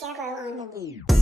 Jagger on the beat.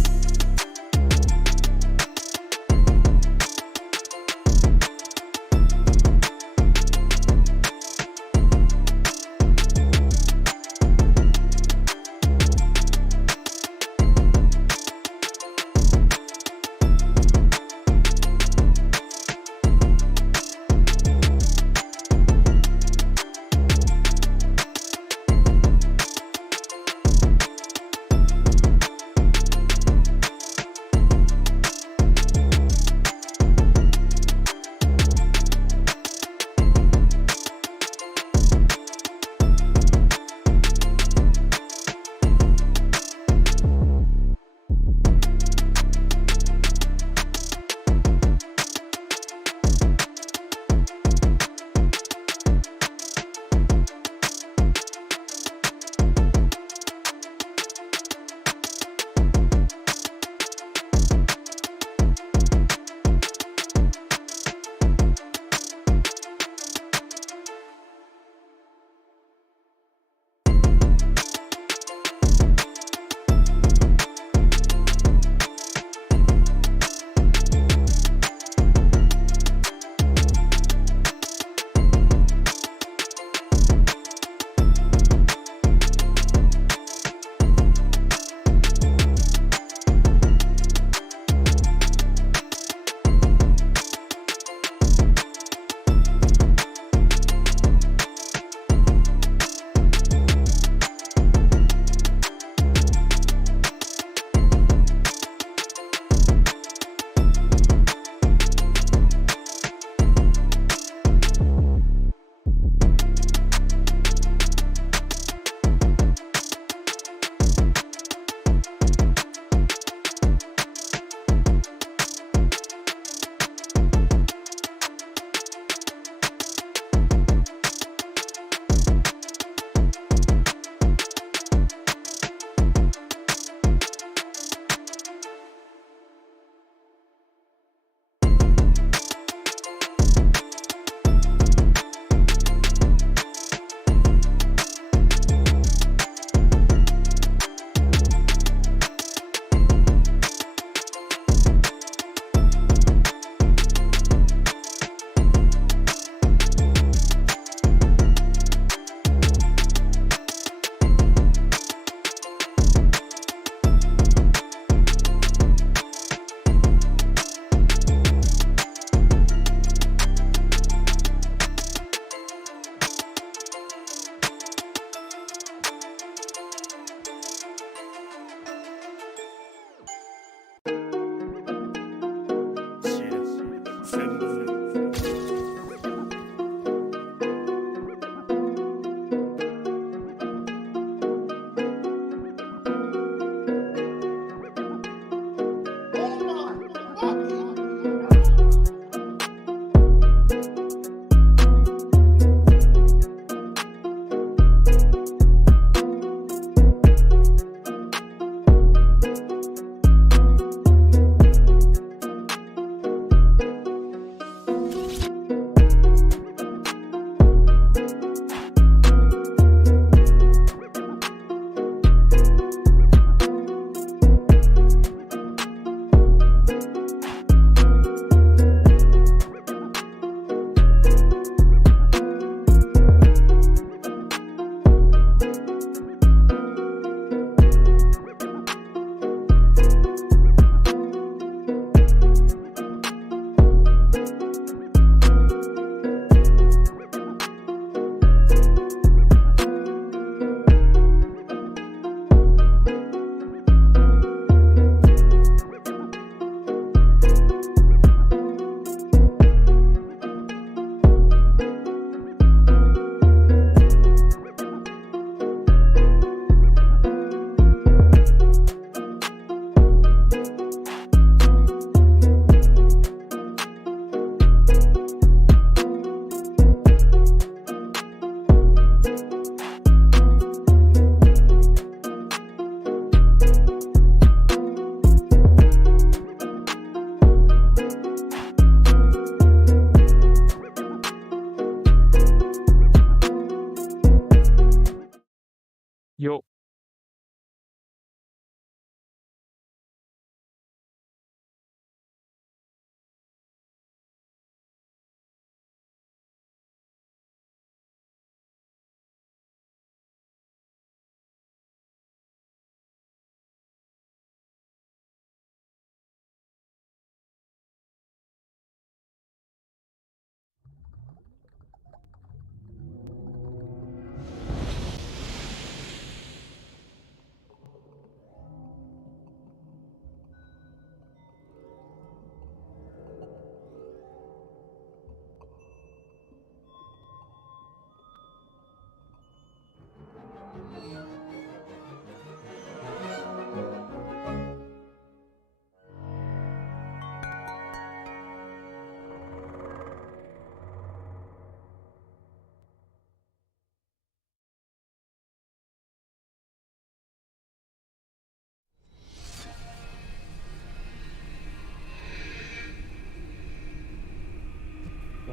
यो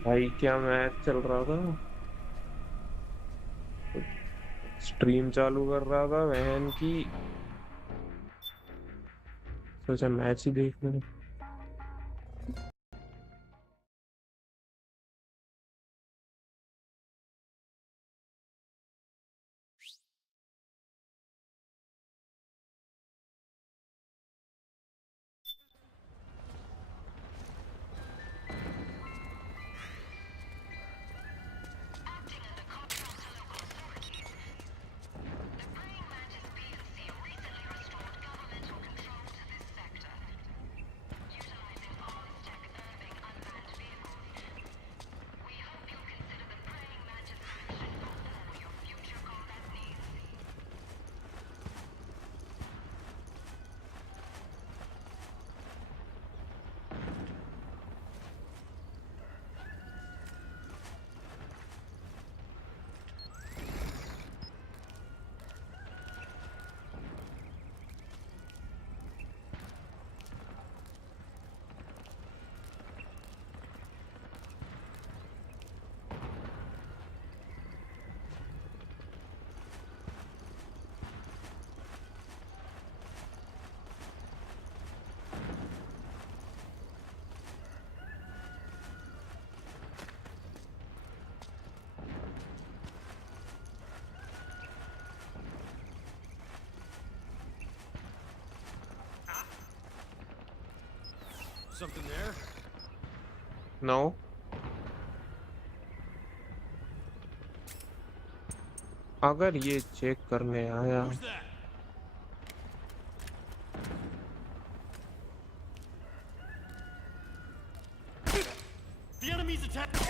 भाई क्या match चल रहा था। स्ट्रीम चालू कर रहा था बहन की। सोचा मैच ही देख लें। Something there? नो अगर ये चेक करने आया Who's that? The enemy's attacking!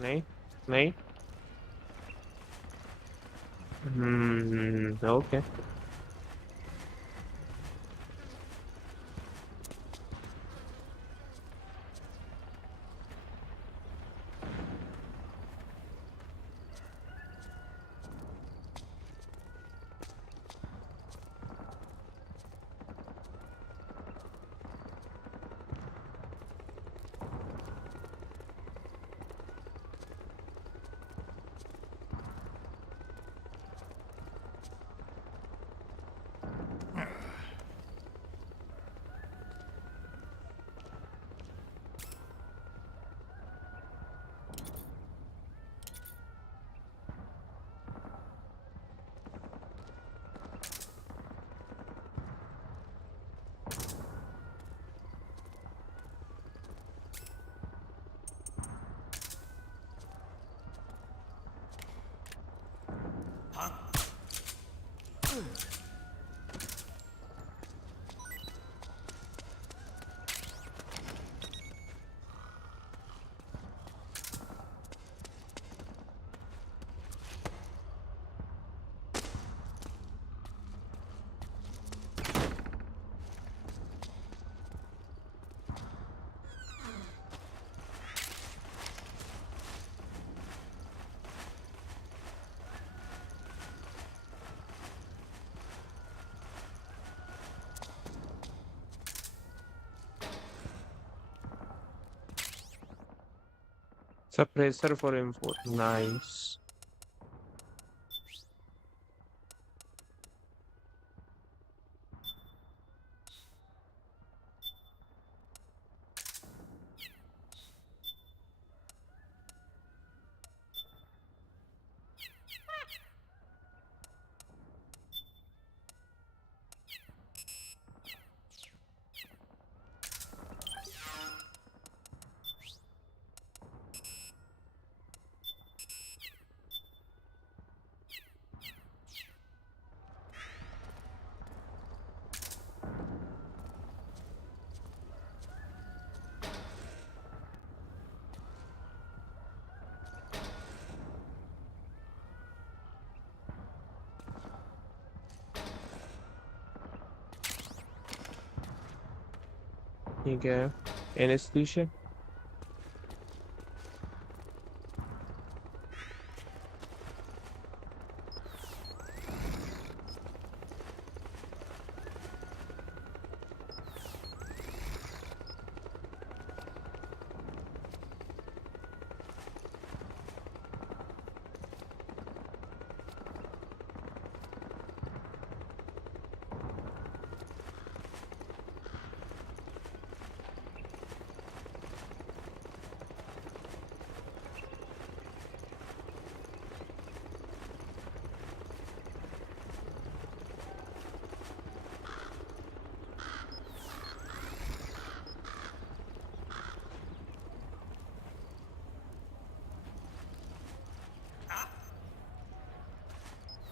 नहीं नहीं okay Suppressor for M4. Nice. ठीक है anesthesia.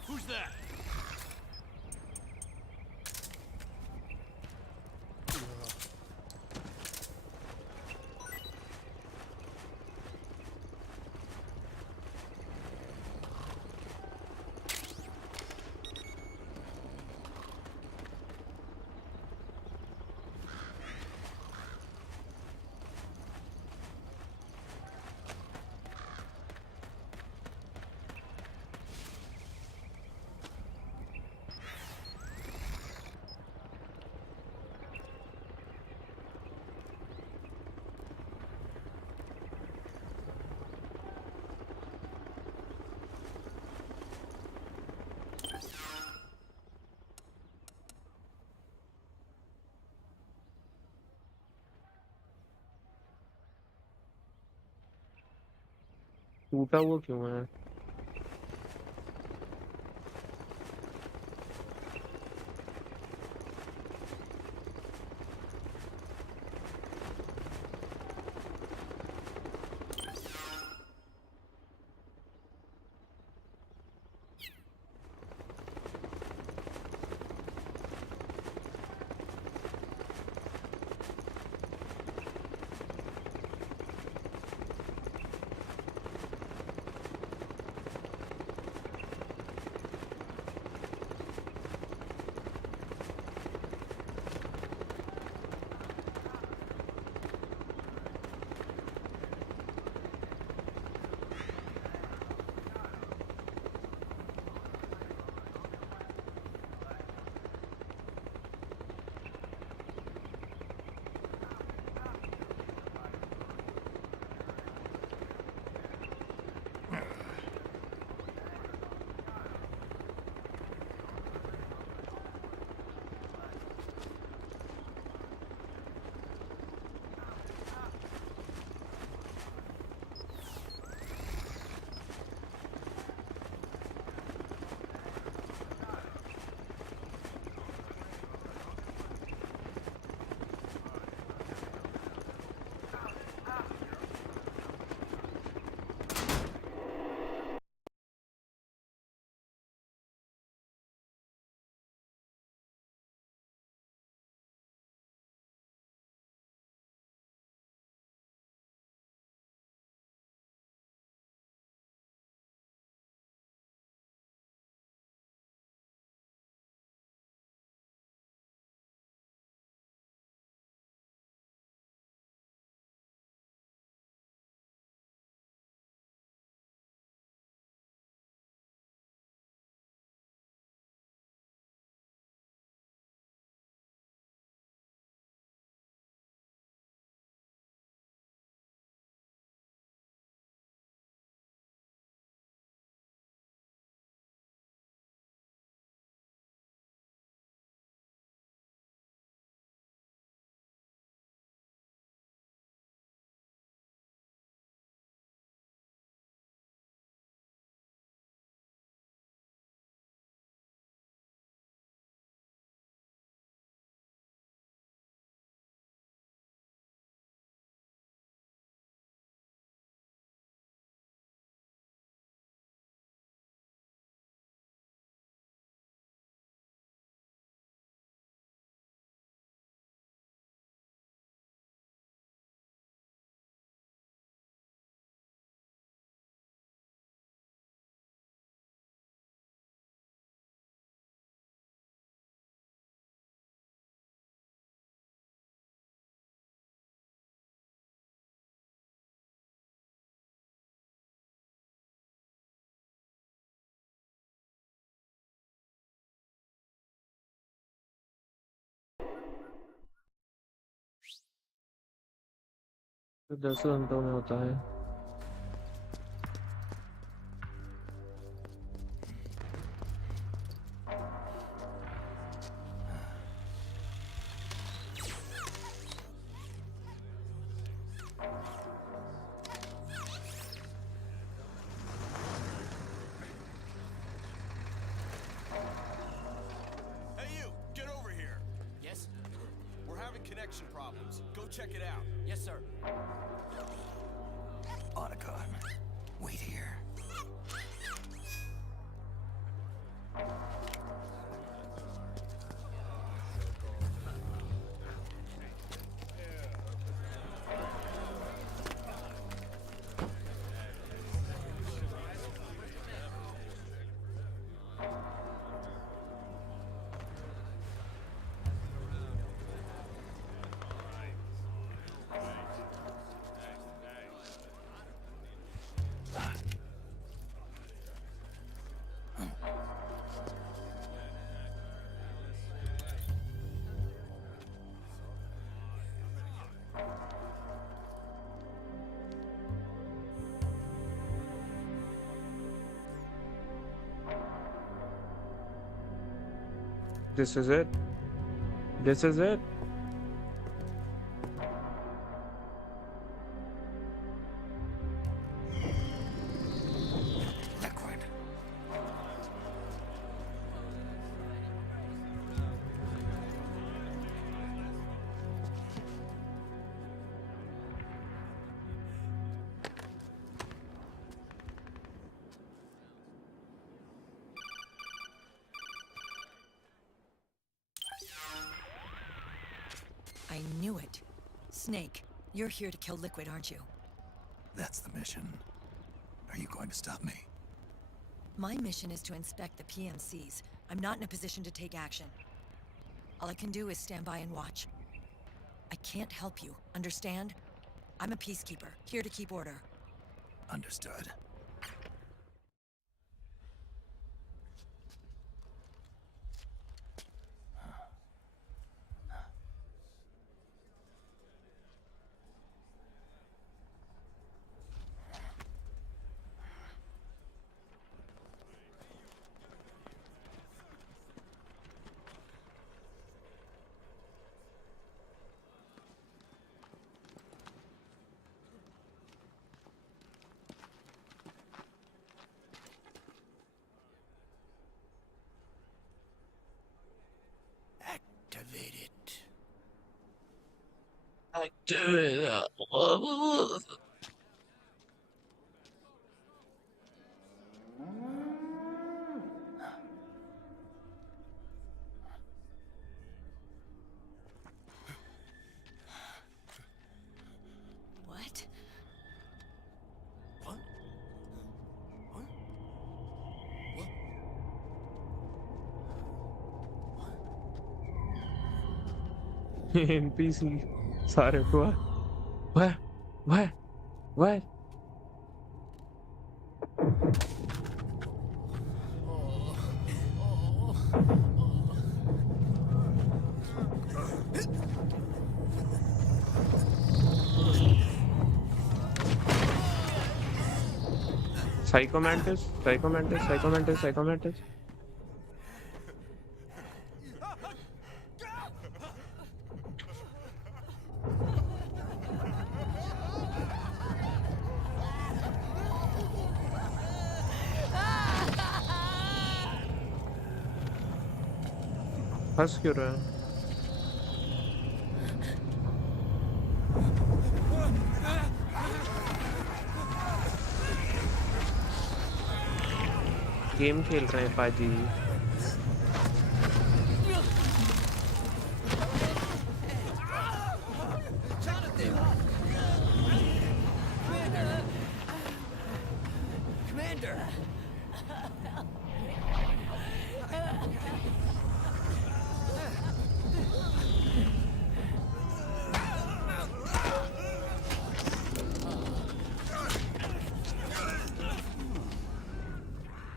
Who's that? टूटा हुआ क्यों है? तो 10 घंटों में होता है। Hey you, get over here. Yes? We're having connection problems. Go check it out. Yes, sir. Otacon, wait here. This is it. This is it. Liquid. I knew it. Snake, you're here to kill Liquid, aren't you? That's the mission. Are you going to stop me? My mission is to inspect the PMCs. I'm not in a position to take action. All I can do is stand by and watch. I can't help you, understand? I'm a peacekeeper, here to keep order. Understood. Activate it. Activate that. What? What? What? What? NPC सारे हुआ what psychomantis हंस क्यों रहा है game खेल रहे हैं पाजी Commander!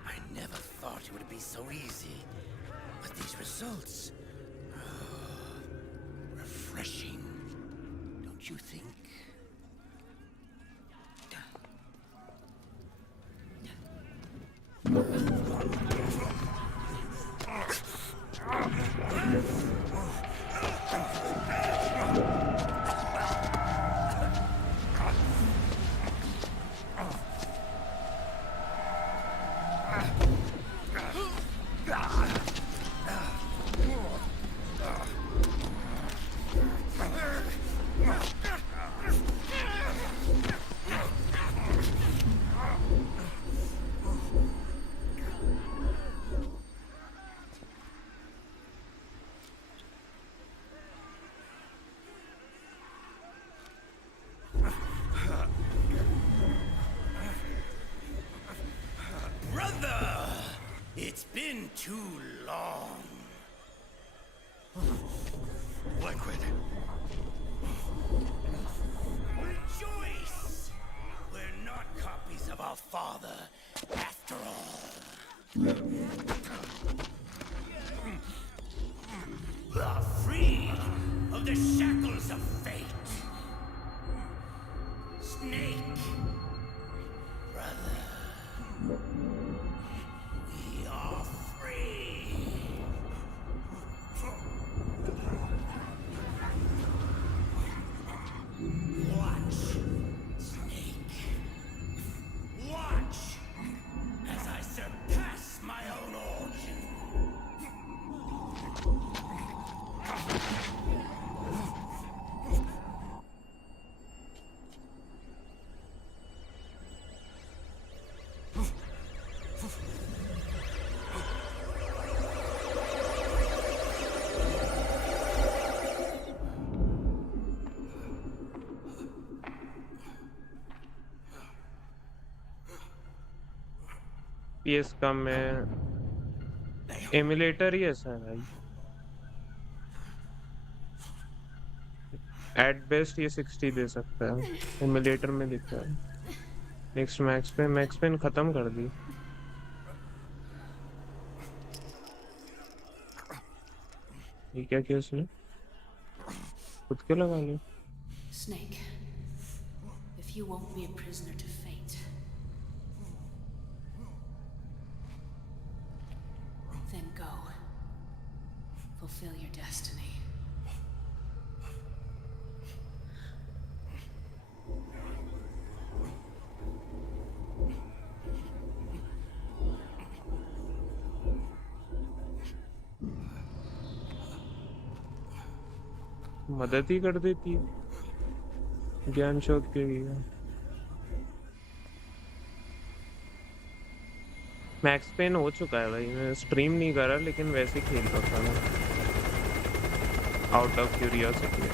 I never thought it would be so easy. But these results... refreshing. Don't you think? Brother! It's been too long. Liquid. Rejoice! We're not copies of our father, after all. Are free of the shackles of fate. Snake, brother, we are free. Watch, Snake. Watch as I surpass my own origin. PS का मैं emulator ही ऐसा है भाई। At best ये 60 दे सकता है, emulator में दिखता है। नेक्स्ट मैक्स पेन खत्म कर दी। ये क्या किया उसने? खुद के लगा लिया। Snake, if you won't be a prisoner to fate, then go. Fulfill your destiny. मदद ही कर देती ज्ञान शोध के लिए। मैक्स पेन हो चुका है भाई, मैं स्ट्रीम नहीं कर रहा लेकिन वैसे खेल रहा था मैं, आउट ऑफ क्यूरियोसिटी।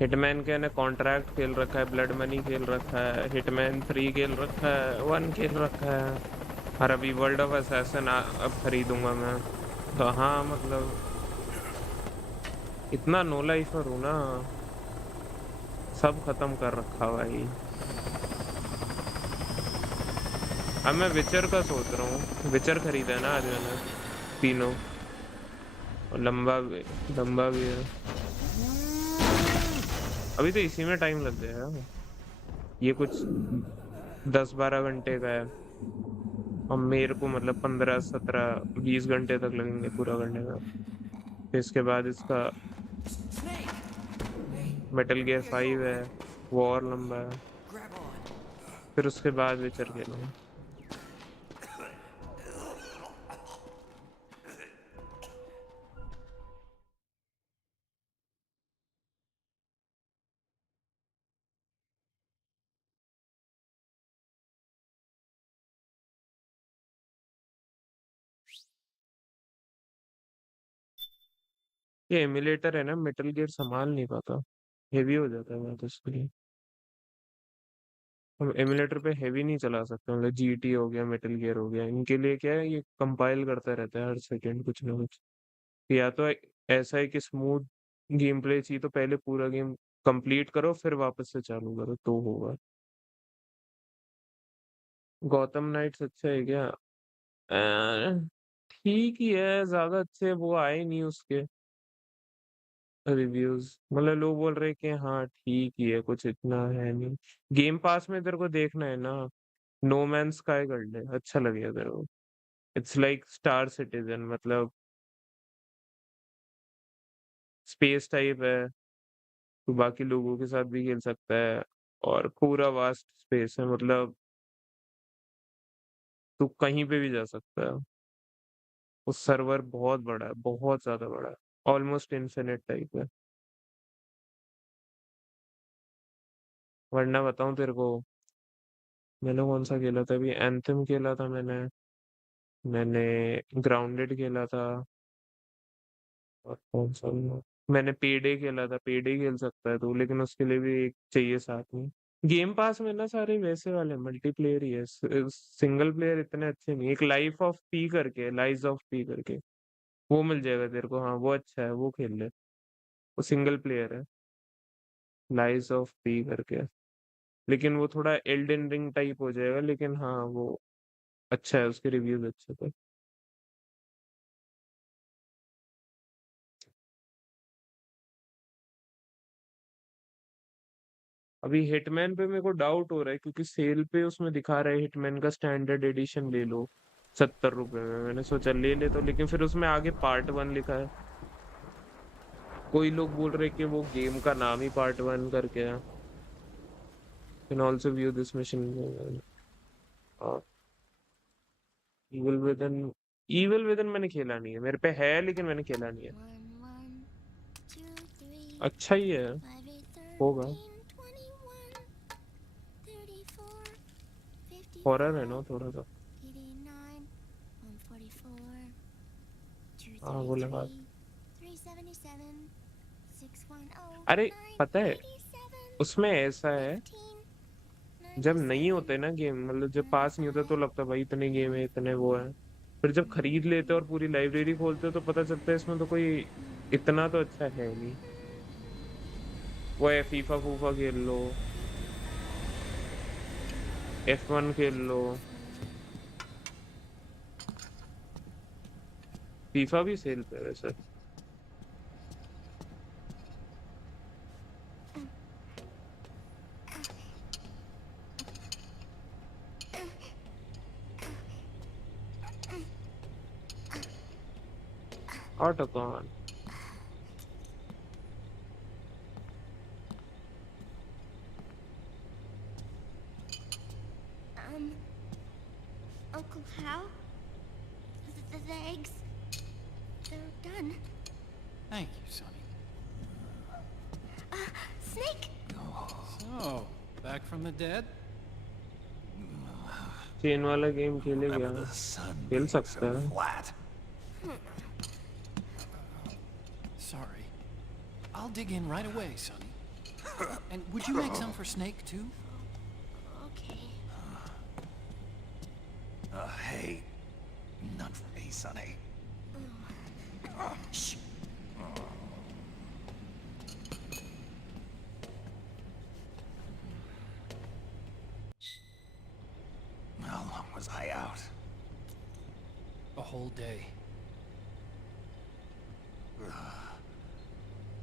हिटमैन के ने कॉन्ट्रैक्ट खेल रखा है, ब्लड मनी खेल रखा है, हिटमैन 3 खेल रखा है, 1 खेल रखा है, और अभी वर्ल्ड ऑफ असैसिन अब खरीदूंगा मैं। तो हाँ मतलब इतना नो लाइफर हूँ ना, सब खत्म कर रखा भाई। अब मैं विचर का सोच रहा हूँ, विचर खरीदा है ना आज मैंने तीनों, और लंबा भी है। अभी तो इसी में टाइम लग जाएगा, ये कुछ 10-12 घंटे का है, और मेरे को मतलब 15-17-20 घंटे तक लगेंगे पूरा करने में। फिर इसके बाद इसका मेटल गियर 5 है, वो और लंबा है, फिर उसके बाद विचर खेलूंगा। ये एमुलेटर है ना, मेटल गियर संभाल नहीं पाता, हेवी हो जाता है बहुत उसके लिए। हम एमुलेटर पे हेवी नहीं चला सकते, मतलब जीटी हो गया, मेटल गियर हो गया, इनके लिए क्या है, ये कंपाइल करता रहता है हर सेकंड कुछ ना कुछ। या तो ऐसा है कि स्मूथ गेम प्ले चाहिए तो पहले पूरा गेम कंप्लीट करो फिर वापस से चालू करो तो होगा। गौतम नाइट्स अच्छा है क्या? ठीक ही है, ज्यादा अच्छे वो आए नहीं उसके रिव्यूज। मतलब लोग बोल रहे कि हाँ ठीक ही है, कुछ इतना है नहीं। गेम पास में तेरे को देखना है ना, नो मैन स्काई कर ले, अच्छा लगेगा तेरे को। इट्स लाइक स्टार सिटीजन, मतलब स्पेस टाइप है, तो बाकी लोगों के साथ भी खेल सकता है। और पूरा वास्ट स्पेस है, मतलब तू कहीं पे भी जा सकता है। वो सर्वर बहुत बड़ा है, बहुत ज्यादा बड़ा है, ऑलमोस्ट इन्फिनिट टाइप है। वरना बताऊं तेरे को, मैंने कौन सा खेला था अभी, एंथम खेला था मैंने। मैंने ग्राउंडेड खेला था। और कौन सा था? मैंने पेडे खेला था। पेडे खेल सकता है तू, लेकिन उसके लिए भी एक चाहिए साथ में। गेम पास में ना सारे वैसे वाले मल्टीप्लेयर ही है, सिंगल प्लेयर इतने अच्छे नहीं। एक लाइफ ऑफ पी करके, लाइज ऑफ पी करके, वो मिल जाएगा तेरे को। हाँ वो अच्छा है, वो खेल ले। वो सिंगल प्लेयर है, लाइज ऑफ पी करके। लेकिन वो थोड़ा एल्डन रिंग टाइप हो जाएगा, लेकिन हाँ वो अच्छा है, उसके रिव्यूज अच्छे थे। अभी हिटमैन पे मेरे को डाउट हो रहा है, क्योंकि सेल पे उसमें दिखा रहा है हिटमैन का स्टैंडर्ड एडिशन ले लो 70 रुपए में। मैंने सोचा ले लेता हूँ, लेकिन फिर उसमें आगे पार्ट 1 लिखा है। कोई लोग बोल रहे कि वो गेम का नाम ही पार्ट 1 करके है। Can also view this mission. Evil within, evil within मैंने खेला नहीं है, मेरे पे है लेकिन मैंने खेला नहीं है। 1, 1, 2, 3, अच्छा ही है, 5, 8, होगा। 13, 21, 34, हॉरर है 55, ना थोड़ा सा। 89, 144, हाँ वो लगा। 233, 377, 610, अरे पता है, 987, उसमें ऐसा है, 15, जब नहीं 97, होते ना गेम, मतलब जब पास नहीं होता तो 95, लगता है भाई इतने गेम है, इतने वो है। फिर जब खरीद लेते और पूरी लाइब्रेरी खोलते हो तो पता चलता है इसमें तो कोई इतना तो अच्छा है नहीं। वो है फीफा फूफा खेल लो, F1 खेल लो। फीफा भी सेल पे है वैसे। ऑटोकॉन। Uncle Hal? The eggs, they're done. Thank you, Sonny. Snake! So, back from the dead? Chain वाला गेम खेले क्या? Remember the sun खेल being सकता so है। flat. Sorry. I'll dig in right away, Sonny. And would you make some for Snake, too? Okay. Hey, none for me, Sonny. Shh. How long was I out? A whole day.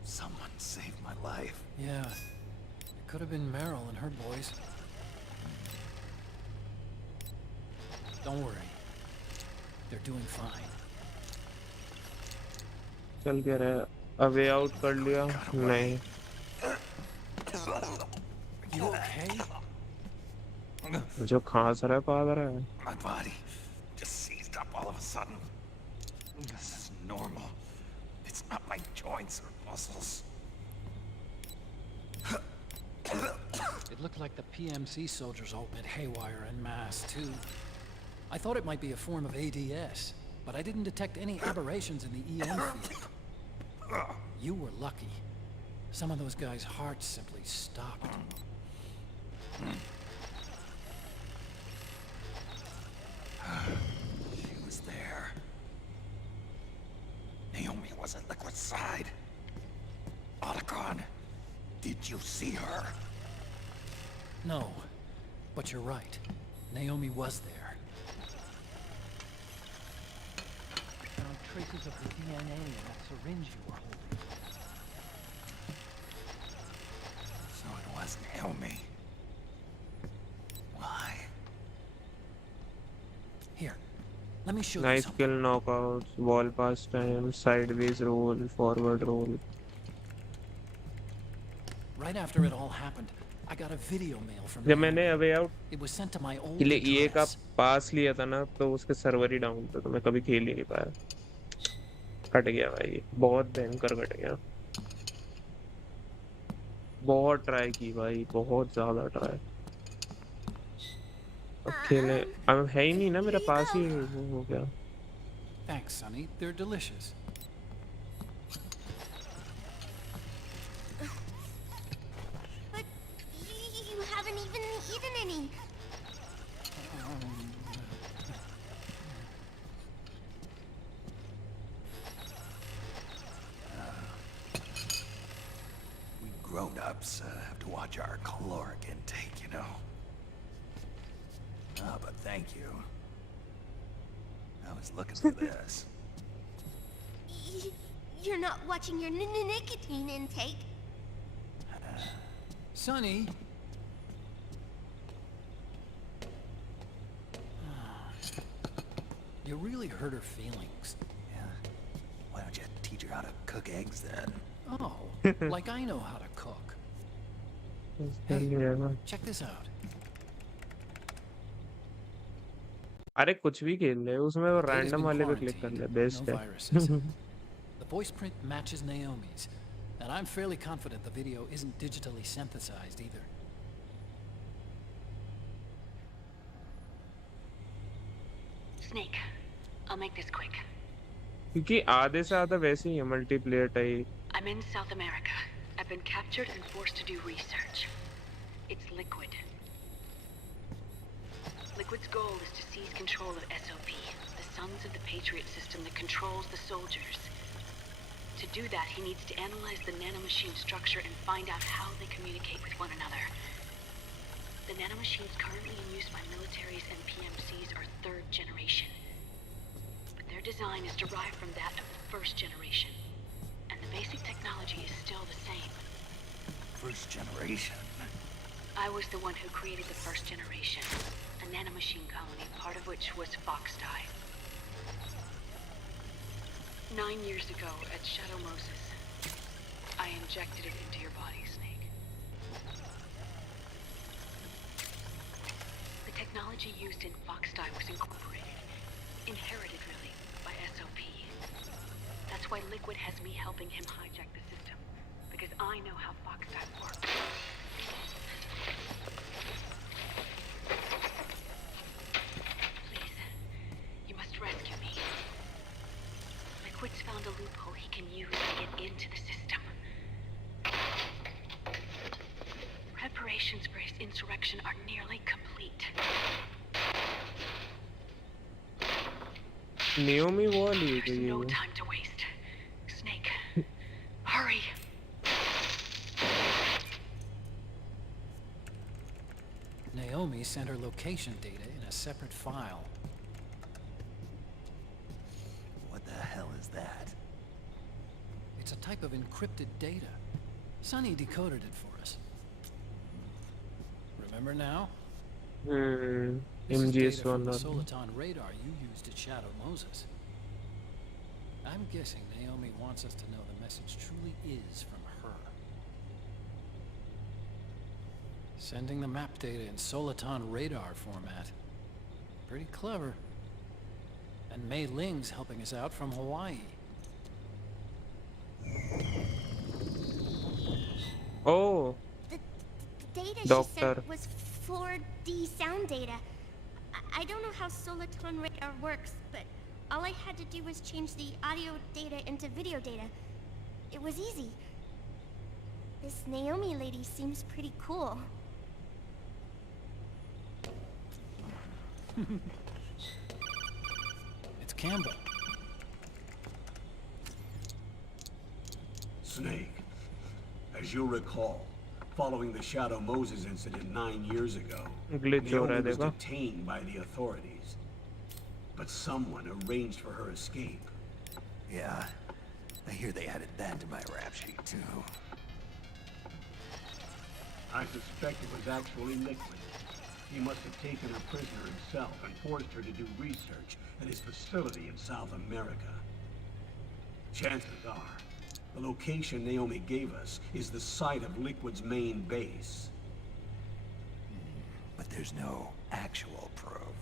Someone saved my life. Yeah. It could have been Meryl and her boys. Don't worry. They're doing fine. चल क्या रहा है? Away out कर लिया? नहीं। Are you okay? जो खांस रहा है, पाद रहा है। My body just seized up all of a sudden. This is normal. It's not my joints or muscles. It looked like the PMC soldiers all went haywire en masse, too. I thought it might be a form of ADS, but I didn't detect any aberrations in the EM field. You were lucky. Some of those guys' hearts simply stopped. She was there. Naomi was at Liquid side. Otacon, did you see her? No, but you're right. Naomi was there. I found traces of the DNA in that syringe you were holding. So it was Naomi. Why? Here, let me show you Nice something. kill knockouts, wall pass time, sideways roll, forward roll. Right after it all happened, I got a video mail from जब Naomi. मैंने away out It was sent to my old के लिए ईए का address. पास लिया था ना, तो उसके सर्वर ही डाउन था, तो मैं कभी खेल ही नहीं पाया। कट गया भाई, बहुत भयंकर कट गया। बहुत ट्राई की भाई, बहुत ज्यादा ट्राई। अब खेले अब है ही नहीं ना, मेरे Here you pass he go. वो हो गया। Thanks, Sonny. They're delicious. But you haven't even eaten any. We grown-ups have to watch our caloric intake, you know. Ah, but thank you. I was looking for this. You're not watching your nicotine intake. Sonny! You really hurt her feelings. Yeah. Why don't you teach her how to cook eggs then? Oh, like I know how to cook. Check this out. अरे कुछ भी खेल ले, उसमें वो Data's random been वाले पे click कर quarantined, ले, बेस्ट no है। viruses. The voice print matches Naomi's, and I'm fairly confident the video isn't digitally synthesized either. Snake, I'll make this quick. क्योंकि आधे से आधा वैसे ही है multiplayer type. I'm in South America. I've been captured and forced to do research. It's Liquid. Liquid's goal is to seize control of SOP, the Sons of the Patriot system that controls the soldiers. To do that, he needs to analyze the nanomachine structure and find out how they communicate with one another. The nanomachines currently in use by militaries and PMCs are third generation. But their design is derived from that of the first generation. And the basic technology is still the same. First generation. I was the one who created the first generation, a nanomachine colony, part of which was Foxdie. 9 years ago at Shadow Moses, I injected it into your body, Snake. The technology used in Foxdie was incorporated, inherited really, by SOP. That's why Liquid has me helping him hijack the system, because I know how Foxdie works. Please, you must rescue me. Liquid's found a loophole he can use to get into the system. Preparations for his insurrection are nearly complete. Naomi वो ली There's गई no है। time to waste. Snake, hurry. Naomi sent her location data in a separate file. What the hell is that? It's a type of encrypted data. Sonny decoded it for us. Remember now? This is data MGS from the वाला। Soliton radar you used at Shadow Moses. I'm guessing Naomi wants us to know the message truly is from her. Sending the map data in Soliton radar format. Pretty clever. And Mei Ling's helping us out from Hawaii. Oh, The data she Doctor. sent was 4D sound data. I don't know how Soliton radar works, but all I had to do was change the audio data into video data. It was easy. This Naomi lady seems pretty cool. It's Campbell. Snake, as you recall, Following the Shadow Moses incident 9 years ago, glitch हो रहा है Naomi was देखा detained by the authorities. But someone arranged for her escape. Yeah, I hear they added that to my rap sheet, too. I suspect it was actually Liquid. He must have taken her prisoner himself and forced her to do research at his facility in South America. Chances are, the location Naomi gave us is the site of Liquid's main base. But there's no actual proof.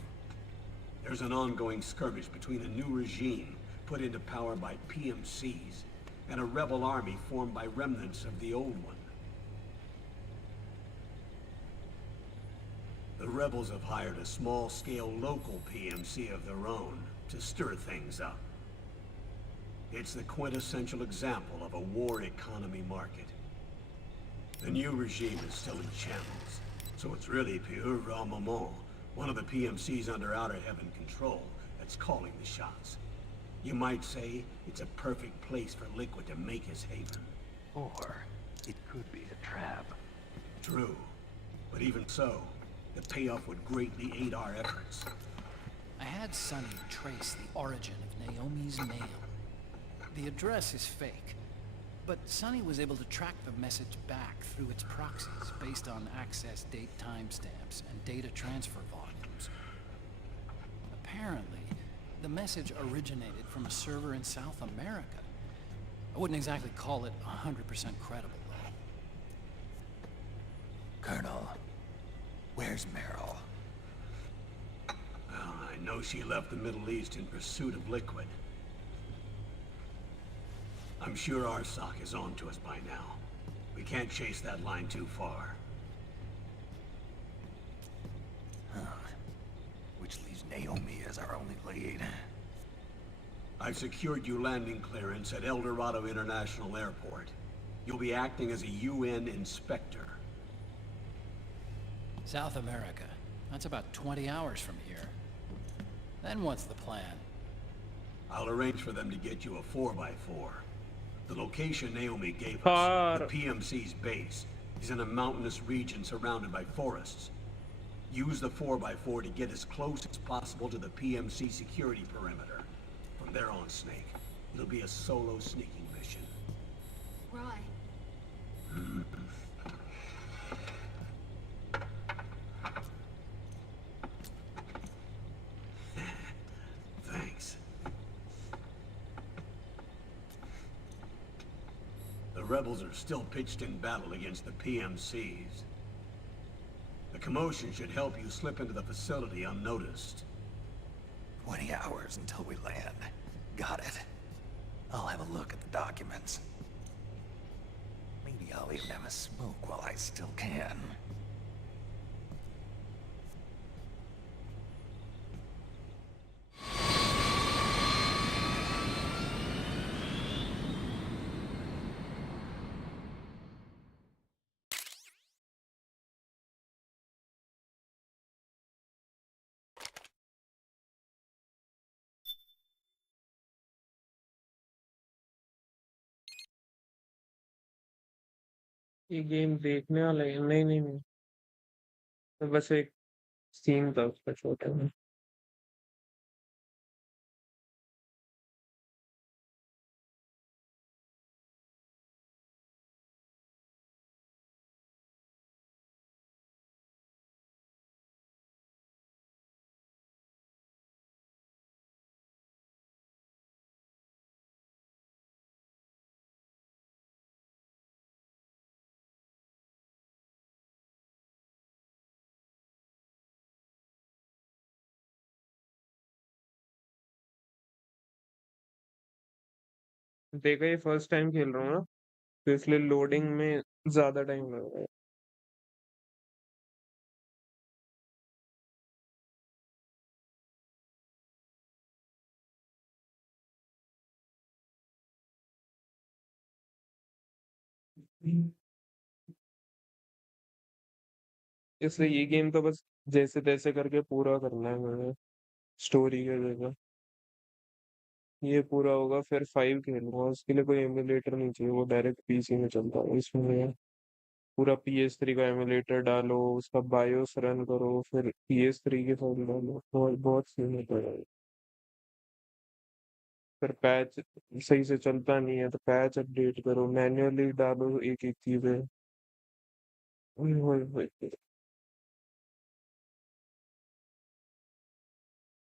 There's an ongoing skirmish between a new regime put into power by PMCs and a rebel army formed by remnants of the old one. The rebels have hired a small-scale local PMC of their own to stir things up. It's the quintessential example of a war economy market. The new regime is still in shambles, so it's really pure raw maman, one of the PMCs under Outer Heaven control, that's calling the shots. You might say it's a perfect place for Liquid to make his haven. Or it could be a trap. True, but even so, the payoff would greatly aid our efforts. I had Sonny trace the origin of Naomi's mail. The address is fake, but Sonny was able to track the message back through its proxies based on access date timestamps and data transfer volumes. Apparently, the message originated from a server in South America. I wouldn't exactly call it 100% credible, though. Colonel, where's Meryl? Well, I know she left the Middle East in pursuit of Liquid. I'm sure our SOC is on to us by now. We can't chase that line too far. Which leaves Naomi as our only lead. I've secured you landing clearance at El Dorado International Airport. You'll be acting as a UN inspector. South America. That's about 20 hours from here. Then what's the plan? I'll arrange for them to get you a 4x4. The location Naomi gave us, the PMC's base, is in a mountainous region surrounded by forests. Use the 4x4 to get as close as possible to the PMC security perimeter. From there on, Snake, it'll be a solo sneaking mission. Right. Thanks. The rebels are still pitched in battle against the PMCs. The commotion should help you slip into the facility unnoticed. 20 hours until we land. Got it. I'll have a look at the documents. Maybe I'll even have a smoke while I still can. ये game देखने वाला है नहीं नहीं नहीं तो बस एक सीन था उसका छोटा में देखा ये फर्स्ट टाइम खेल रहा हूँ ना तो इसलिए लोडिंग में ज्यादा टाइम लग रहा है इसलिए ये गेम तो बस जैसे तैसे करके पूरा करना है मुझे स्टोरी के जगह ये पूरा होगा फिर 5 खेलूंगा उसके लिए कोई एमुलेटर नहीं चाहिए वो डायरेक्ट पीसी में चलता है इसमें पूरा PS3 का एमुलेटर डालो, उसका बायोस रन करो, फिर PS3 की फाइल डालो, बहुत बहुत सीन होता है। फिर पैच सही से चलता नहीं है तो पैच अपडेट करो, मैन्युअली डालो एक एक चीजें। ओए होए होए।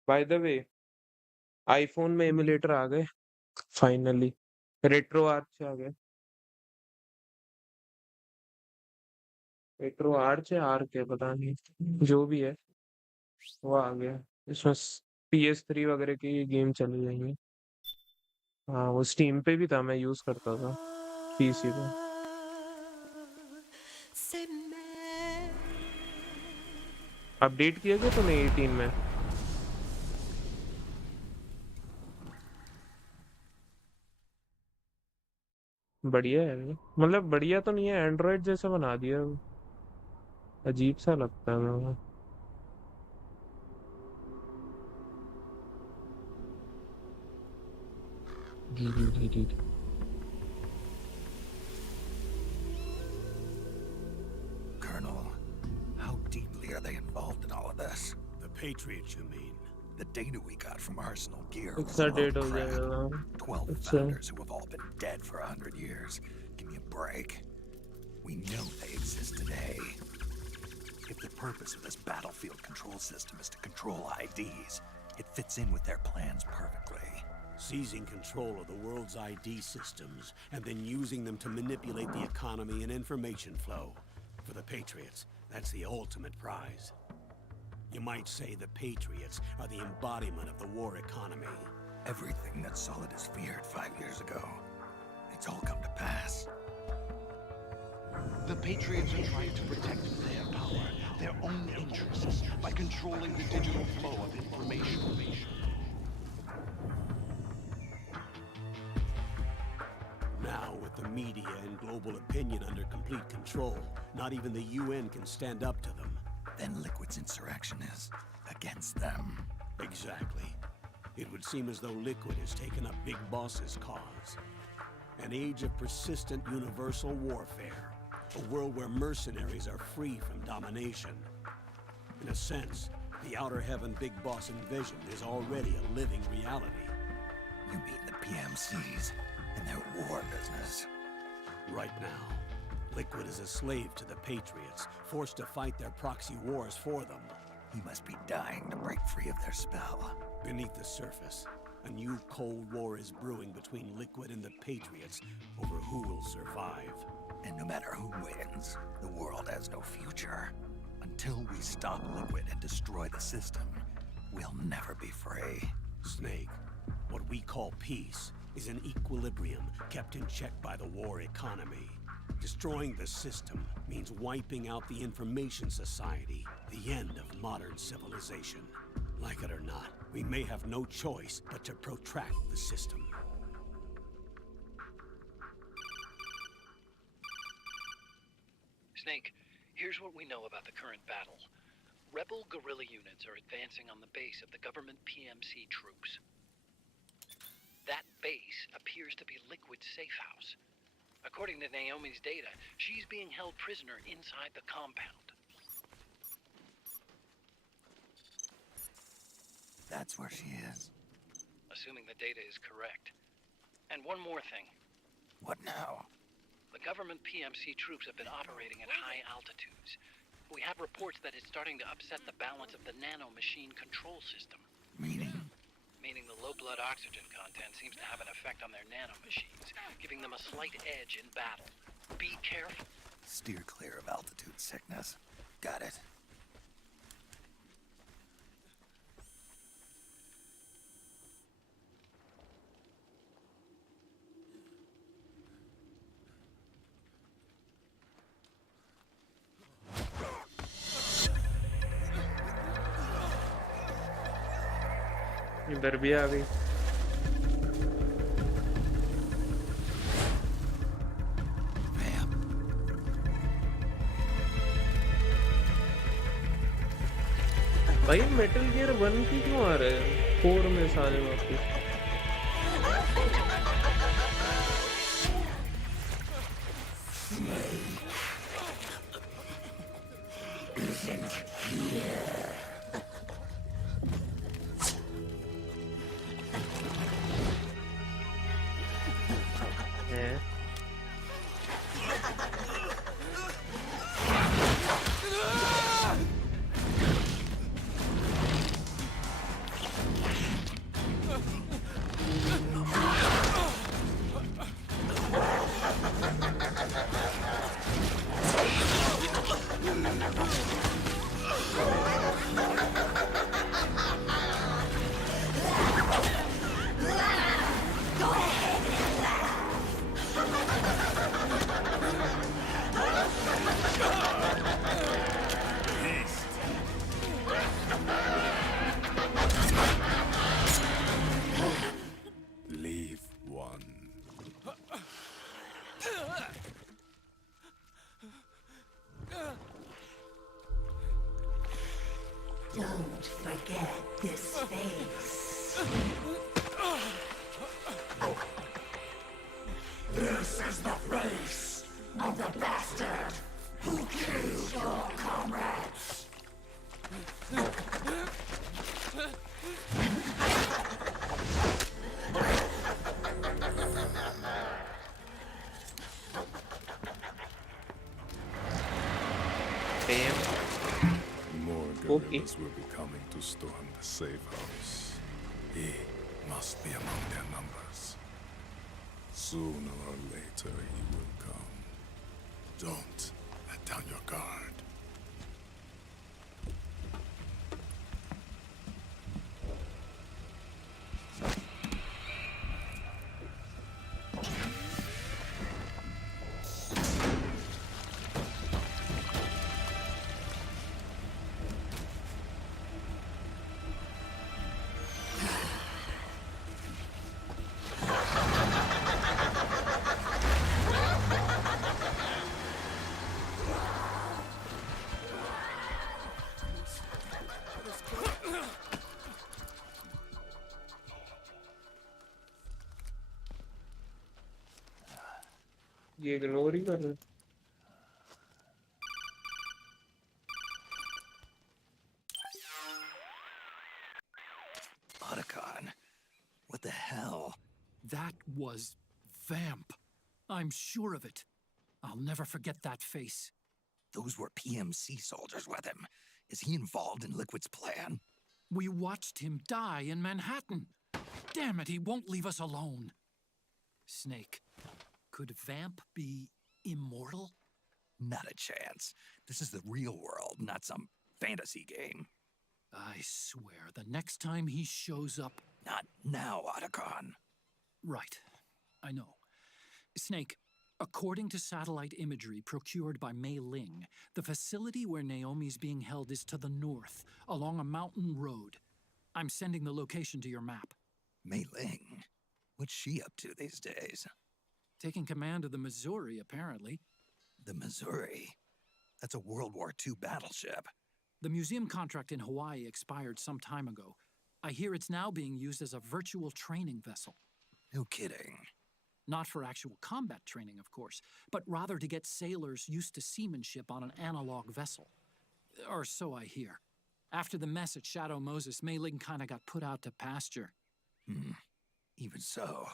बाय द वे, आईफोन में एमुलेटर आ गए फाइनली, रेट्रो आर्च आ गए। रेट्रो आर्च है, आर्क है, पता नहीं जो भी है वो आ गया। इसमें PS3 वगैरह की गेम चली जाएंगी। हाँ वो स्टीम पे भी था, मैं यूज करता था PC पे। अपडेट किया गया तूने 18 में? बढ़िया है, मतलब बढ़िया तो नहीं है, एंड्रॉइड जैसा बना दिया, अजीब सा लगता है मेरे को। जी जी जी जी जी। Colonel, how deeply are they involved in all of this? The Patriots, you mean? The data we got from Arsenal Gear was extra a load डेट of हो crap. जाएगा। 12 अच्छा founders who have all been dead for 100 years. Give me a break. We know they exist today. If the purpose of this battlefield control system is to control IDs, it fits in with their plans perfectly. Seizing control of the world's ID systems and then using them to manipulate the economy and information flow. For the Patriots, that's the ultimate prize. You might say the Patriots are the embodiment of the war economy. Everything that Solid has feared 5 years ago, it's all come to pass. The Patriots are trying to protect their power, their own interests, by controlling the digital flow of information. Now, with the media and global opinion under complete control, not even the UN can stand up to them. Then Liquid's insurrection is against them. Exactly. It would seem as though Liquid has taken up Big Boss's cause. An age of persistent universal warfare. A world where mercenaries are free from domination. In a sense, the Outer Heaven Big Boss envisioned is already a living reality. You mean the PMCs and their war business? Right now, Liquid is a slave to the Patriots, forced to fight their proxy wars for them. He must be dying to break free of their spell. Beneath the surface, a new Cold War is brewing between Liquid and the Patriots over who will survive. And no matter who wins, the world has no future. Until we stop Liquid and destroy the system, we'll never be free. Snake, what we call peace is an equilibrium kept in check by the war economy. Destroying the system means wiping out the information society, the end of modern civilization. Like it or not, we may have no choice but to protract the system. Snake, here's what we know about the current battle. Rebel guerrilla units are advancing on the base of the government PMC troops. That base appears to be Liquid's safe house. According to Naomi's data, she's being held prisoner inside the compound. That's where she is. Assuming the data is correct. And one more thing. What now? The government PMC troops have been operating at high altitudes. We have reports that it's starting to upset the balance of the nano-machine control system. Meaning? Meaning the low blood oxygen content seems to have an effect on their nano-machines, giving them a slight edge in battle. Be careful. Steer clear of altitude sickness. Got it. इधर भी आ गई। भाई metal gear 1 की क्यों आ रहे हैं 4 में सारे वापस? हैं? Leave one. Don't forget this face. This is the face of the bastard who killed your comrades. Damn. More Okay. guerrillas will be coming to storm the safe house. He must be among their numbers. Sooner or later he will come. Don't let down your guard. ये ignore ही कर रहे हैं। Otacon, what the hell? That was Vamp. I'm sure of it. I'll never forget that face. Those were PMC soldiers with him. Is he involved in Liquid's plan? We watched him die in Manhattan. Damn it, he won't leave us alone. Snake, could Vamp be immortal? Not a chance. This is the real world, not some fantasy game. I swear, the next time he shows up... Not now, Otacon. Right, I know. Snake, according to satellite imagery procured by Mei Ling, the facility where Naomi's being held is to the north, along a mountain road. I'm sending the location to your map. Mei Ling? What's she up to these days? Taking command of the Missouri, apparently. The Missouri? That's a World War II battleship. The museum contract in Hawaii expired some time ago. I hear it's now being used as a virtual training vessel. No kidding. Not for actual combat training, of course, but rather to get sailors used to seamanship on an analog vessel. Or so I hear. After the mess at Shadow Moses, Mei Ling kinda got put out to pasture. Even so,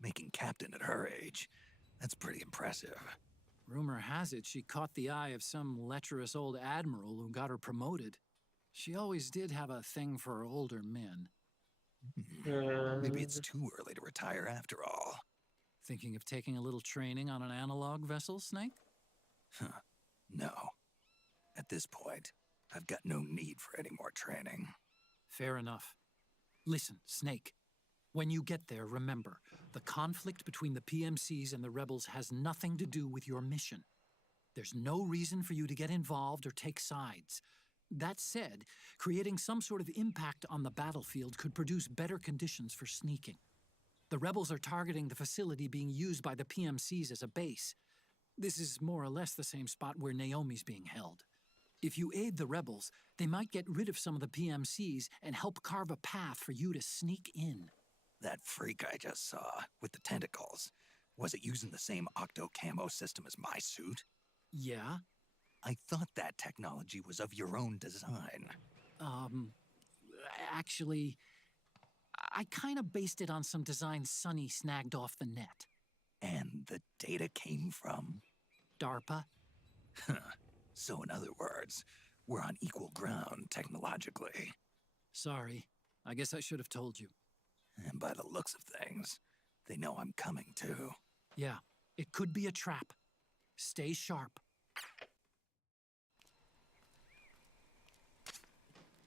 making captain at her age, that's pretty impressive. Rumor has it she caught the eye of some lecherous old admiral who got her promoted. She always did have a thing for older men. Maybe it's too early to retire after all. Thinking of taking a little training on an analog vessel, Snake? No. At this point, I've got no need for any more training. Fair enough. Listen, Snake. When you get there, remember, the conflict between the PMCs and the rebels has nothing to do with your mission. There's no reason for you to get involved or take sides. That said, creating some sort of impact on the battlefield could produce better conditions for sneaking. The rebels are targeting the facility being used by the PMCs as a base. This is more or less the same spot where Naomi's being held. If you aid the rebels, they might get rid of some of the PMCs and help carve a path for you to sneak in. That freak I just saw, with the tentacles, was it using the same octo-camo system as my suit? Yeah? I thought that technology was of your own design. Actually, I kind of based it on some designs Sonny snagged off the net. And the data came from? DARPA? So in other words, we're on equal ground technologically. Sorry. I guess I should have told you. And by the looks of things, they know I'm coming too. Yeah, it could be a trap. Stay sharp.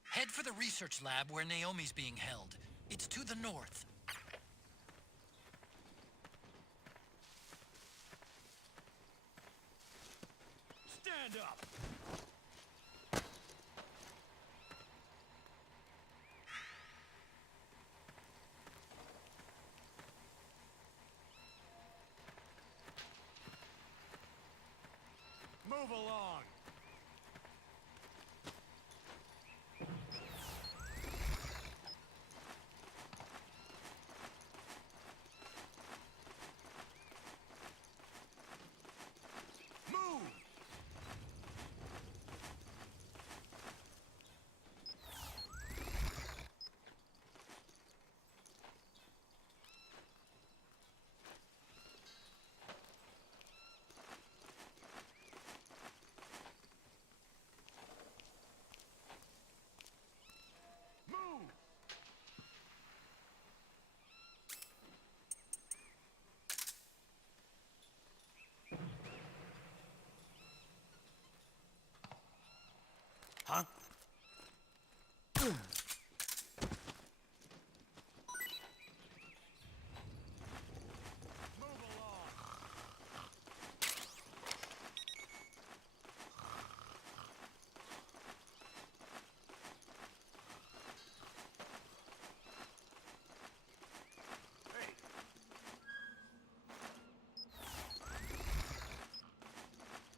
Head for the research lab where Naomi's being held. It's to the north. Stand up! Move along! Move! Move! Huh? Move along. Hey.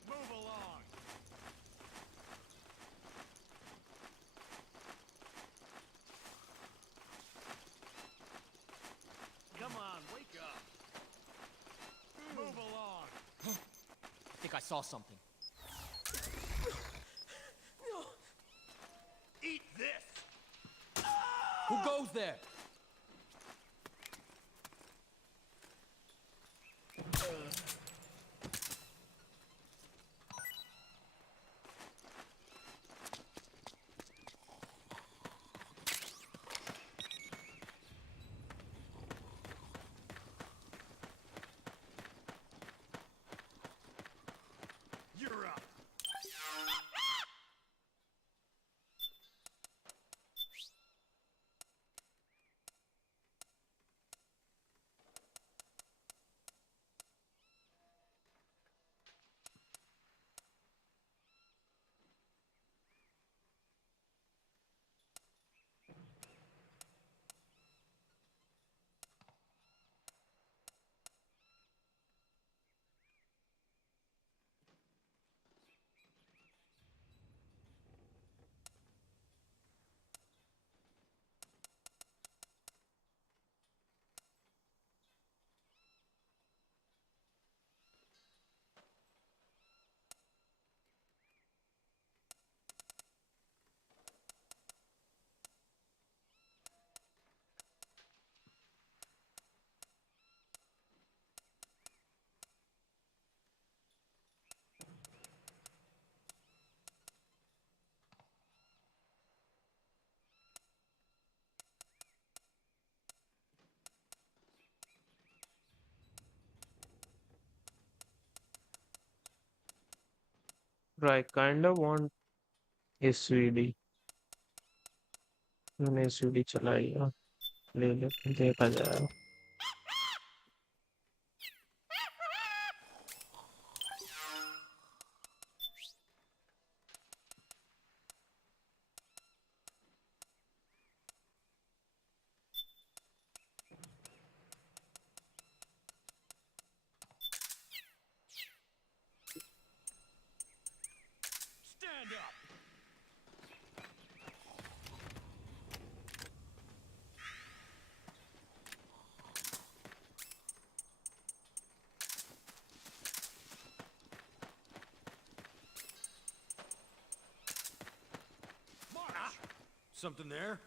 Move along. Come on, wake up. Move along. I think I saw something. Eat this! Who goes there? You're up! Bro, I kind of want SVD. मैंने SVD चलाई है, ले ले देखा जाएगा. Stand up! Something there?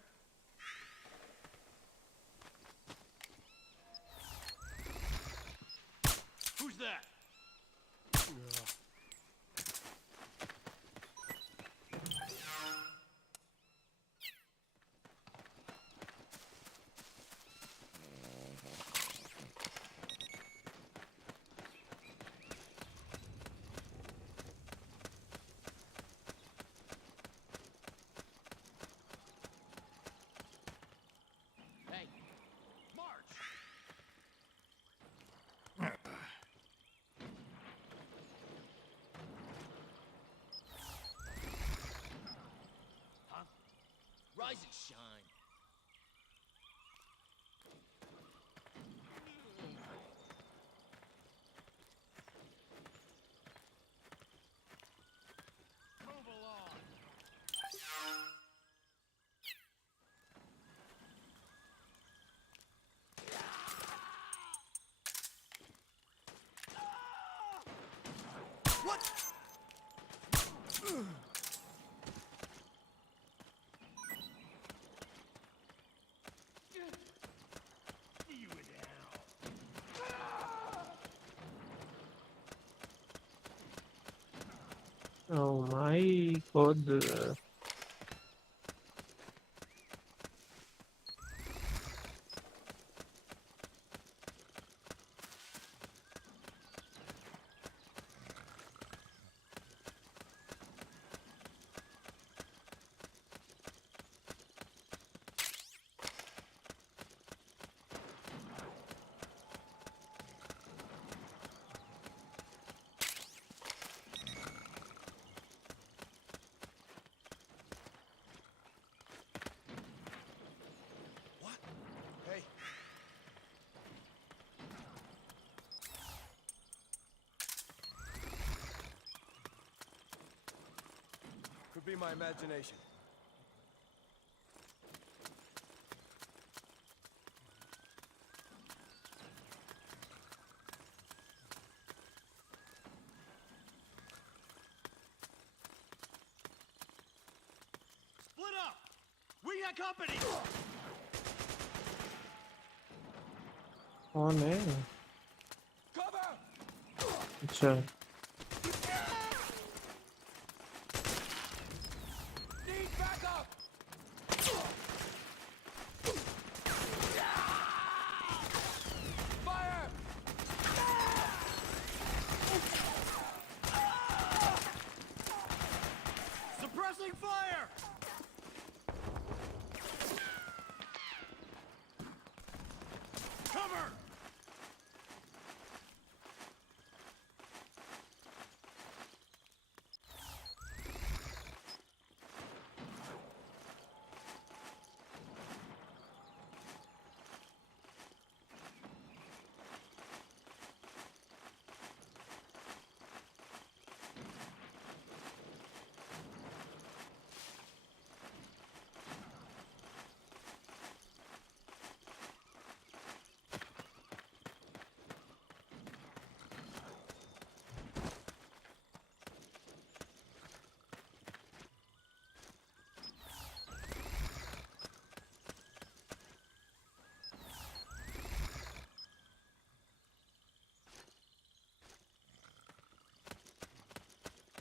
Who's that? Hey, march! Huh? Rise and shine. Move along. What? You down. Oh my god. What? Hey. Could be my imagination. Split up! We got company! कौन है? Cover! अच्छा Need backup! Fire! Suppressing fire! Cover!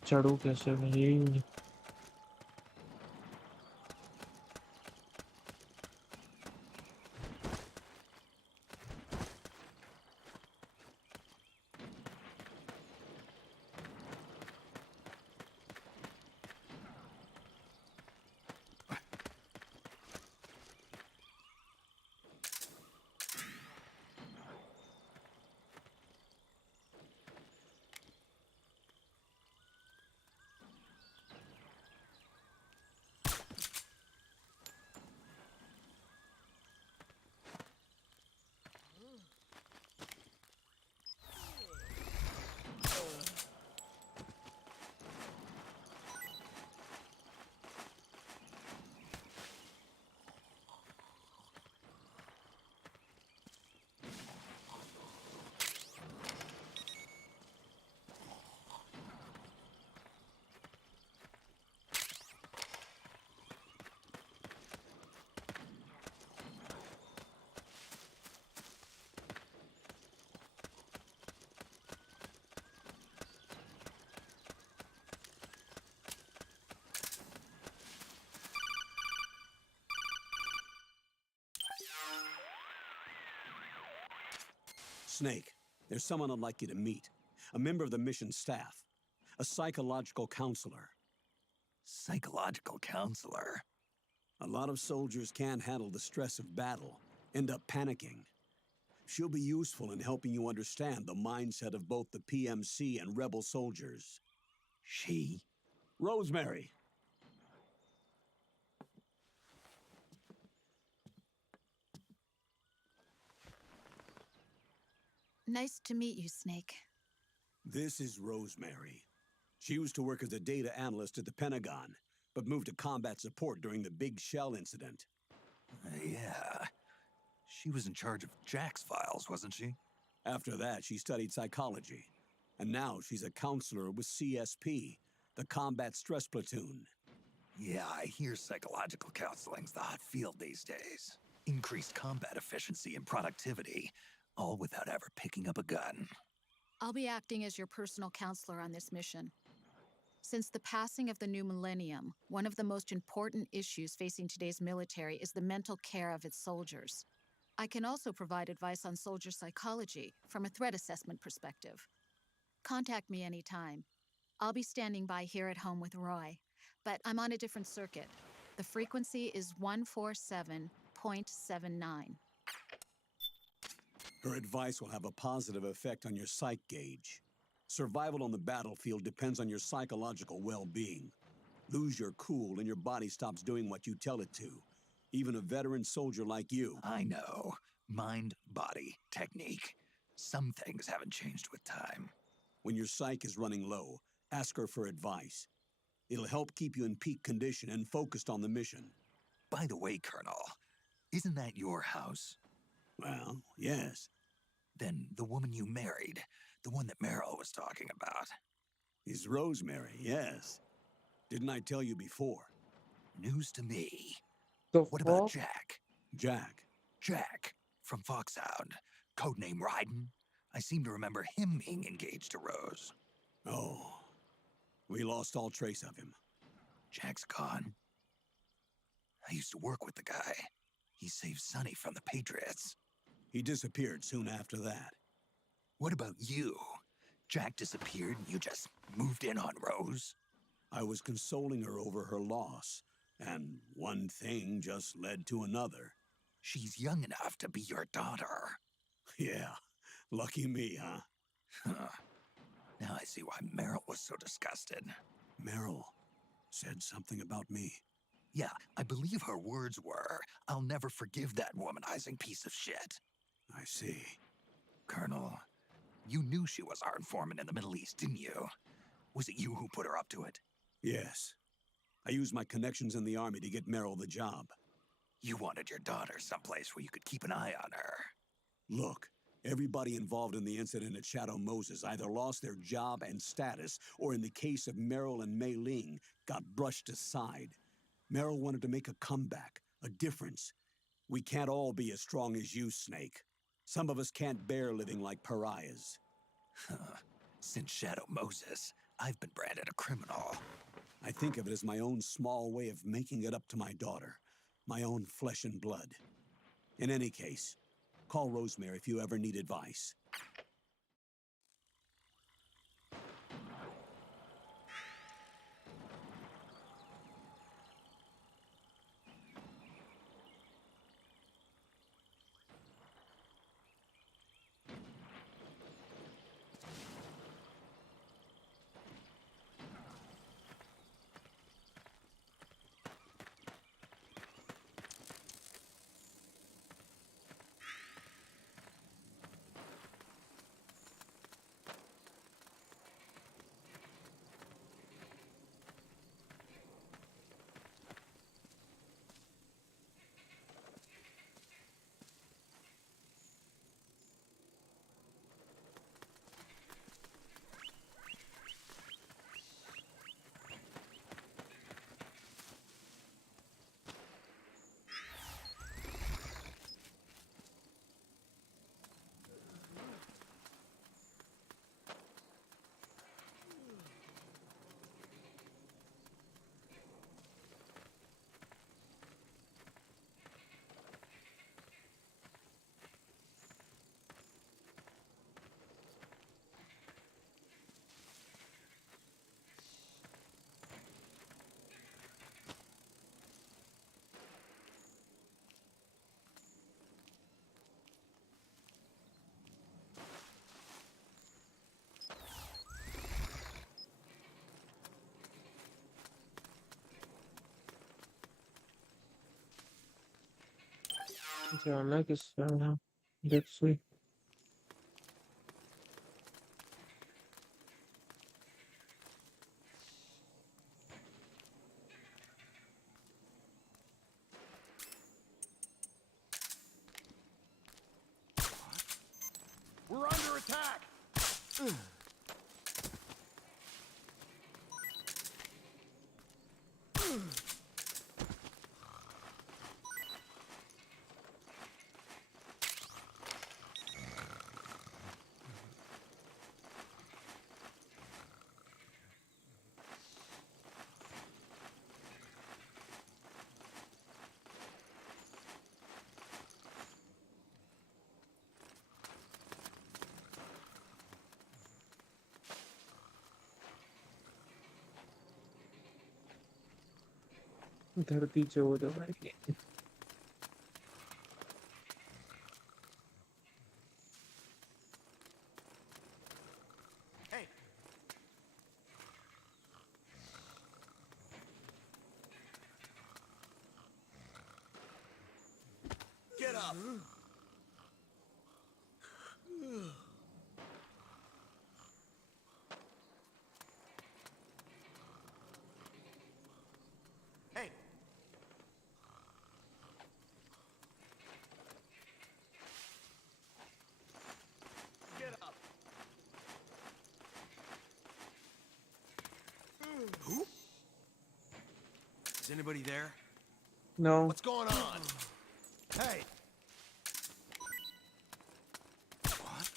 चढ़ू कैसे भाई? Snake, there's someone I'd like you to meet. A member of the mission staff. A psychological counselor. Psychological counselor? A lot of soldiers can't handle the stress of battle, end up panicking. She'll be useful in helping you understand the mindset of both the PMC and rebel soldiers. She? Rosemary. Nice to meet you, Snake. This is Rosemary. She used to work as a data analyst at the Pentagon, but moved to combat support during the Big Shell incident. Yeah. She was in charge of Jack's files, wasn't she? After that, she studied psychology. And now she's a counselor with CSP, the Combat Stress Platoon. Yeah, I hear psychological counseling's the hot field these days. Increased combat efficiency and productivity, all without ever picking up a gun. I'll be acting as your personal counselor on this mission. Since the passing of the new millennium, one of the most important issues facing today's military is the mental care of its soldiers. I can also provide advice on soldier psychology from a threat assessment perspective. Contact me anytime. I'll be standing by here at home with Roy, but I'm on a different circuit. The frequency is 147.79. Her advice will have a positive effect on your psych gauge. Survival on the battlefield depends on your psychological well-being. Lose your cool and your body stops doing what you tell it to. Even a veteran soldier like you. I know. Mind, body, technique. Some things haven't changed with time. When your psych is running low, ask her for advice. It'll help keep you in peak condition and focused on the mission. By the way, Colonel, isn't that your house? Well, yes. Then the woman you married, the one that Meryl was talking about. Is Rosemary, yes. Didn't I tell you before? News to me. The What about fuck? Jack? Jack. Jack, from Foxhound. Codename Ryden. I seem to remember him being engaged to Rose. Oh. We lost all trace of him. Jack's gone. I used to work with the guy. He saved Sonny from the Patriots. He disappeared soon after that. What about you? Jack disappeared and you just moved in on Rose? I was consoling her over her loss, and one thing just led to another. She's young enough to be your daughter. Yeah, lucky me, huh? Huh. Now I see why Meryl was so disgusted. Meryl said something about me. Yeah, I believe her words were, "I'll never forgive that womanizing piece of shit." I see. Colonel, you knew she was our informant in the Middle East, didn't you? Was it you who put her up to it? Yes. I used my connections in the army to get Meryl the job. You wanted your daughter someplace where you could keep an eye on her. Look, everybody involved in the incident at Shadow Moses either lost their job and status, or in the case of Meryl and Mei Ling, got brushed aside. Meryl wanted to make a comeback, a difference. We can't all be as strong as you, Snake. Some of us can't bear living like pariahs. Since Shadow Moses, I've been branded a criminal. I think of it as my own small way of making it up to my daughter. My own flesh and blood. In any case, call Rosemary if you ever need advice. जाना किस तरह let's see We're under attack! धरती चौड़ भाई Hey! Get up! Hey! Get up! Who? Is anybody there? no What's going on? Hey! What?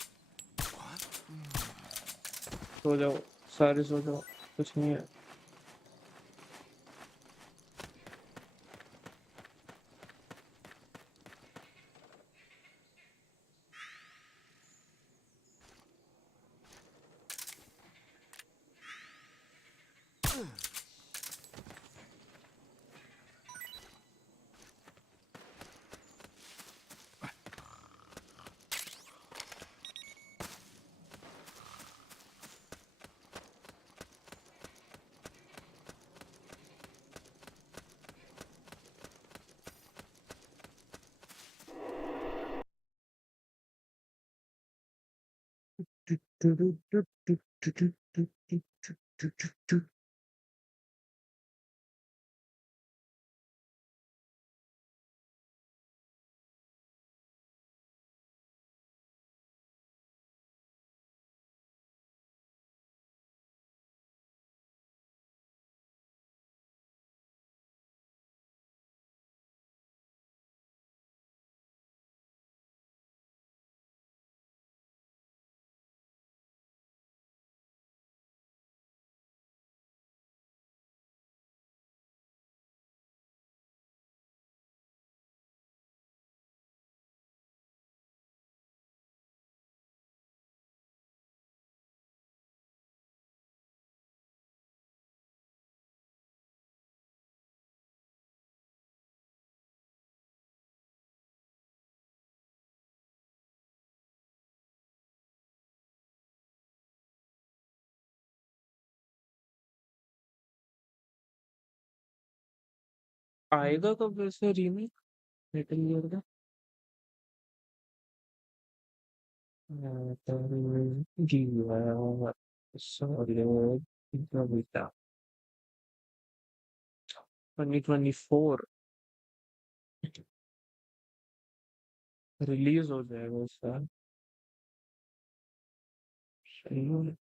सो जाओ सारे सो जाओ कुछ नहीं है आएगा कब वैसे रीमेक मेटल गियर का जी सॉलिड बीटा 2024 रिलीज हो जाएगा उसका सही है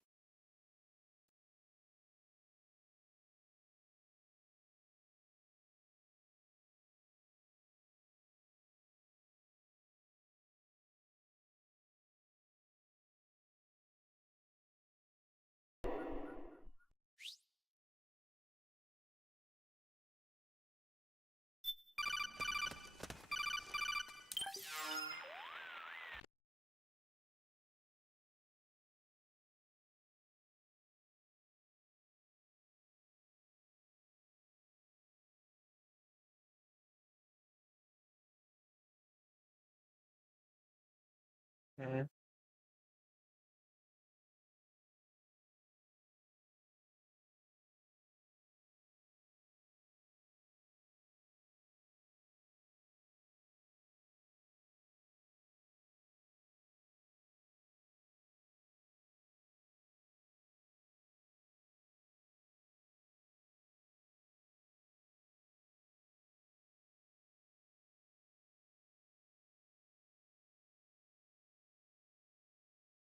हैं?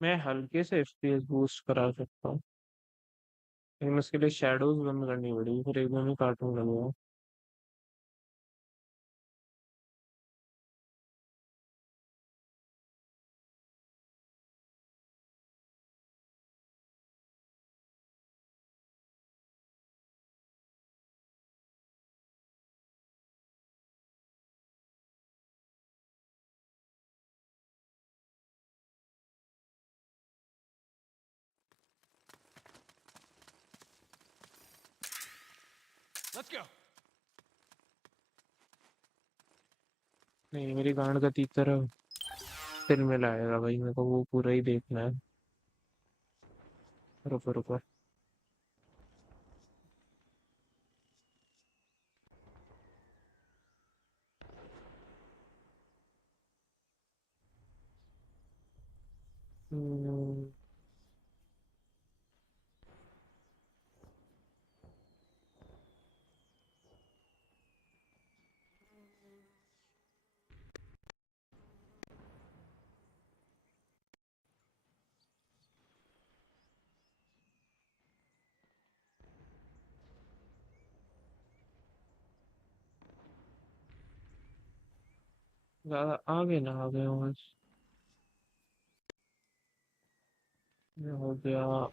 मैं हल्के से एफपीएस बूस्ट करा सकता हूँ, लेकिन उसके लिए शैडोज बंद करनी पड़ेगी, फिर एकदम ही कार्टून लगेगा। Let's go. नहीं, मेरी गांड का तीतर दिल में लाएगा भाई, मेरे को वो पूरा ही देखना है। रुको रुको। हम्म, ज्यादा आगे ना आ गए हो बस। ये हो गया।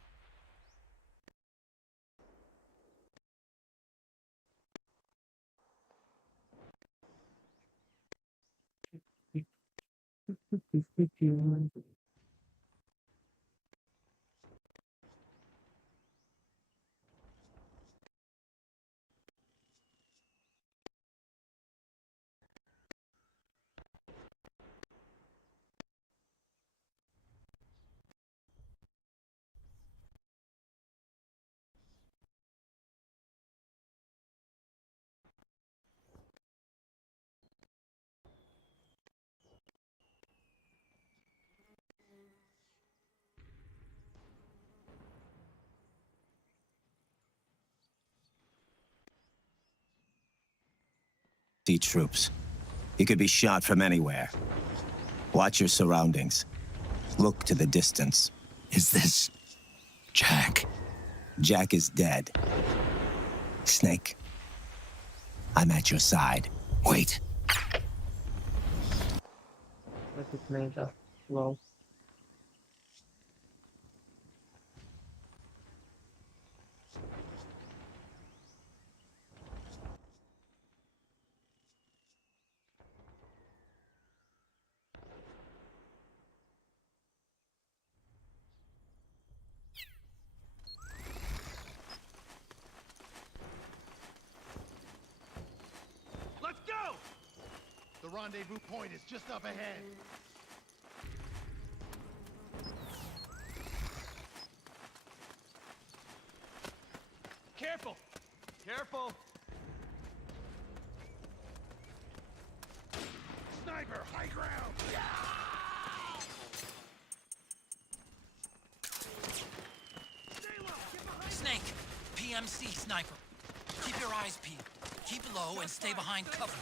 See troops. You could be shot from anywhere. Watch your surroundings. Look to the distance. Is this Jack? Jack is dead. Snake, I'm at your side. Wait. बस इतना ही था। वाह। Let's go! The rendezvous point is just up ahead. Careful! Careful! Sniper, high ground! Stay low! Get behind! Snake, PMC sniper. Keep your eyes peeled. Keep low and stay behind cover.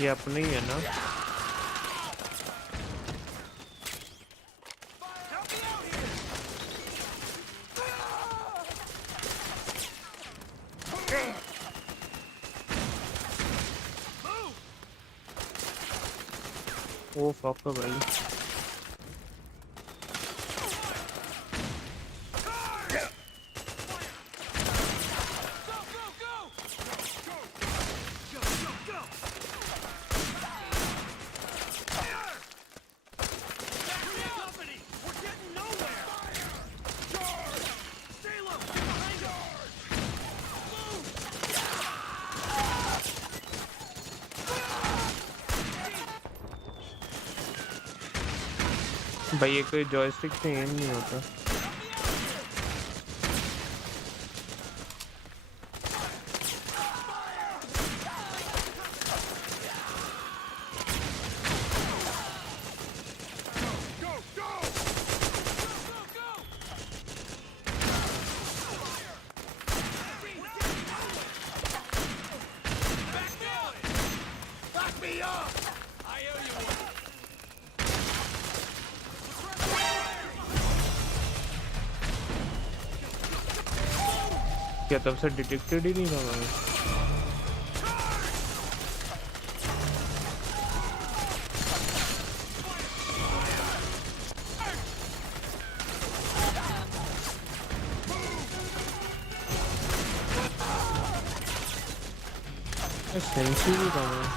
ये अपने ही है ना? Oh fuck भाई। भाई ये कोई joystick से M नहीं होता। क्या तब से डिटेक्टेड ही नहीं था मैंने? सेंसी भी था मैं।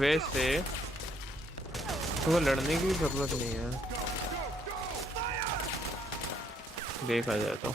वैसे तो लड़ने की जरूरत नहीं है देखा जाए तो।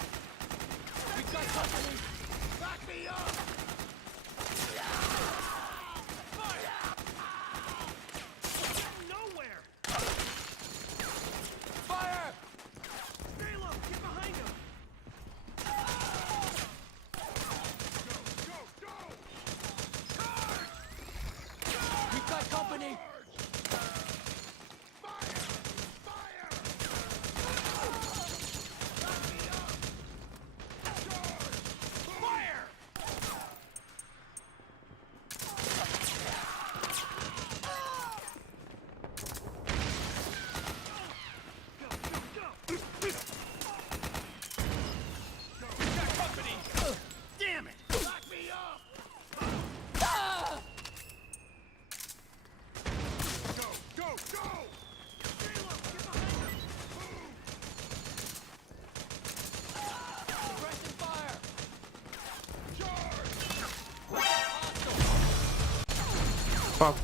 Fuck.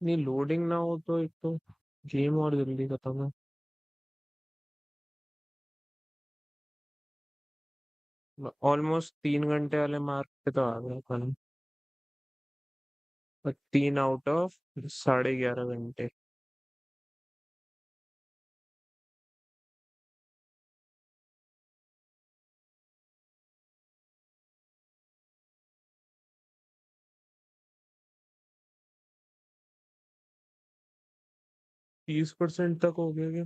नहीं लोडिंग ना हो तो एक तो गेम और जल्दी खत्म है। ऑलमोस्ट 3 घंटे वाले मार्क पे तो आ गया अपन। 3 आउट ऑफ 11.5 घंटे। 30% तक हो गया क्या?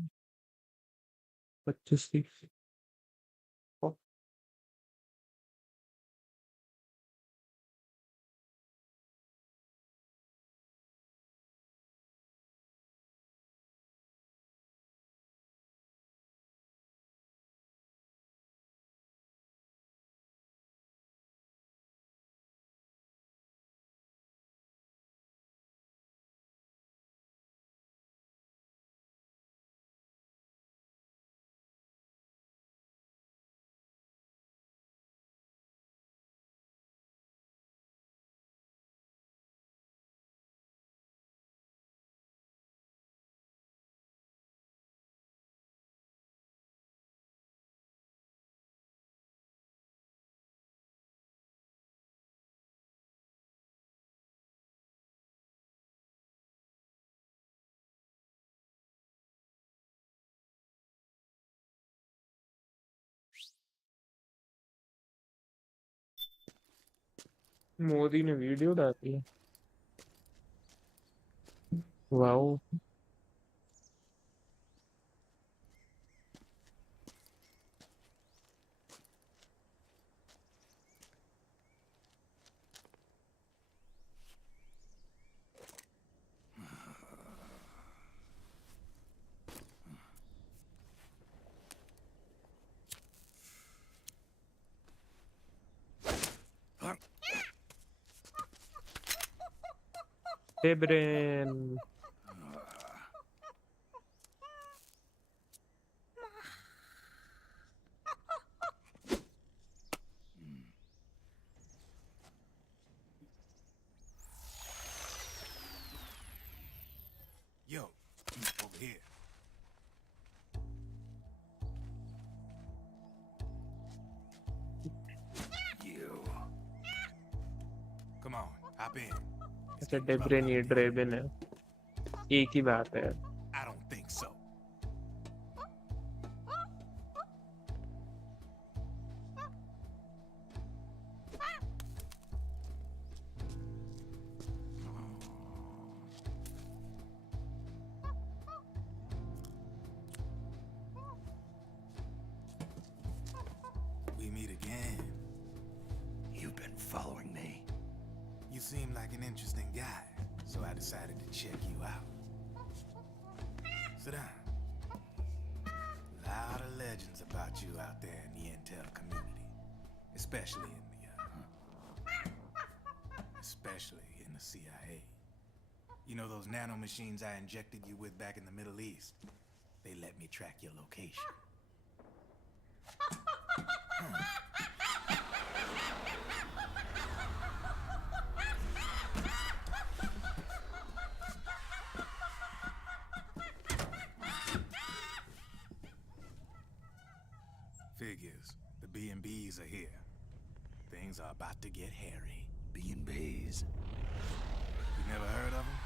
25-30। मोदी ने वीडियो डाली है। Wow. Debrin. Yo, over here. You. Come on, hop in. अच्छा डेब्रिन ये ड्रेबिन है एक ही बात है I don't think so. We meet again. You've been following me. You seem like an interesting guy, so I decided to check you out. Sit down. A lot of legends about you out there in the intel community, especially in the CIA. You know those nano machines I injected you with back in the Middle East? They let me track your location. Figures. The B&Bs are here. Things are about to get hairy. B&Bs. You never heard of them?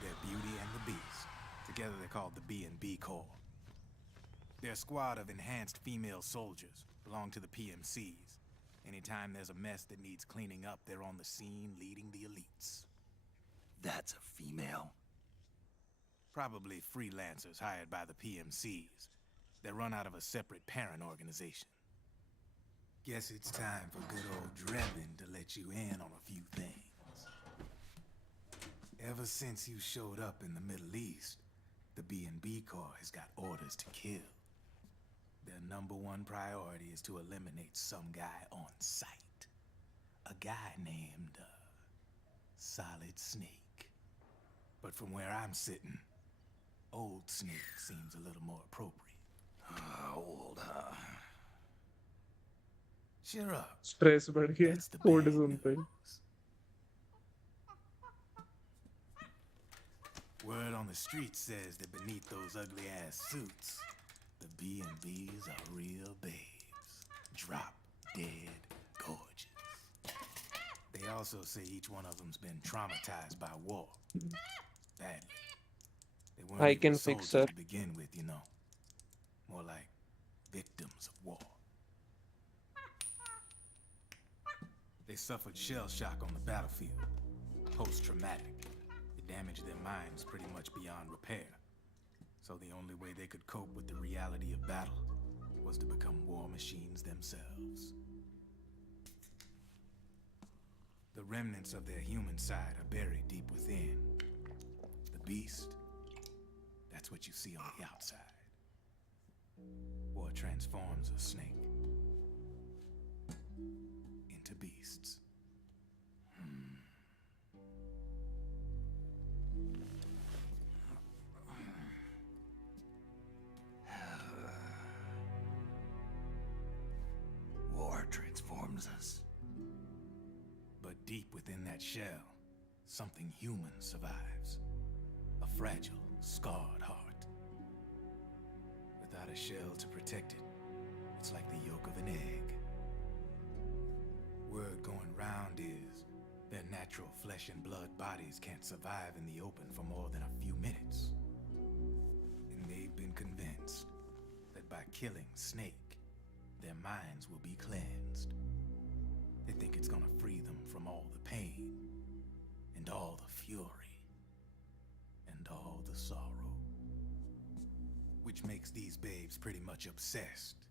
They're Beauty and the Beast. Together they're called the B&B Corps. They're a squad of enhanced female soldiers, belong to the PMCs. Anytime there's a mess that needs cleaning up, they're on the scene leading the elites. That's a female. Probably freelancers hired by the PMCs. They run out of a separate parent organization. Guess it's time for good old Drebin to let you in on a few things. Ever since you showed up in the Middle East, the B&B Corps has got orders to kill. Their #1 priority is to eliminate some guy on sight. A guy named, Solid Snake. But from where I'm sitting, Old Snake seems a little more appropriate. Old, Cheer up. Stress बढ़ गया That's the code bad सुनते news. Word on the street says that beneath those ugly-ass suits, the B&Bs are real babes. Drop dead gorgeous. They also say each one of them's been traumatized by war. Badly. They weren't I even can fix soldiers her. to begin with, you know. More like victims of war. They suffered shell shock on the battlefield. Post-traumatic. It damaged their minds pretty much beyond repair. So the only way they could cope with the reality of battle was to become war machines themselves. The remnants of their human side are buried deep within. The beast, that's what you see on the outside. War transforms a snake into beasts. War transforms us. But deep within that shell, something human survives. A fragile, scarred heart. Without a shell to protect it, it's like the yolk of an egg. Word going round is their natural flesh and blood bodies can't survive in the open for more than a few minutes. And they've been convinced that by killing Snake, their minds will be cleansed. They think it's gonna free them from all the pain, and all the fury, and all the sorrow. Which makes these babes pretty much obsessed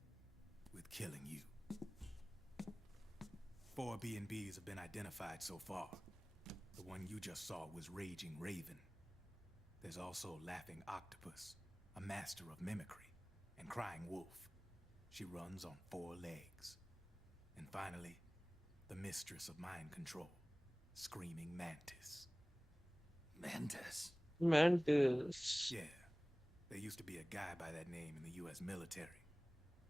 with killing you. 4 B&Bs have been identified so far. The one you just saw was Raging Raven. There's also Laughing Octopus, a master of mimicry, and Crying Wolf. She runs on 4 legs. And finally, the mistress of mind control, Screaming Mantis. Mantis? Mantis. Yeah. There used to be a guy by that name in the U.S. military.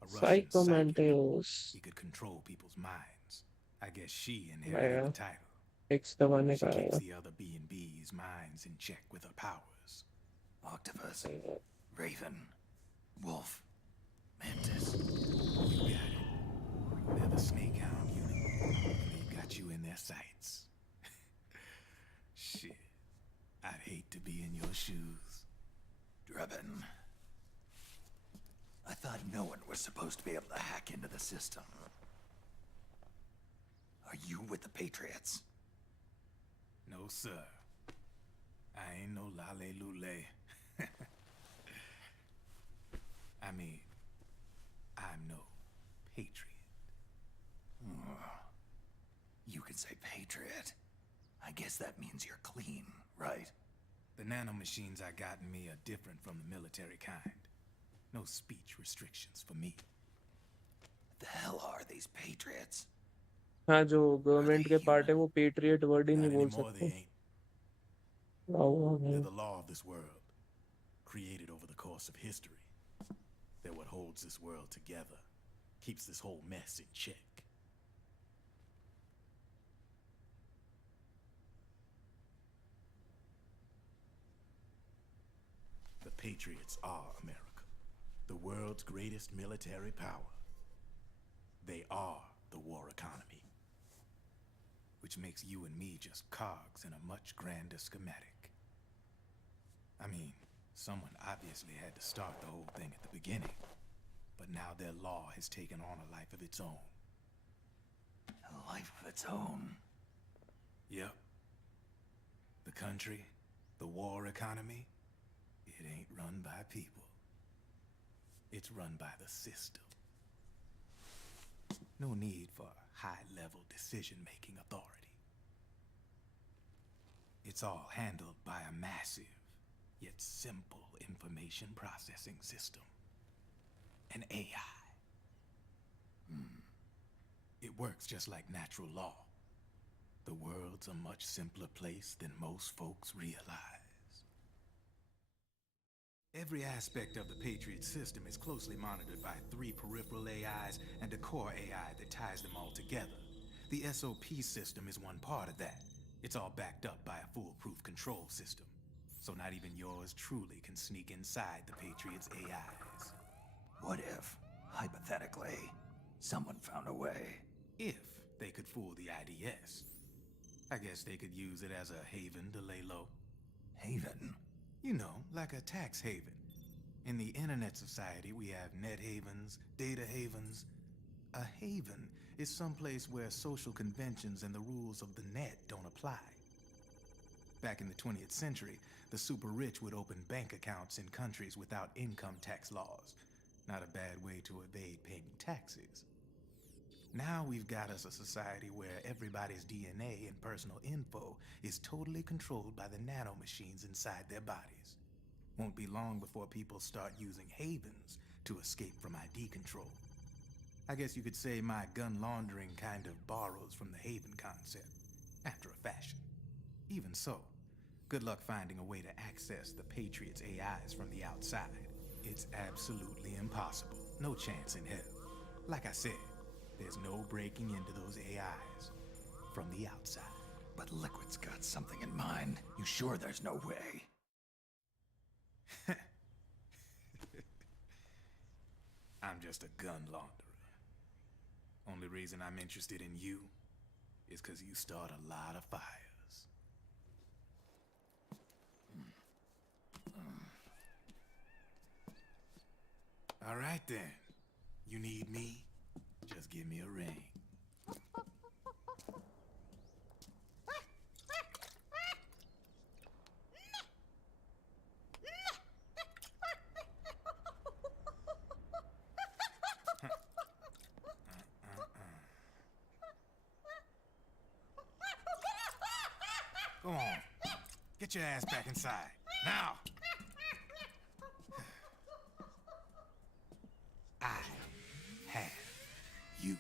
A Russian Psycho psychic. Mantis. He could control people's minds. I guess she Yeah. inherited the title. X दबाने She का keeps है. the other B&B's minds in check with her powers. Octopus, Raven, Wolf, Mantis. You got it. They're the snake hound unit. They got you in their sights. Shit. I'd hate to be in your shoes. Drebin. I thought no one was supposed to be able to hack into the system. Are you with the Patriots? No, sir. I ain't no lale-lule. I mean, I'm no patriot. You can say patriot. I guess that means you're clean, right? The nanomachines I got in me are different from the military kind. No speech restrictions for me. What the hell are these patriots? हाँ जो government के part है वो patriot word he Not नहीं बोल anymore, सकते. they ain't. They're the law of this world, created over the course of history. They're what holds this world together, keeps this whole mess in check. The Patriots are America, the world's greatest military power. They are the war economy, which makes you and me just cogs in a much grander schematic. I mean, someone obviously had to start the whole thing at the beginning, but now their law has taken on a life of its own. A life of its own? Yep. The country, the war economy, it ain't run by people. It's run by the system. No need for high-level decision-making authority. It's all handled by a massive, yet simple information processing system. An AI. It works just like natural law. The world's a much simpler place than most folks realize. Every aspect of the Patriot system is closely monitored by 3 peripheral AIs and a core AI that ties them all together. The SOP system is one part of that. It's all backed up by a foolproof control system. So not even yours truly can sneak inside the Patriots' AIs. What if, hypothetically, someone found a way? If they could fool the IDS. I guess they could use it as a haven to lay low. Haven? You know, like a tax haven. In the internet society, we have net havens, data havens. A haven is someplace where social conventions and the rules of the net don't apply. Back in the 20th century, the super rich would open bank accounts in countries without income tax laws. Not a bad way to evade paying taxes. Now we've got us a society where everybody's DNA and personal info is totally controlled by the nanomachines inside their bodies. Won't be long before people start using havens to escape from ID control. I guess you could say my gun laundering kind of borrows from the haven concept, after a fashion. Even so, good luck finding a way to access the Patriots' AIs from the outside. It's absolutely impossible. No chance in hell. Like I said, there's no breaking into those AIs from the outside. But Liquid's got something in mind. You sure there's no way? I'm just a gun launderer. Only reason I'm interested in you is because you start a lot of fires. All right then. You need me? Just give me a ring. Go on. Get your ass back inside. Now! I have you.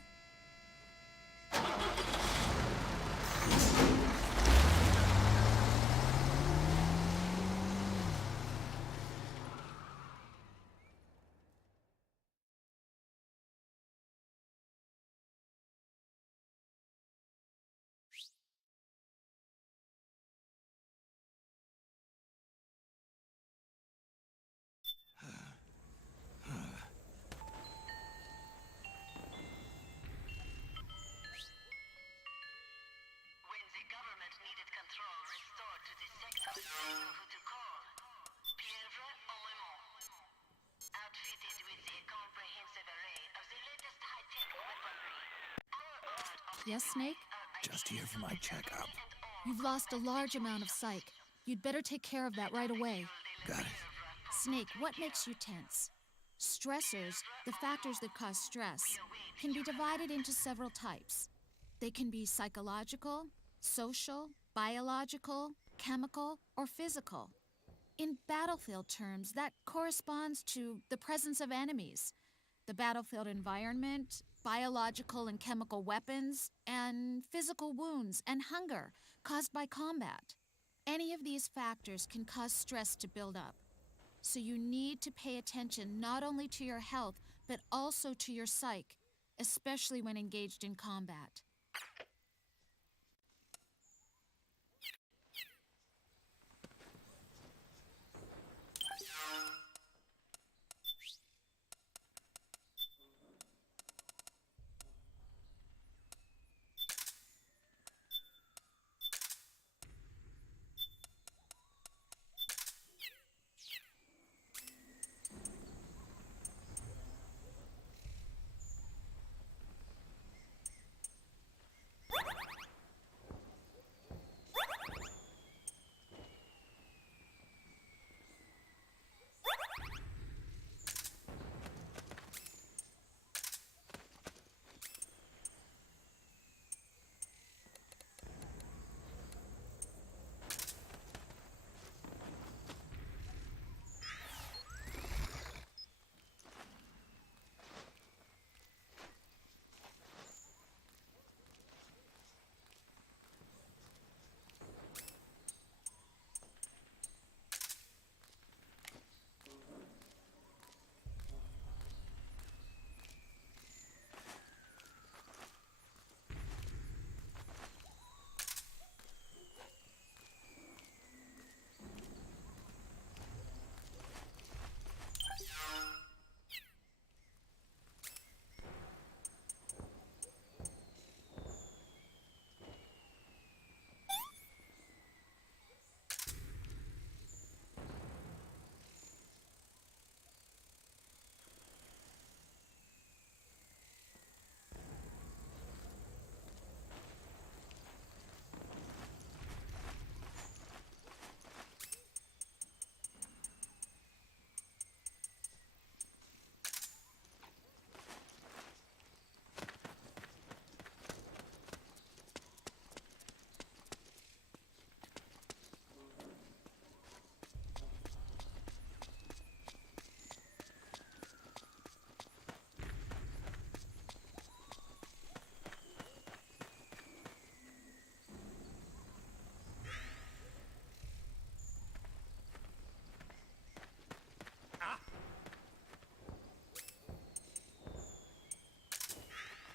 Yes, Snake? Just here for my checkup. You've lost a large amount of psych. You'd better take care of that right away. Got it. Snake, what makes you tense? Stressors, the factors that cause stress, can be divided into several types. They can be psychological, social, biological, chemical, or physical. In battlefield terms, that corresponds to the presence of enemies, the battlefield environment, biological and chemical weapons, and physical wounds and hunger caused by combat. Any of these factors can cause stress to build up. So you need to pay attention not only to your health, but also to your psyche, especially when engaged in combat.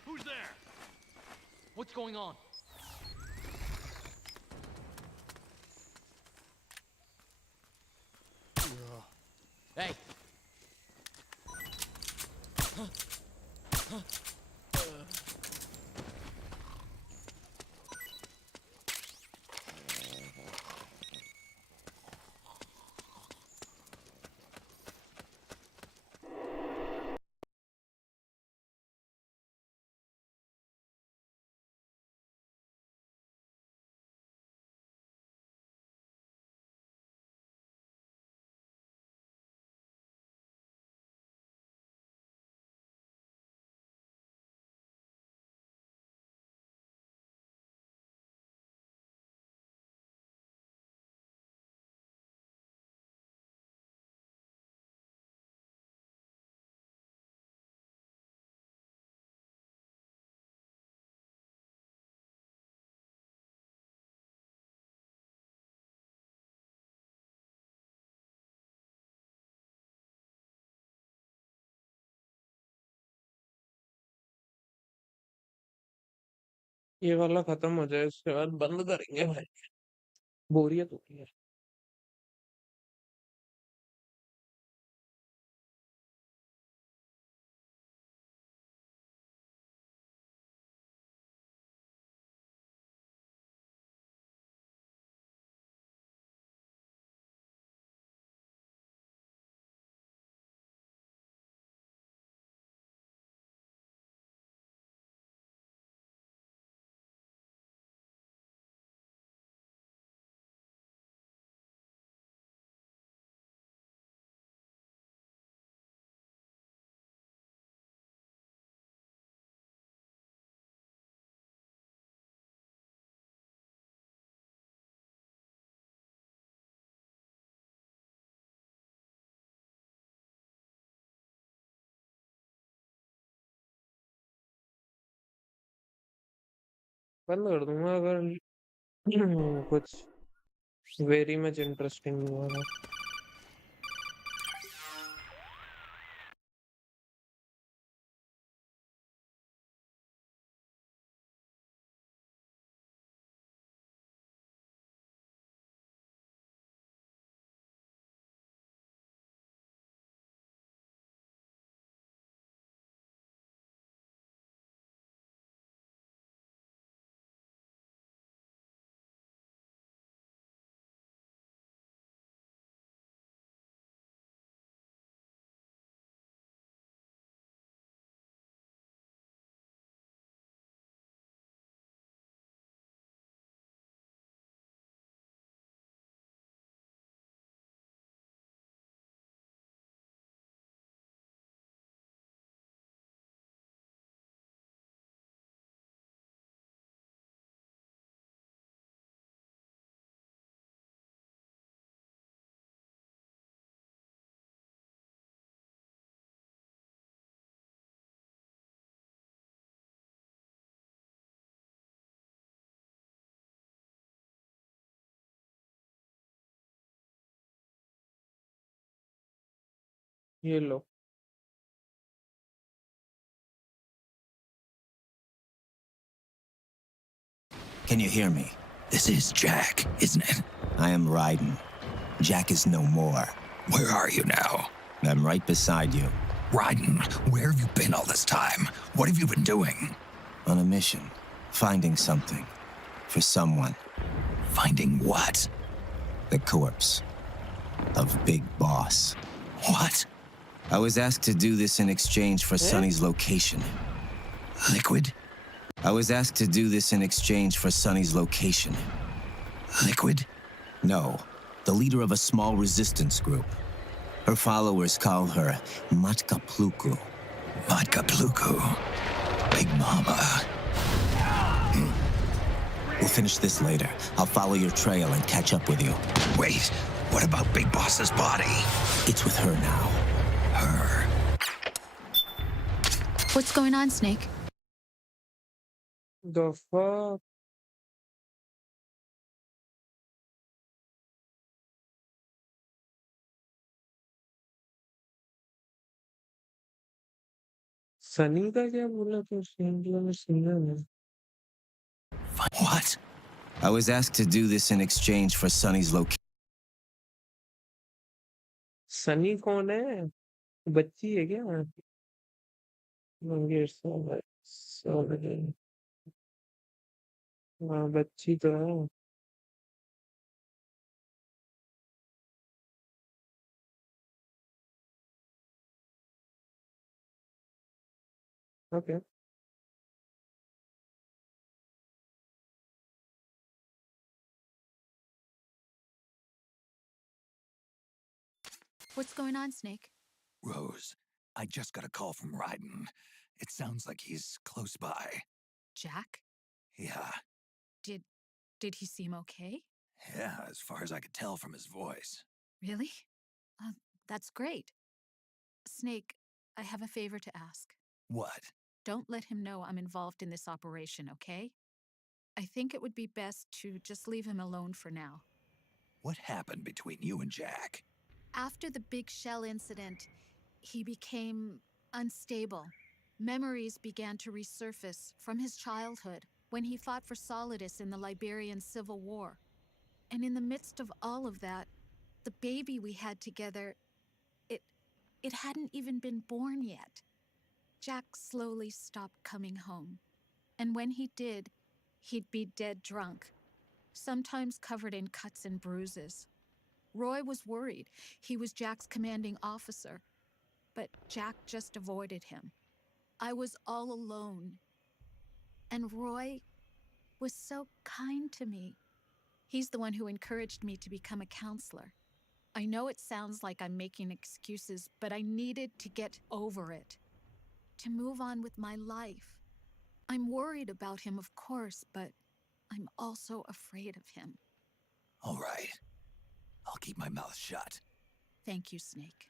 Who's there? What's going on? Hey! ये वाला खत्म हो जाए उसके बाद बंद करेंगे भाई, बोरियत होती है। बंद कर दूंगा अगर कुछ वेरी मच इंटरेस्टिंग नहीं हुआ था। ये लो। Can you hear me? This is Jack, isn't it? I am Raiden. Jack is no more. Where are you now? I'm right beside you. Raiden, where have you been all this time? What have you been doing? On a mission. Finding something. For someone. Finding what? The corpse. Of Big Boss. What? I was asked to do this in exchange for Sonny's location. Liquid? I was asked to do this in exchange for Sonny's location. Liquid? No. The leader of a small resistance group. Her followers call her Matka Pluku. Matka Pluku? Big Mama. We'll finish this later. I'll follow your trail and catch up with you. Wait, what about Big Boss's body? It's with her now. Her? What's going on, Snake? The fuck? Sunny का क्या बोला तो single What? I was asked to do this in exchange for Sonny's location. Sunny कौन है? बच्ची है क्या? मंगेश हाँ बच्ची तो है। Okay. What's going on, Snake? Rose, I just got a call from Raiden. It sounds like he's close by. Jack? Yeah. Did he seem okay? Yeah, as far as I could tell from his voice. Really? That's great. Snake, I have a favor to ask. What? Don't let him know I'm involved in this operation, okay? I think it would be best to just leave him alone for now. What happened between you and Jack? After the big shell incident, he became unstable. Memories began to resurface from his childhood when he fought for Solidus in the Liberian Civil War. And in the midst of all of that, the baby we had together, it hadn't even been born yet. Jack slowly stopped coming home. And when he did, he'd be dead drunk, sometimes covered in cuts and bruises. Roy was worried. He was Jack's commanding officer. But Jack just avoided him. I was all alone. And Roy was so kind to me. He's the one who encouraged me to become a counselor. I know it sounds like I'm making excuses, but I needed to get over it. To move on with my life. I'm worried about him, of course, but I'm also afraid of him. All right. I'll keep my mouth shut. Thank you, Snake.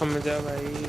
समझा भाई।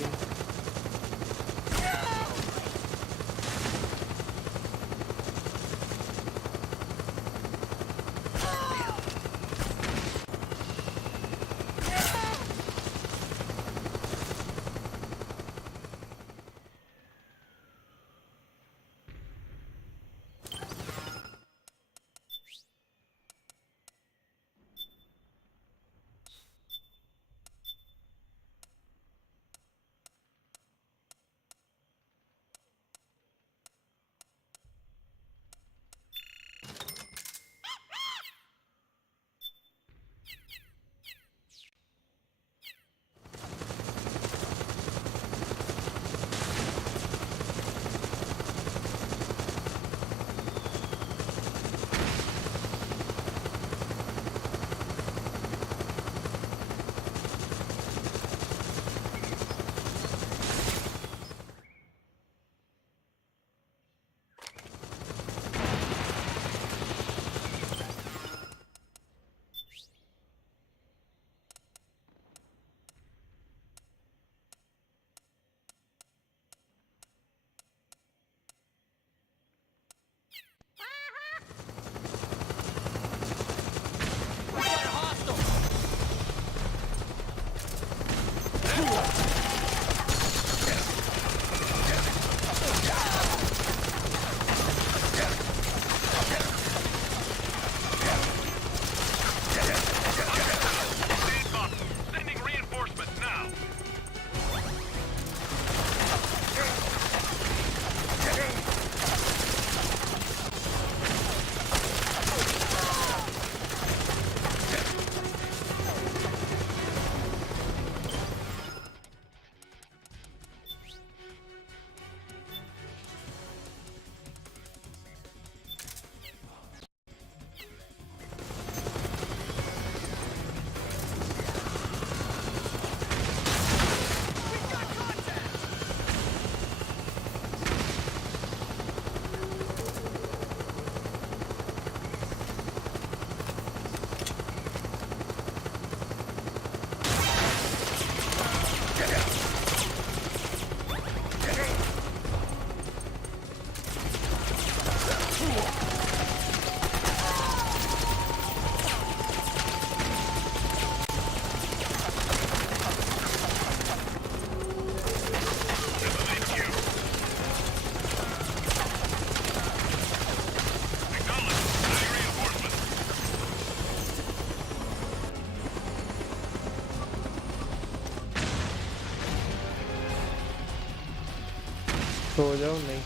सो जाओ। नहीं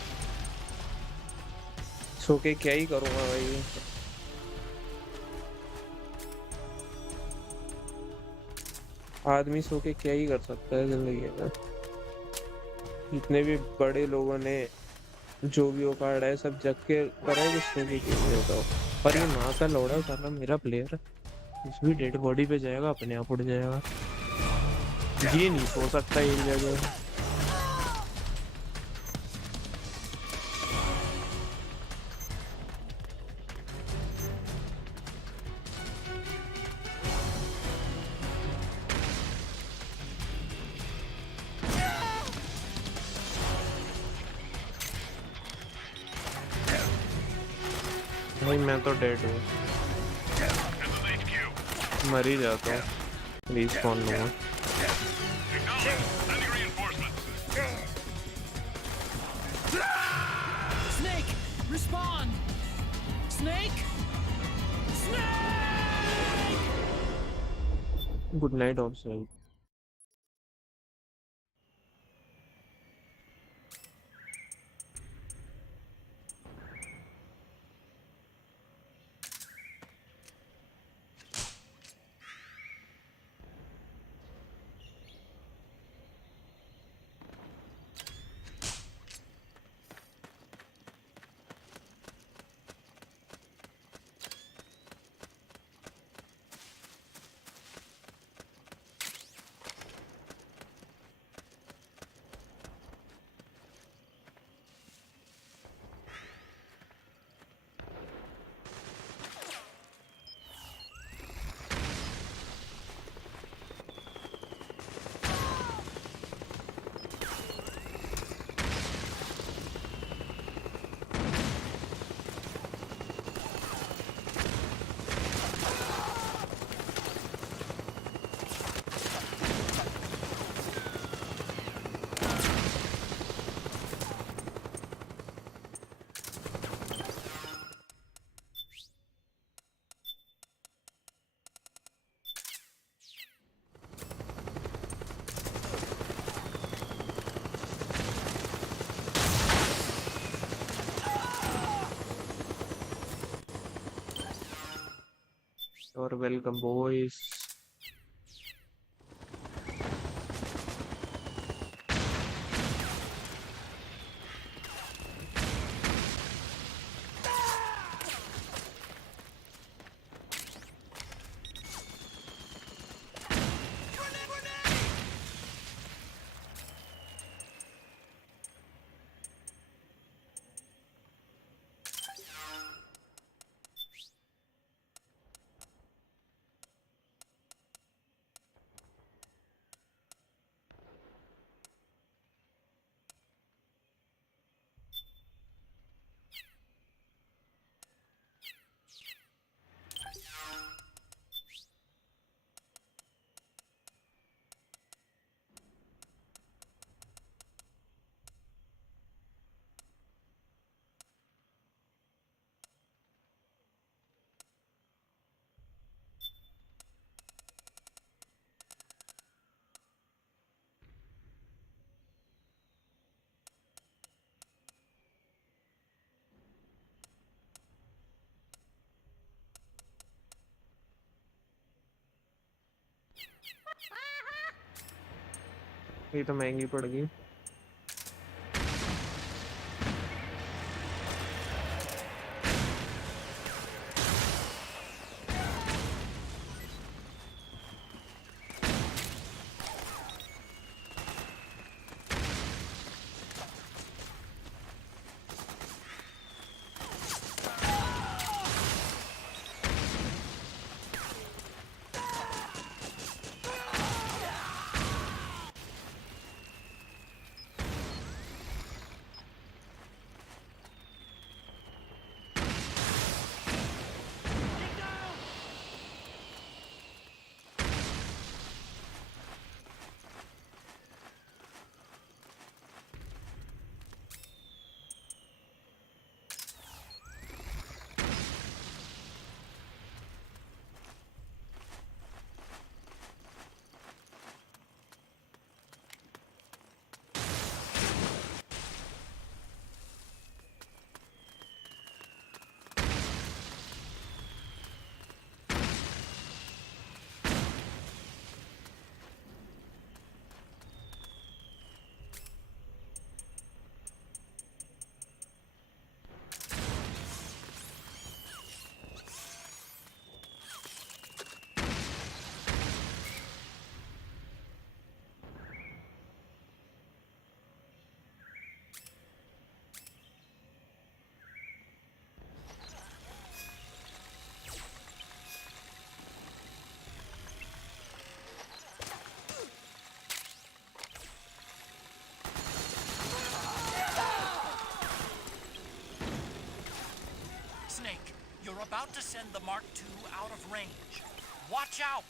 सो के क्या ही करूँगा भाई। आदमी सो के क्या ही कर सकता है जिंदगी में। जितने भी बड़े लोगों ने जो भी औकात है सब जग के करा है, सो के क्यों नहीं होता। पर ये माँ का लौड़ा साला मेरा प्लेयर इस भी डेड बॉडी पे जाएगा, अपने आप उड़ जाएगा। ये नहीं सो सकता एक जगह। नहीं मैं तो डेड हूँ, मर ही जाता हूँ। रिस्पॉन लूँगा। Snake, respond. Snake. Snake. Good night also. Shor, welcome boys. ये तो महंगी पड़ गई. Snake, you're about to send the Mark II out of range. Watch out!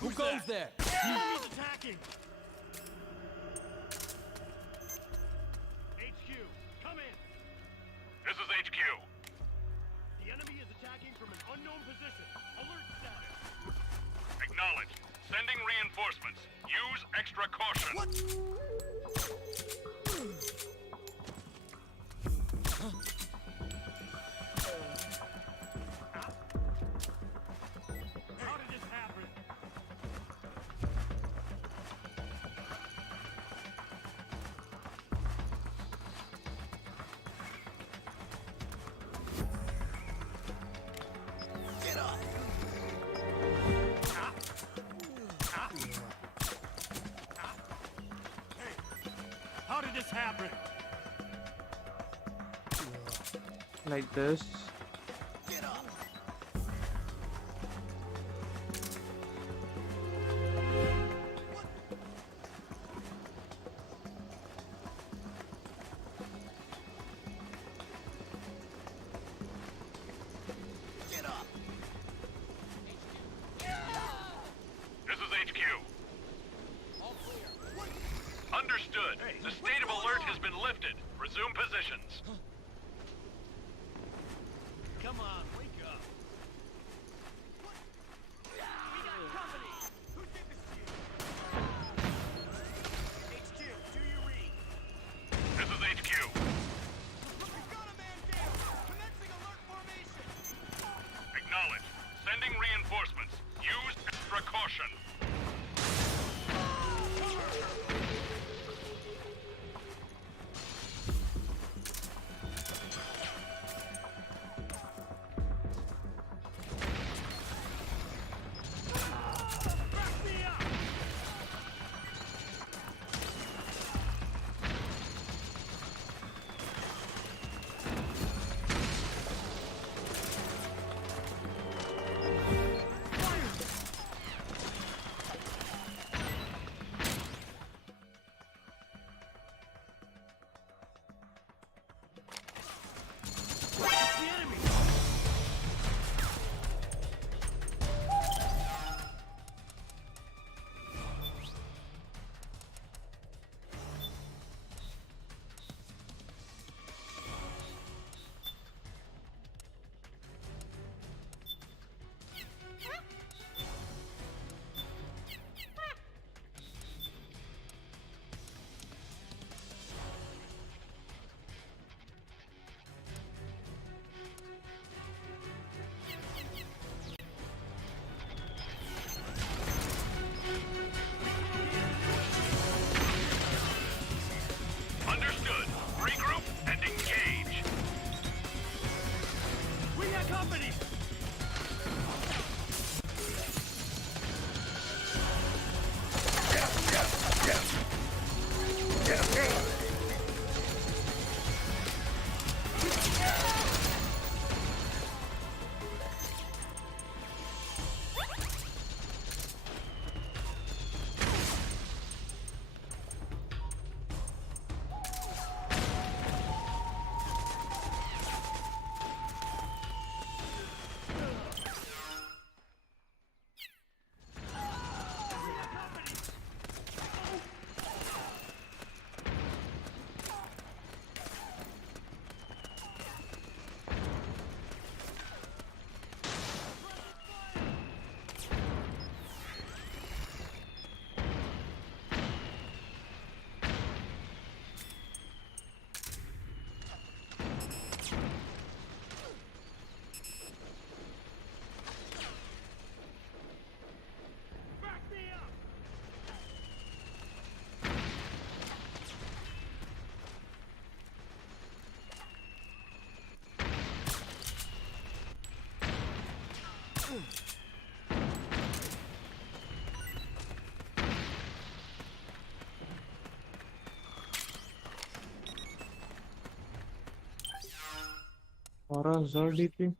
Who goes there? Enemies attacking! HQ, come in! This is HQ. The enemy is attacking from an unknown position. Alert status. Acknowledged. Sending reinforcements. Use extra caution. How did this happen? Get up! How did this happen? Like this. Get up! Get up! 12,000 DP.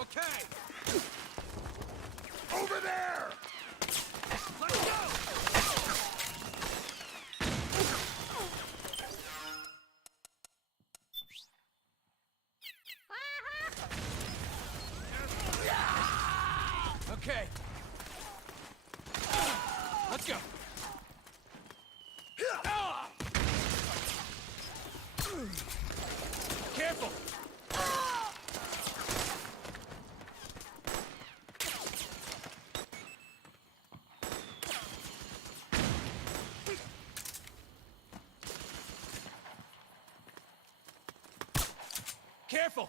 Okay! Over there! Let's go! Okay. Let's go. Careful. Careful.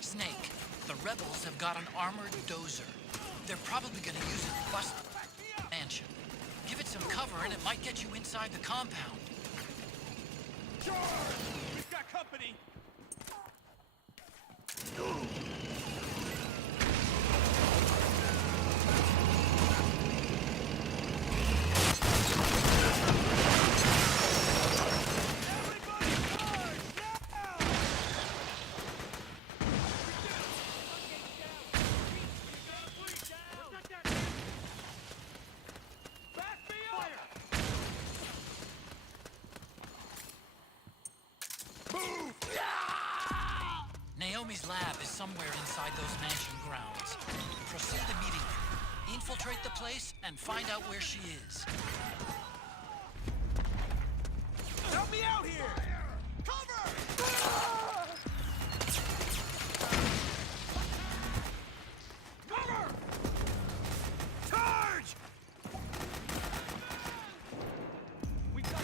Snake, the rebels have got an armored dozer. They're probably gonna use it to bust the mansion. Give it some cover and it might get you inside the compound. Shor! We've got company! Naomi's lab is somewhere inside those mansion grounds. Proceed immediately. Infiltrate the place and find out where she is. Help me out here! Cover! Cover! Charge! We got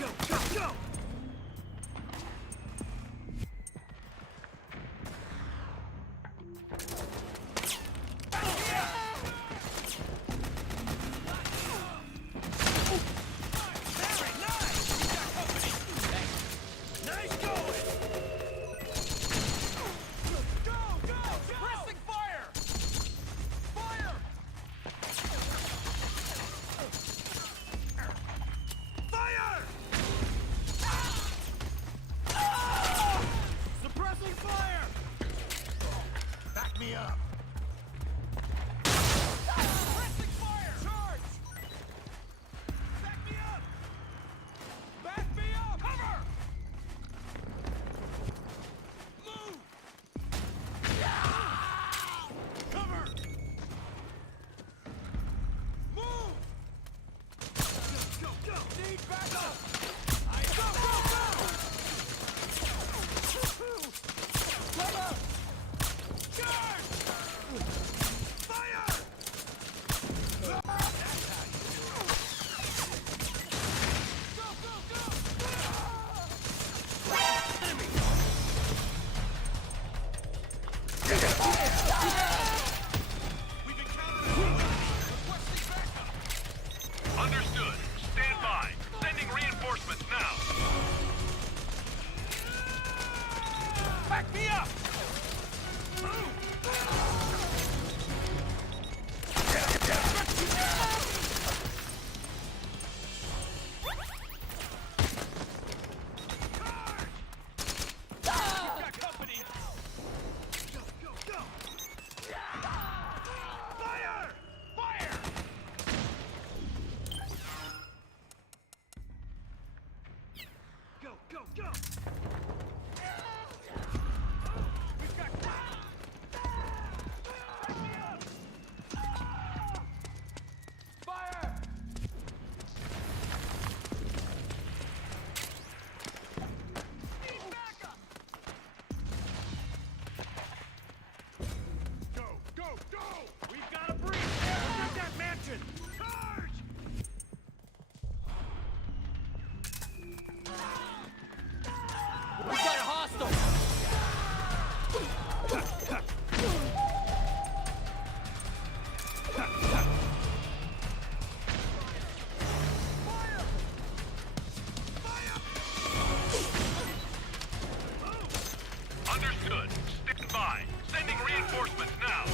go, go, go! Understood. Stand by. Sending reinforcements now. Back me up! Understood. Stand by. Sending reinforcements now.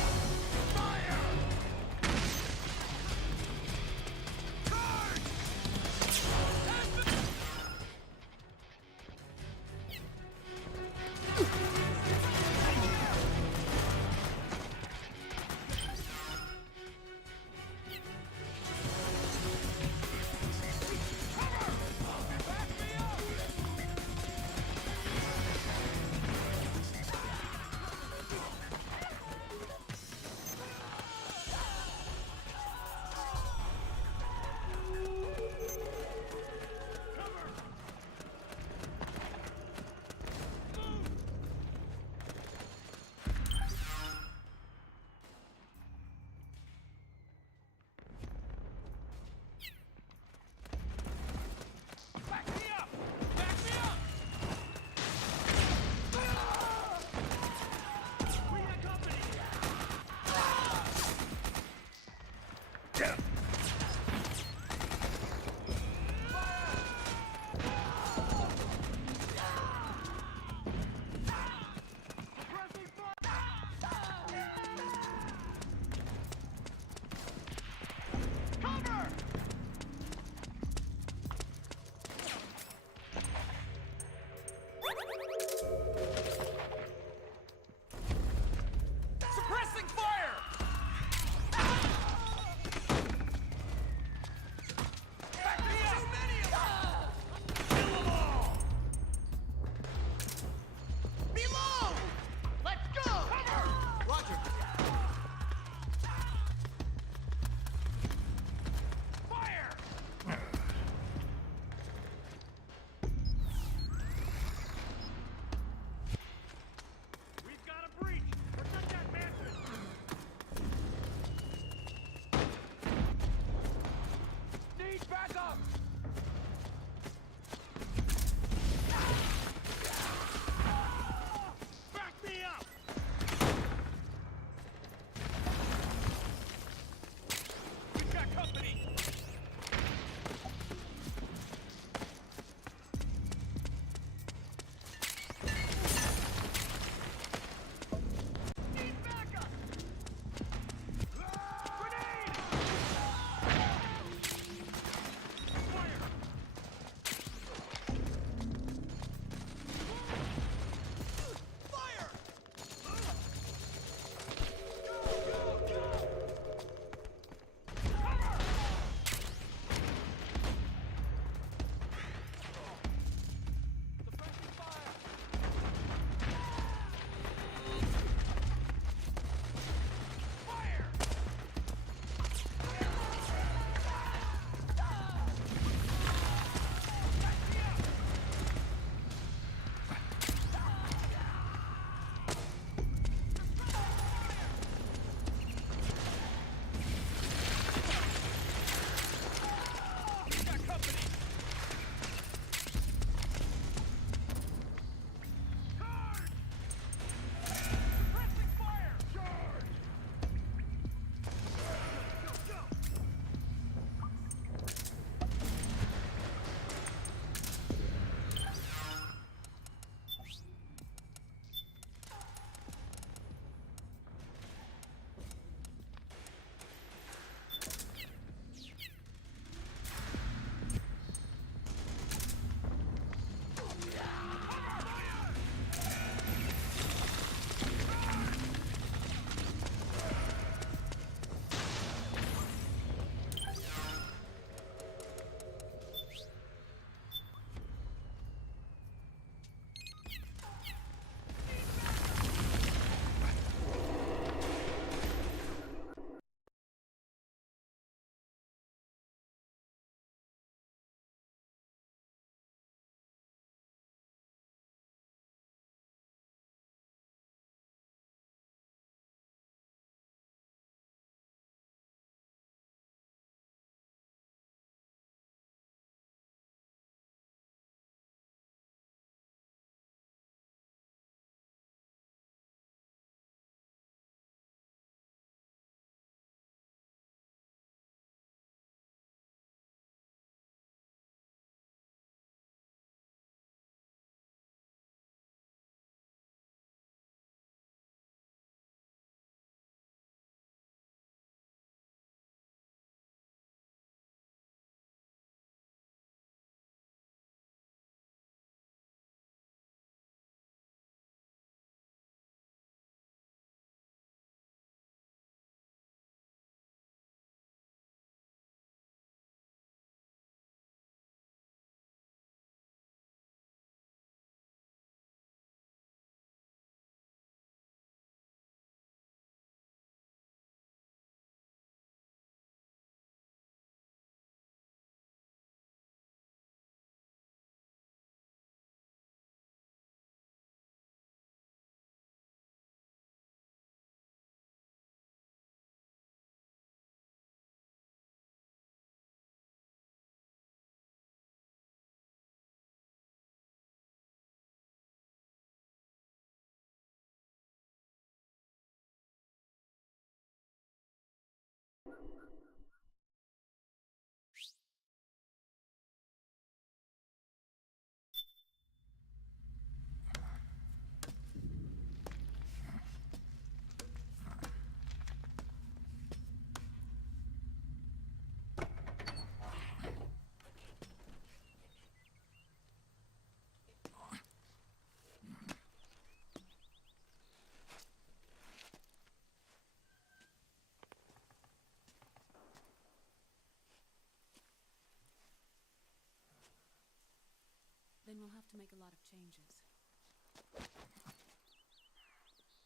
Then we'll have to make a lot of changes.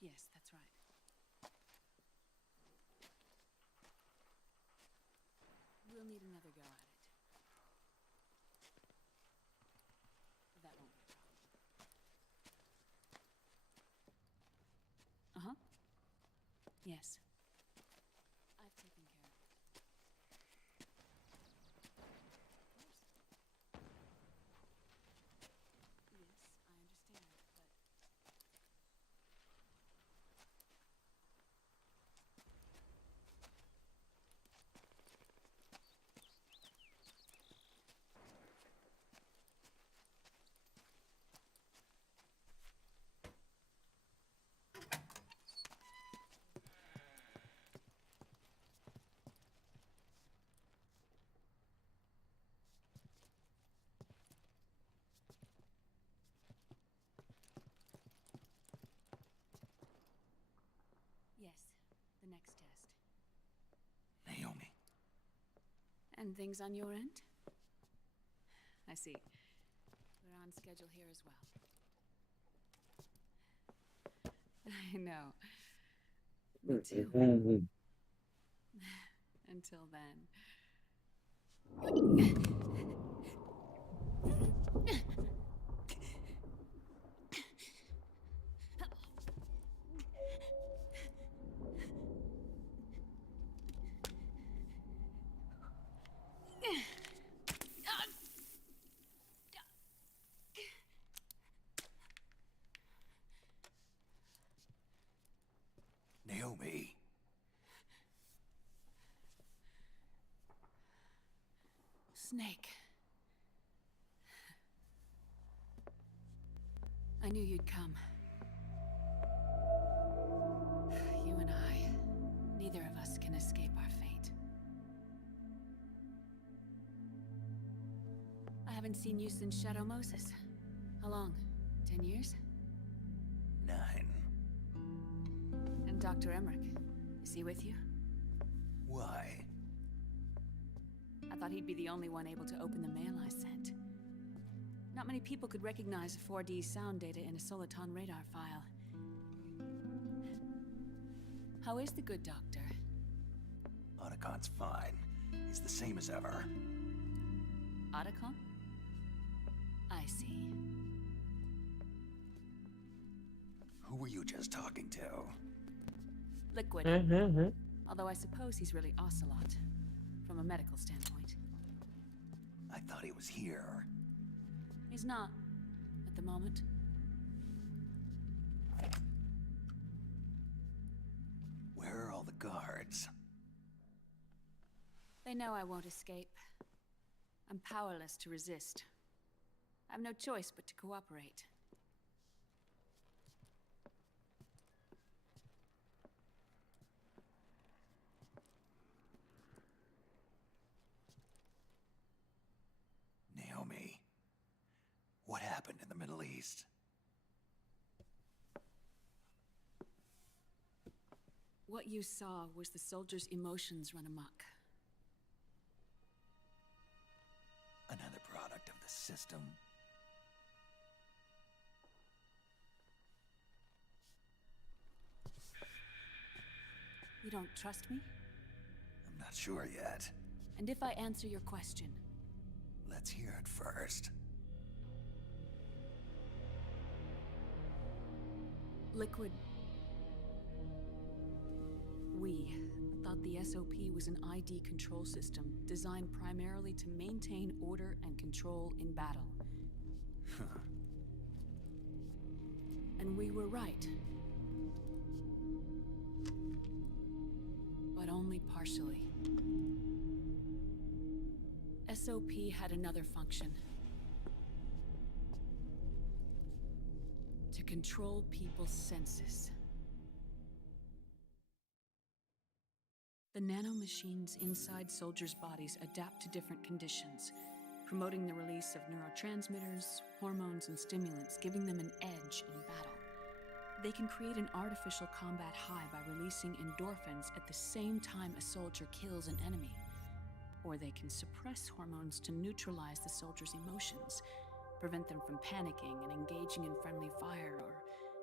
Yes, that's right. We'll need another go at it. That won't be a problem. Uh-huh. Yes. I've taken care of it. Yes, the next test. Naomi. And things on your end? I see. We're on schedule here as well. I know. Me too. Until then. Naomi. Snake. I knew you'd come. You and I, neither of us can escape our fate. I haven't seen you since Shadow Moses. How long? 10 years? 9. And Dr. Emmerich, is he with you? Why? I thought he'd be the only one able to open the mail I sent. Not many people could recognize 4D sound data in a Soliton radar file. How is the good doctor? Otacon's fine. He's the same as ever. Otacon? I see. Who were you just talking to? Liquid. Although I suppose he's really Ocelot, from a medical standpoint. I thought he was here. He's not, at the moment. Where are all the guards? They know I won't escape. I'm powerless to resist. I have no choice but to cooperate. Naomi, what happened in the Middle East? What you saw was the soldiers' emotions run amok. Another product of the system. You don't trust me? I'm not sure yet. And if I answer your question? Let's hear it first. Liquid. We thought the SOP was an ID control system designed primarily to maintain order and control in battle. And we were right. but only partially. SOP had another function. To control people's senses. The nanomachines inside soldiers' bodies adapt to different conditions, promoting the release of neurotransmitters, hormones, and stimulants, giving them an edge in battle. They can create an artificial combat high by releasing endorphins at the same time a soldier kills an enemy. Or they can suppress hormones to neutralize the soldier's emotions, prevent them from panicking and engaging in friendly fire or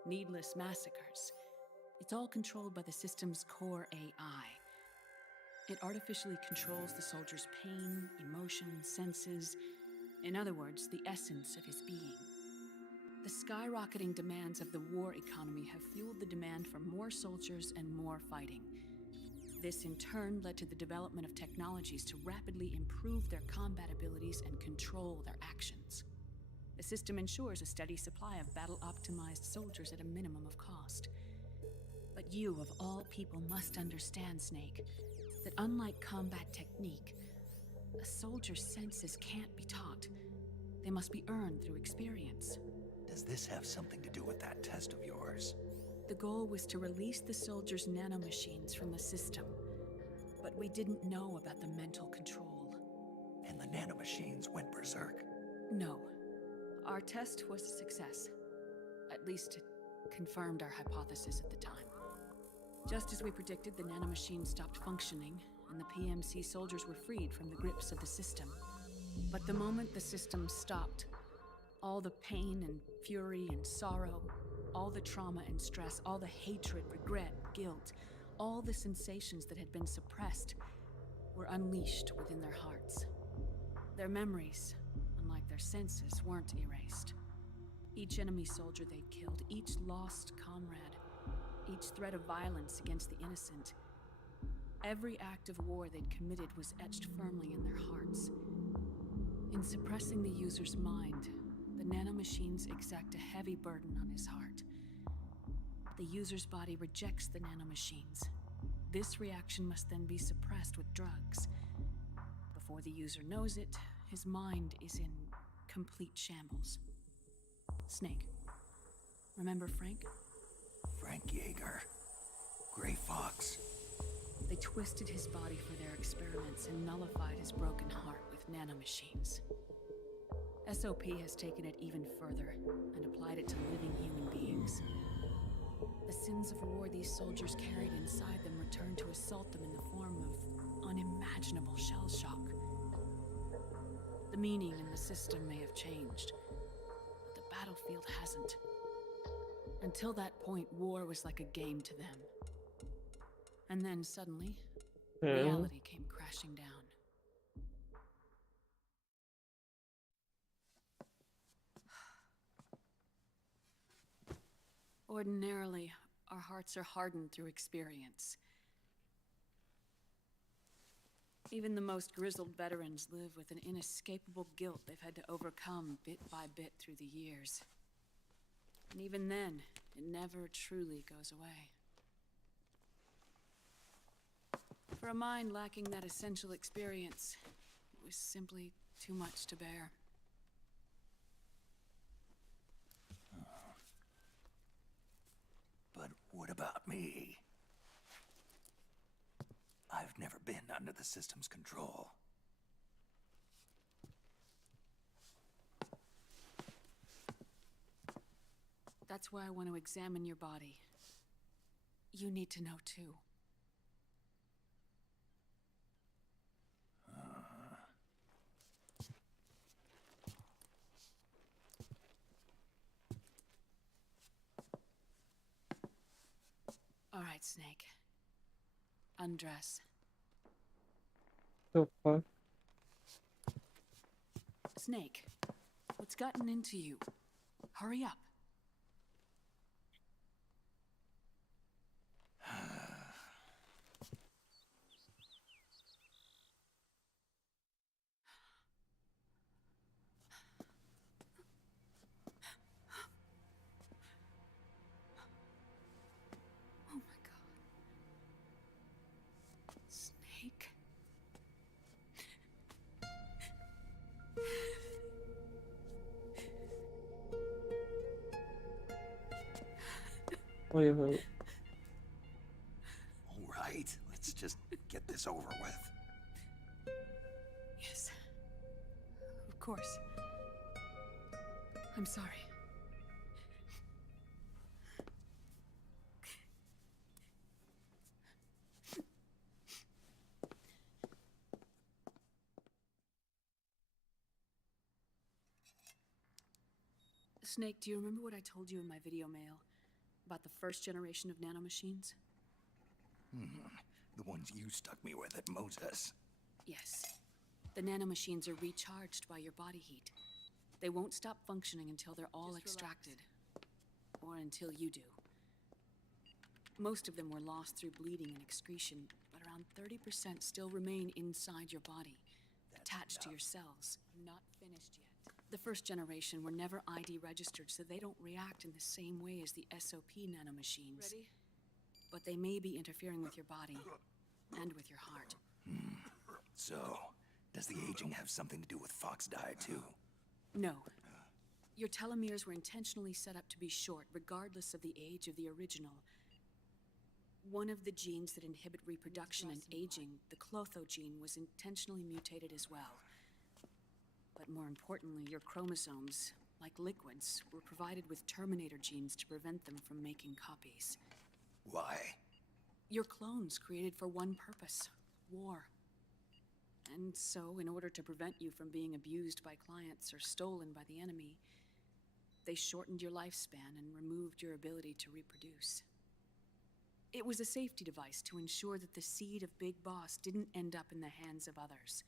needless massacres. It's all controlled by the system's core AI. It artificially controls the soldier's pain, emotion, senses, in other words, the essence of his being. The skyrocketing demands of the war economy have fueled the demand for more soldiers and more fighting. This in turn led to the development of technologies to rapidly improve their combat abilities and control their actions. The system ensures a steady supply of battle-optimized soldiers at a minimum of cost. But you, of all people, must understand, Snake, that unlike combat technique, a soldier's senses can't be taught. They must be earned through experience. Does this have something to do with that test of yours? The goal was to release the soldiers' nanomachines from the system, but we didn't know about the mental control. And the nanomachines went berserk? No. Our test was a success. At least it confirmed our hypothesis at the time. Just as we predicted, the nanomachines stopped functioning, and the PMC soldiers were freed from the grips of the system. But the moment the system stopped, all the pain and fury and sorrow, all the trauma and stress, all the hatred, regret, guilt, all the sensations that had been suppressed were unleashed within their hearts. Their memories, unlike their senses, weren't erased. Each enemy soldier they'd killed, each lost comrade, each threat of violence against the innocent, every act of war they'd committed was etched firmly in their hearts. In suppressing the user's mind, the nanomachines exact a heavy burden on his heart. The user's body rejects the nanomachines. This reaction must then be suppressed with drugs. Before the user knows it, his mind is in complete shambles. Snake, remember Frank? Frank Yeager. Gray Fox. They twisted his body for their experiments and nullified his broken heart with nanomachines. SOP has taken it even further and applied it to living human beings. The sins of war these soldiers carried inside them returned to assault them in the form of unimaginable shell shock. The meaning in the system may have changed, but the battlefield hasn't. Until that point, war was like a game to them. And then suddenly, reality came crashing down. Ordinarily, our hearts are hardened through experience. Even the most grizzled veterans live with an inescapable guilt they've had to overcome bit by bit through the years. And even then, it never truly goes away. For a mind lacking that essential experience, it was simply too much to bear. But what about me? I've never been under the system's control. That's why I want to examine your body. You need to know too. All right, Snake. Undress. The fuck? Snake, what's gotten into you? Hurry up. Oh my God. ओए होए All right, let's just get this over with. Yes. Of course. I'm sorry. Snake, do you remember what I told you in my video mail about the first generation of nanomachines? The ones you stuck me with at Moses. Yes. The nanomachines are recharged by your body heat. They won't stop functioning until they're all extracted. Or until you do. Most of them were lost through bleeding and excretion, but around 30% still remain inside your body, attached to your cells, not finished yet. The first generation were never ID registered, so they don't react in the same way as the SOP nanomachines. Ready? But they may be interfering with your body, and with your heart. So, does the aging have something to do with Fox die too? No. Your telomeres were intentionally set up to be short, regardless of the age of the original. One of the genes that inhibit reproduction and aging, the clotho gene, was intentionally mutated as well. But more importantly, your chromosomes, like liquids, were provided with terminator genes to prevent them from making copies. Why? Your clones created for one purpose: war. And so, in order to prevent you from being abused by clients or stolen by the enemy, they shortened your lifespan and removed your ability to reproduce. It was a safety device to ensure that the seed of Big Boss didn't end up in the hands of others.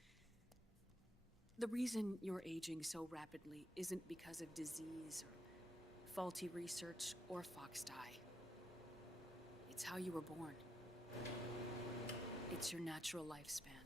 The reason you're aging so rapidly isn't because of disease or faulty research or Fox die. It's how you were born. It's your natural lifespan.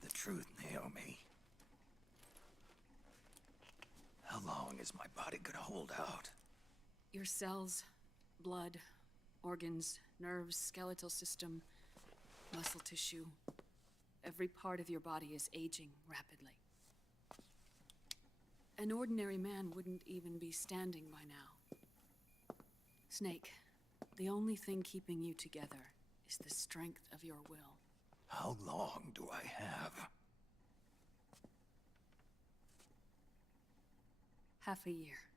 The truth, Naomi. How long is my body gonna hold out? Your cells, blood, organs, nerves, skeletal system, muscle tissue. Every part of your body is aging rapidly. An ordinary man wouldn't even be standing by now. Snake, the only thing keeping you together is the strength of your will. How long do I have? Half a year.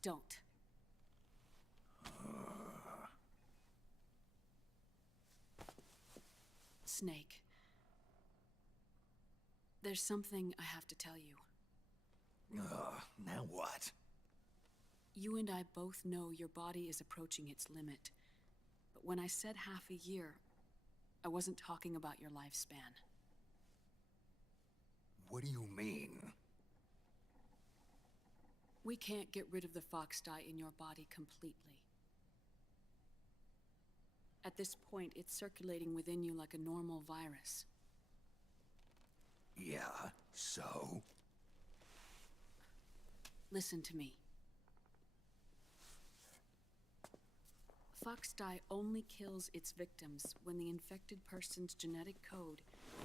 Don't. Snake. There's something I have to tell you. Now what? You and I both know your body is approaching its limit. But when I said half a year, I wasn't talking about your lifespan. What do you mean? We can't get rid of the Fox dye in your body completely. At this point, it's circulating within you like a normal virus. Yeah, so? Listen to me. Fox dye only kills its victims when the infected person's genetic code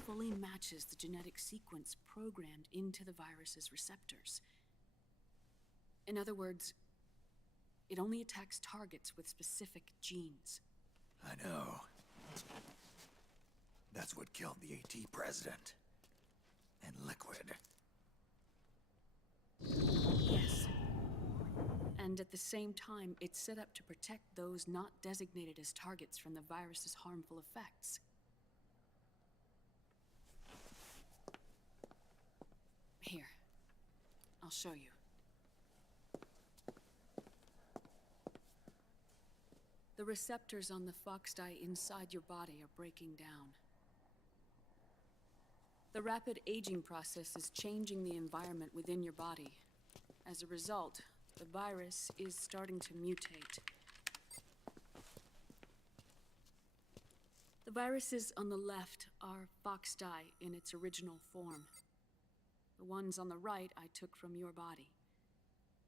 fully matches the genetic sequence programmed into the virus's receptors. In other words, it only attacks targets with specific genes. I know. That's what killed the AT president. And Liquid. Yes. And at the same time, it's set up to protect those not designated as targets from the virus's harmful effects. Here. I'll show you. The receptors on the Fox dye inside your body are breaking down. The rapid aging process is changing the environment within your body, As a result, the virus is starting to mutate. The viruses on the left are fox dye in its original form. The ones on the right I took from your body.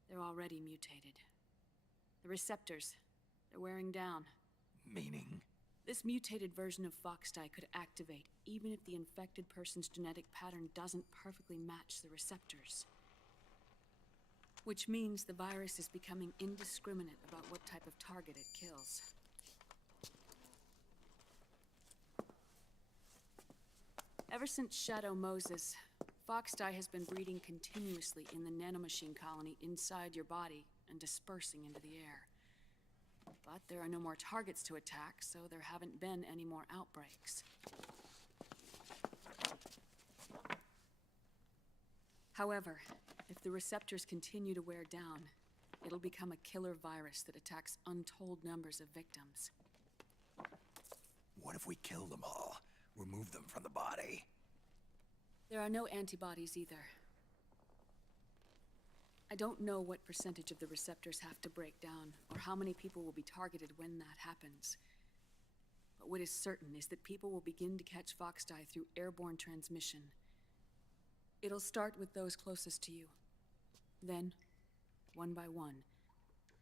They're already mutated. The receptors, they're wearing down. Meaning? This mutated version of fox dye could activate even if the infected person's genetic pattern doesn't perfectly match the receptors. Which means the virus is becoming indiscriminate about what type of target it kills. Ever since Shadow Moses, fox dye has been breeding continuously in the nanomachine colony inside your body and dispersing into the air. But there are no more targets to attack, so there haven't been any more outbreaks. However, if the receptors continue to wear down, it'll become a killer virus that attacks untold numbers of victims. What if we kill them all? Remove them from the body? There are no antibodies either. I don't know what percentage of the receptors have to break down, or how many people will be targeted when that happens. But what is certain is that people will begin to catch fox dye through airborne transmission. It'll start with those closest to you. Then, one by one,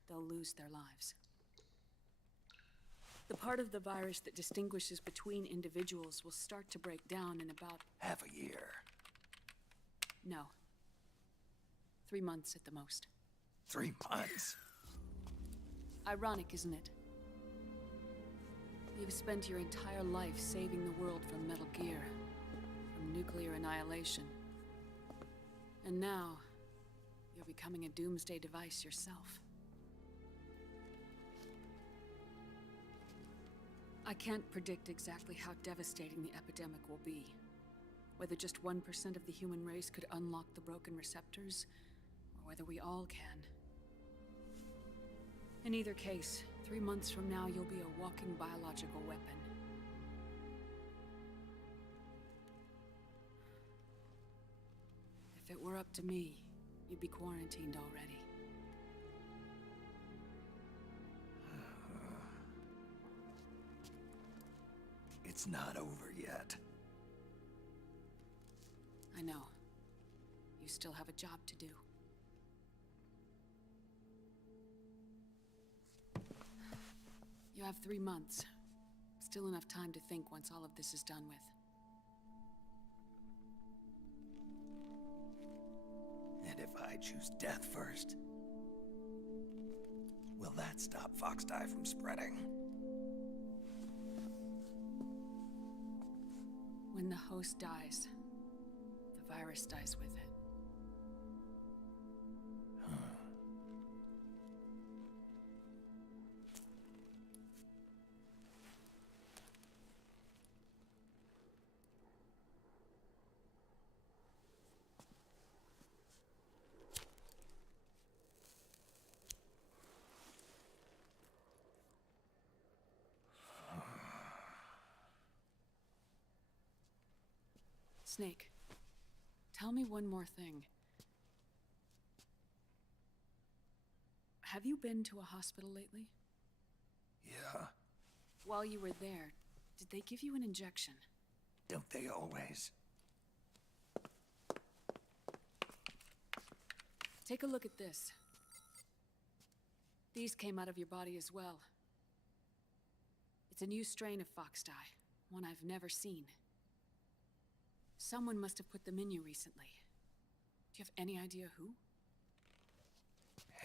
they'll lose their lives. The part of the virus that distinguishes between individuals will start to break down in about... half a year. No. 3 months at the most. 3 months? Ironic, isn't it? You've spent your entire life saving the world from Metal Gear, from nuclear annihilation. And now, you're becoming a doomsday device yourself. I can't predict exactly how devastating the epidemic will be. Whether just 1% of the human race could unlock the broken receptors, or whether we all can. In either case, 3 months from now, you'll be a walking biological weapon. If it were up to me, you'd be quarantined already. It's not over yet. I know. You still have a job to do. You have 3 months. Still enough time to think once all of this is done with. And if I choose death first, will that stop fox dye from spreading? When the host dies, the virus dies with it. Snake, tell me one more thing. Have you been to a hospital lately? Yeah. While you were there, did they give you an injection? Don't they always? Take a look at this. These came out of your body as well. It's a new strain of fox dye, one I've never seen. Someone must have put them in you recently. Do you have any idea who?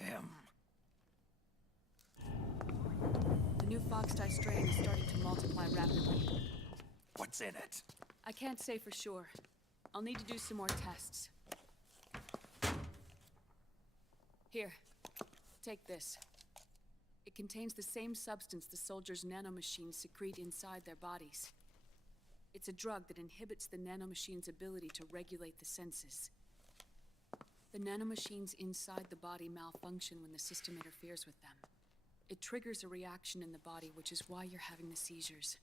Him. The new fox dye strain is starting to multiply rapidly. What's in it? I can't say for sure. I'll need to do some more tests. Here, take this. It contains the same substance the soldiers' nanomachines secrete inside their bodies. It's a drug that inhibits the nanomachine's ability to regulate the senses. The nanomachines inside the body malfunction when the system interferes with them. It triggers a reaction in the body, which is why you're having the seizures.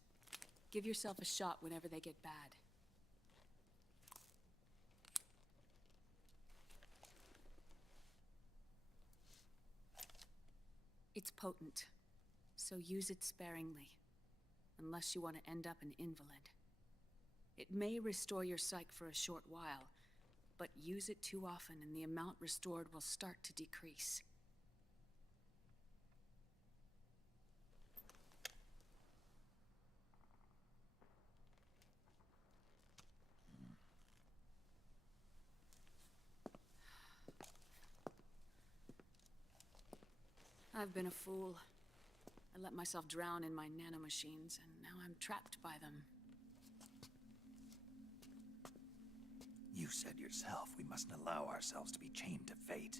Give yourself a shot whenever they get bad. It's potent, so use it sparingly, unless you want to end up an invalid. It may restore your psyche for a short while, but use it too often and the amount restored will start to decrease. I've been a fool. I let myself drown in my nanomachines, and now I'm trapped by them. You said yourself we mustn't allow ourselves to be chained to fate.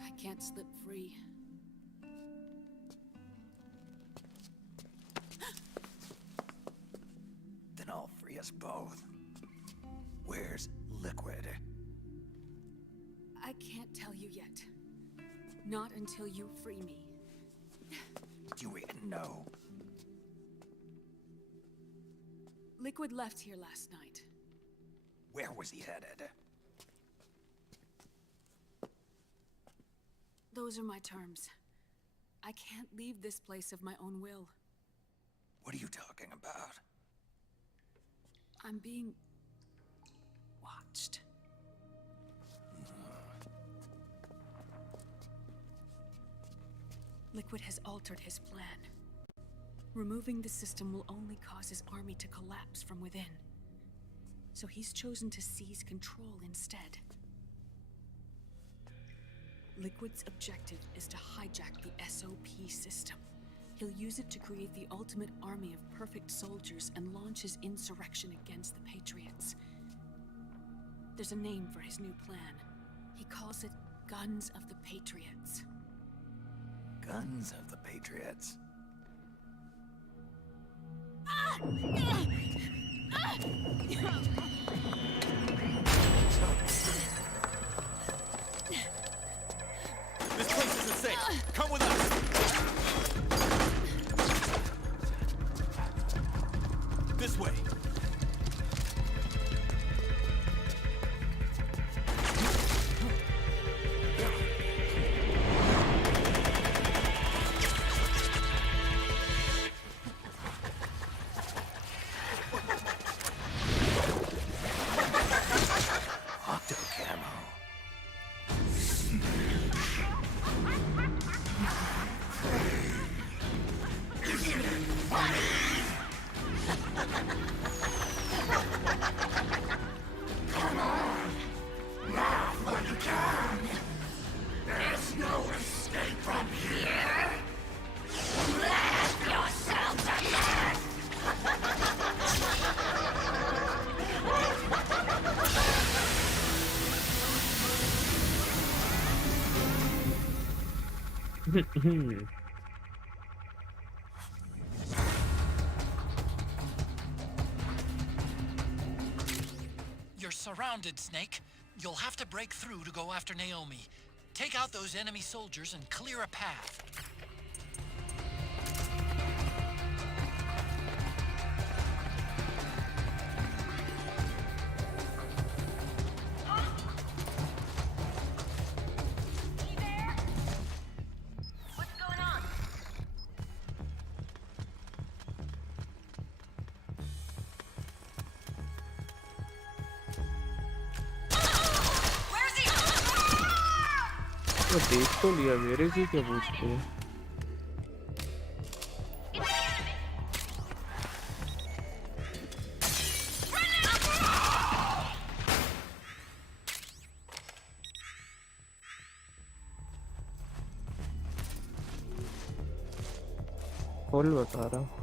I can't slip free. Then I'll free us both. Where's Liquid? I can't tell you yet. Not until you free me. Do you even know? Liquid left here last night. Where was he headed? Those are my terms. I can't leave this place of my own will. What are you talking about? I'm being watched. Liquid has altered his plan. Removing the system will only cause his army to collapse from within. So he's chosen to seize control instead. Liquid's objective is to hijack the SOP system. He'll use it to create the ultimate army of perfect soldiers and launch his insurrection against the Patriots. There's a name for his new plan. He calls it Guns of the Patriots. Guns of the Patriots. This place isn't safe. Come with us. This way. You're surrounded, Snake. You'll have to break through to go after Naomi. Take out those enemy soldiers and clear a path. देख तो लिया मेरे से क्या पूछते हैं call बता रहा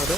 अरे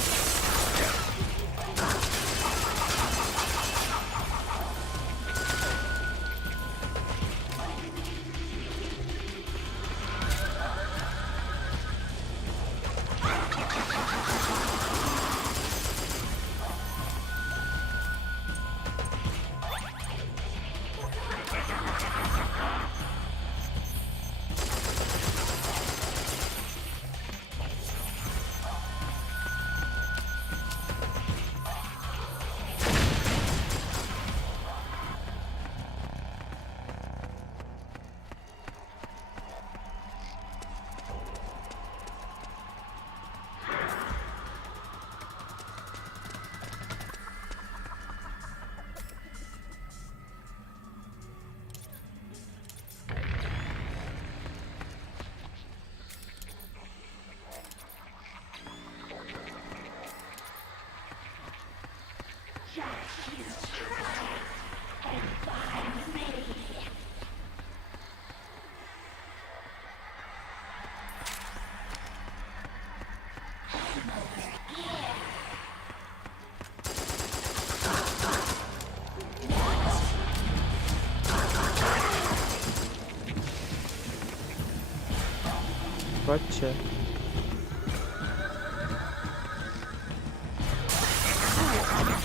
अच्छा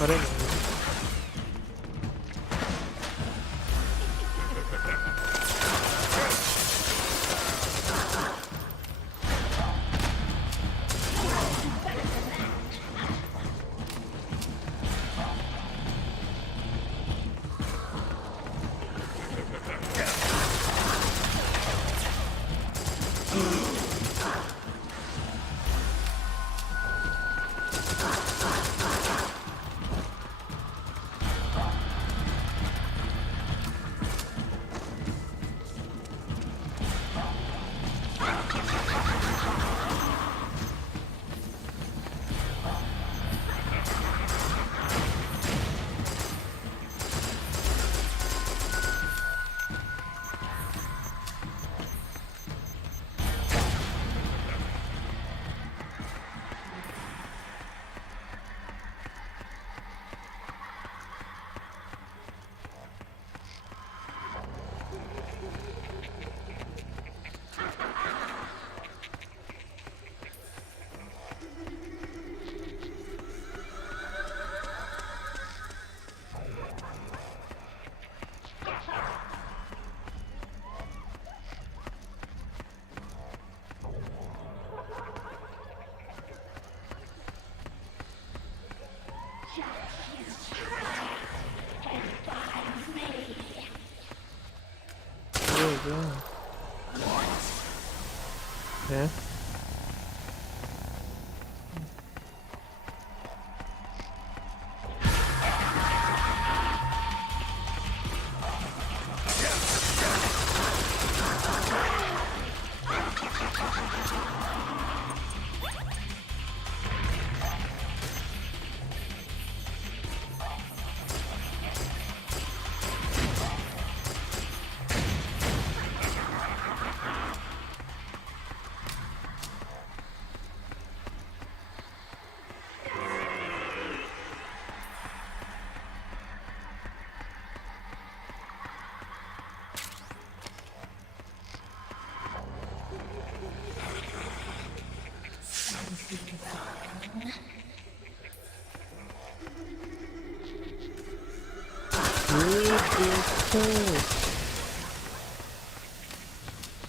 अरे Yeah.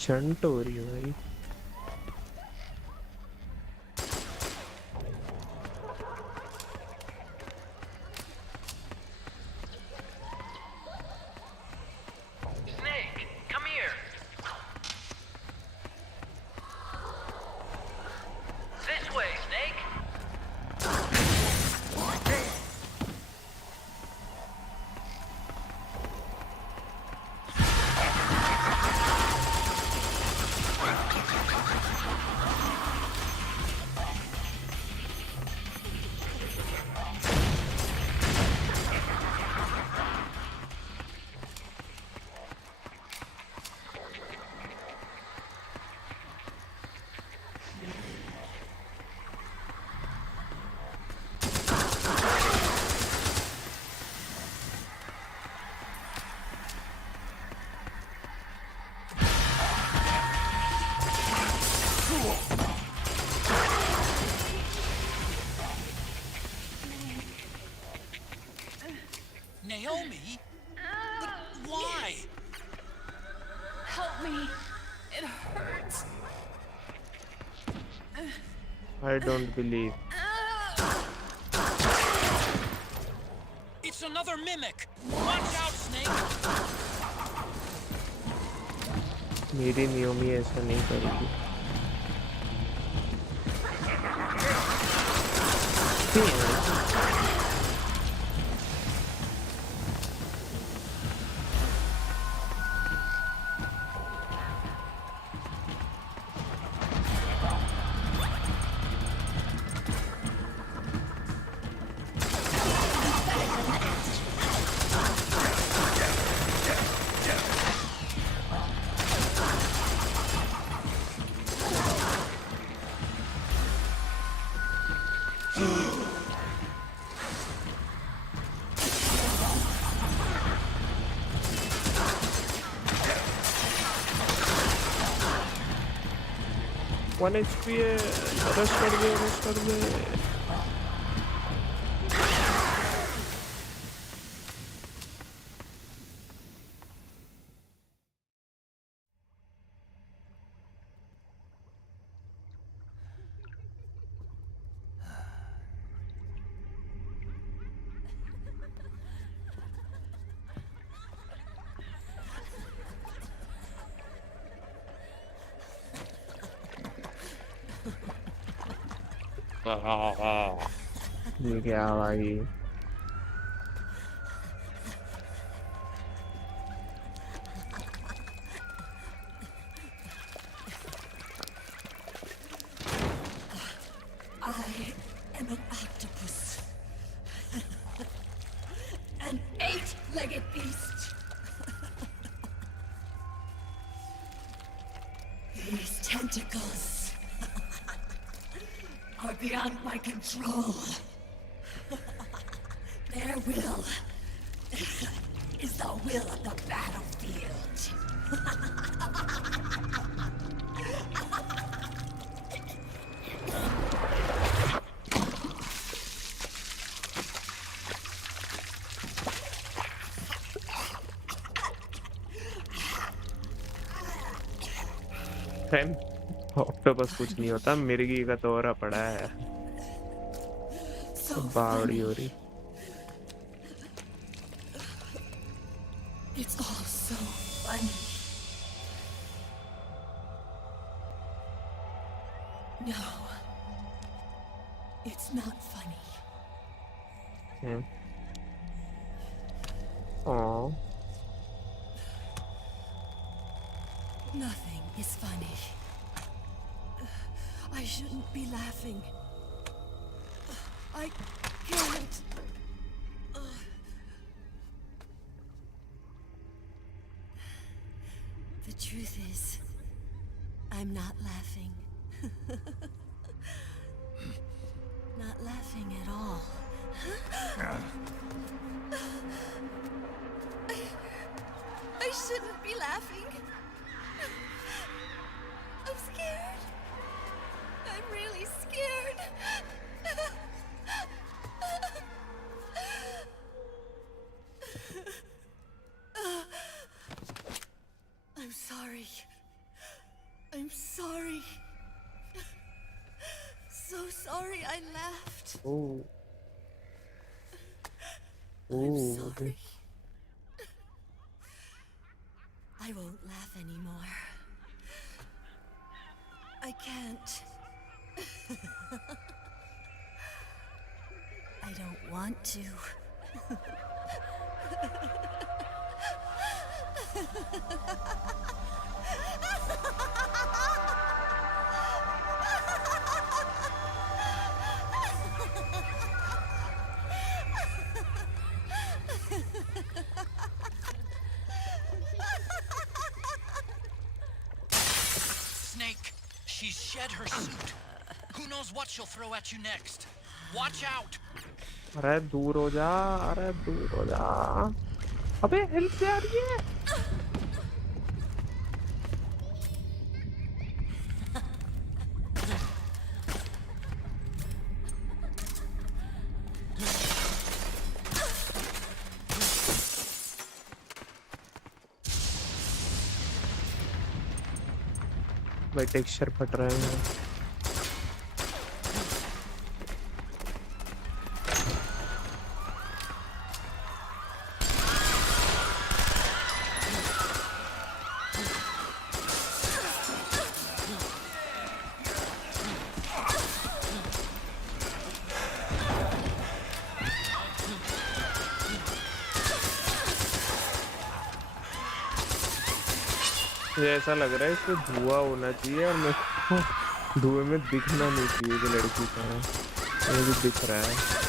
चंट हो रही है भाई Snake, come here. This way, Snake. me. It hurts. I don't believe. It's another mimic. Watch out, Snake. मेरी नियोमी ऐसा नहीं करेगी. One HP है. रश कर दे. ये क्या भाई? I am an octopus. An 8-legged beast. These tentacles are beyond my control. Their will is the will of the battlefield. Octopus कुछ नहीं होता. मिर्गी का तोरा पड़ा है. बावड़ी हो रही. It's all so funny. No, it's not funny. Oh. Nothing is funny. I shouldn't be laughing. I can't. The truth is, I'm not laughing. Not laughing at all. I shouldn't be laughing. I'm scared. I'm really scared. I'm sorry. I'm sorry. So sorry I laughed. Oh. I'm sorry. I won't laugh anymore. I can't. I don't want to. Snake, she's shed her suit. Who knows what she'll throw at you next? Watch out! अरे दूर हो जा. अरे दूर हो जा. अबे help से आ रही है. भाई टेक्सचर फट रहा है मेरा। मुझे ऐसा लग रहा है इसमें धुआं होना चाहिए और मेरे को धुएं में दिखना नहीं चाहिए कि लड़की का है, मुझे भी दिख रहा है।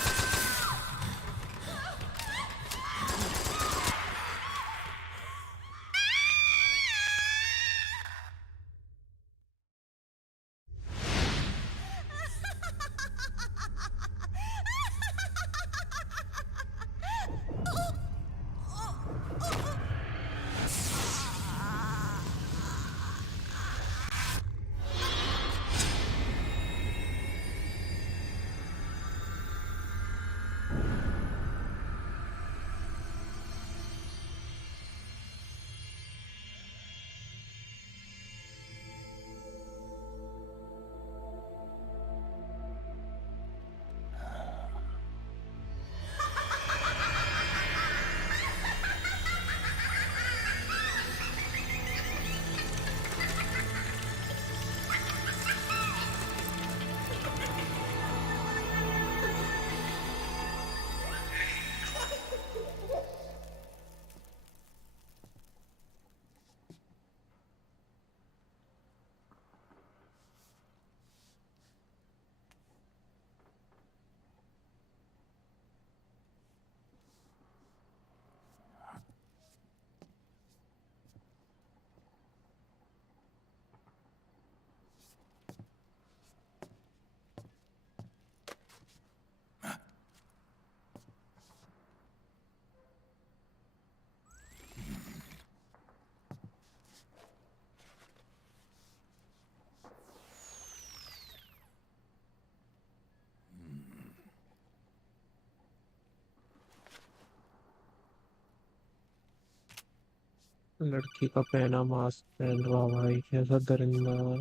लड़की का पहना मास्क पहन रहा भाई, कैसा दरिंदा है।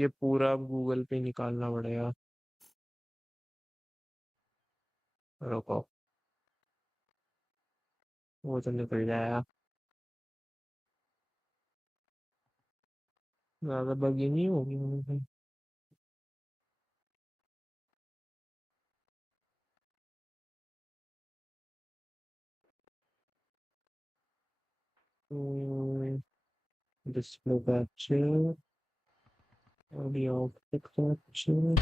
ये पूरा अब गूगल पे निकालना पड़ेगा। रुको, वो तो निकल जाएगा। ज्यादा बगी नहीं होगी मुझे। Display capture, audio output capture.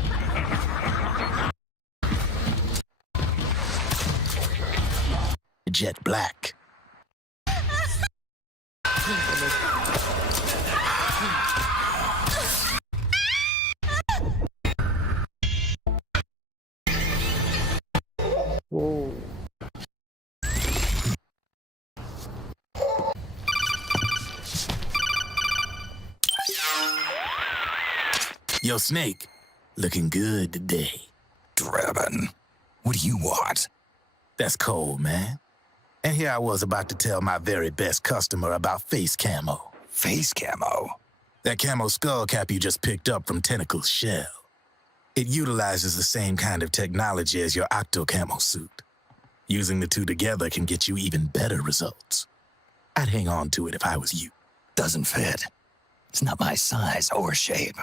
Jet black. Whoa. Yo, Snake, looking good today. Driven. What do you want? That's cold, man. And here I was about to tell my very best customer about face camo. Face camo? That camo skull cap you just picked up from Tentacle's shell. It utilizes the same kind of technology as your Octo camo suit. Using the two together can get you even better results. I'd hang on to it if I was you. Doesn't fit. It's not my size or shape.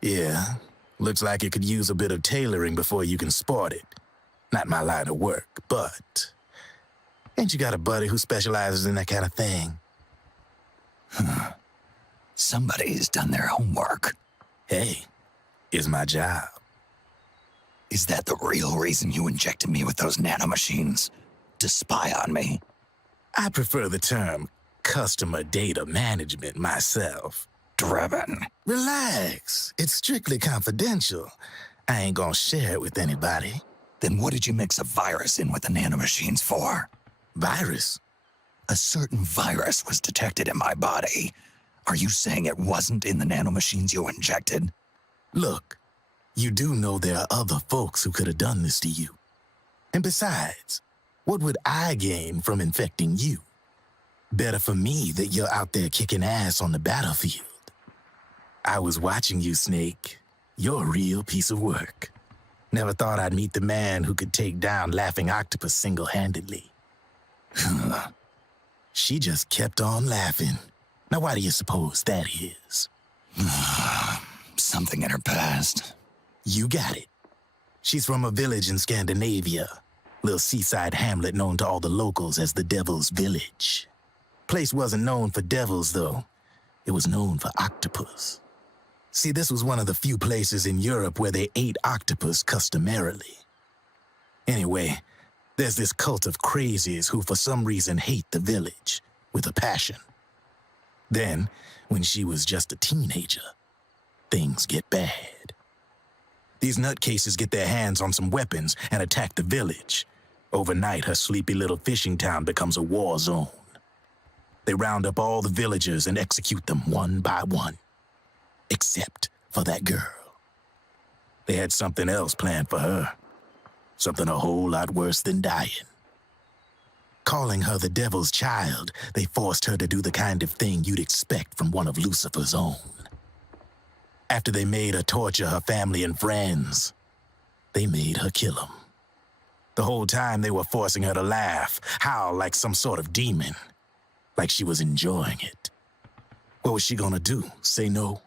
Yeah, looks like it could use a bit of tailoring before you can sport it. Not my line of work, but... Ain't you got a buddy who specializes in that kind of thing? Huh. Somebody's done their homework. Hey, it's my job. Is that the real reason you injected me with those nanomachines? To spy on me? I prefer the term customer data management myself. Driven. Relax. It's strictly confidential. I ain't gonna share it with anybody. Then what did you mix a virus in with the nanomachines for? Virus? A certain virus was detected in my body. Are you saying it wasn't in the nanomachines you injected? Look, You do know there are other folks who could have done this to you. And besides, what would I gain from infecting you? Better for me that you're out there kicking ass on the battlefield. I was watching you, Snake. You're a real piece of work. Never thought I'd meet the man who could take down Laughing Octopus single-handedly. She just kept on laughing. Now why do you suppose that is? Something in her past. You got it. She's from a village in Scandinavia. Little seaside hamlet known to all the locals as the Devil's Village. Place wasn't known for devils, though. It was known for octopus. See, this was one of the few places in Europe where they ate octopus customarily. Anyway, there's this cult of crazies who for some reason hate the village with a passion. Then, when she was just a teenager, things get bad. These nutcases get their hands on some weapons and attack the village. Overnight, her sleepy little fishing town becomes a war zone. They round up all the villagers and execute them one by one. Except for that girl. They had something else planned for her. Something a whole lot worse than dying. Calling her the devil's child, they forced her to do the kind of thing you'd expect from one of Lucifer's own. After they made her torture her family and friends, they made her kill them. The whole time they were forcing her to laugh, howl like some sort of demon. Like she was enjoying it. What was she gonna do? Say no?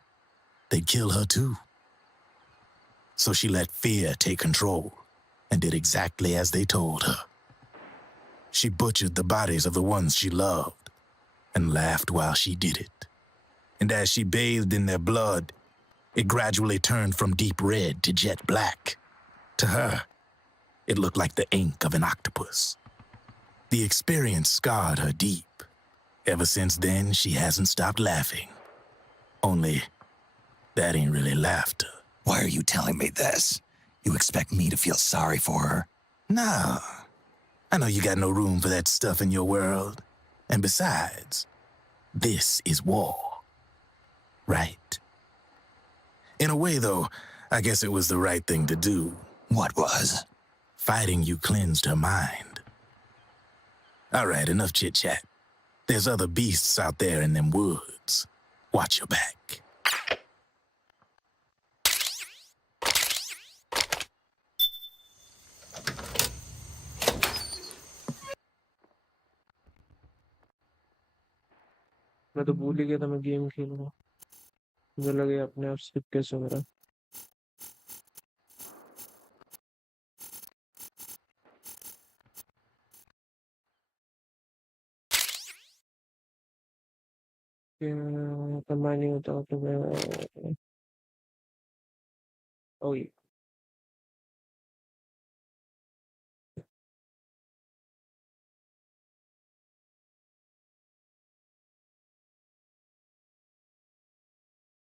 They'd kill her too. So she let fear take control and did exactly as they told her. She butchered the bodies of the ones she loved and laughed while she did it. And as she bathed in their blood, it gradually turned from deep red to jet black. To her, it looked like the ink of an octopus. The experience scarred her deep. Ever since then, she hasn't stopped laughing. Only, that ain't really laughter. Why are you telling me this? You expect me to feel sorry for her? No. I know you got no room for that stuff in your world. And besides, this is war. Right? In a way, though, I guess it was the right thing to do. What was? Fighting you cleansed her mind. All right, enough chit-chat. There's other beasts out there in them woods. Watch your back. मैं तो भूल ही गया था मैं game खेल रहा हूँ। मुझे लगे अपने आप स्किप कैसे हो रहा। करना नहीं होता तो मैं ओए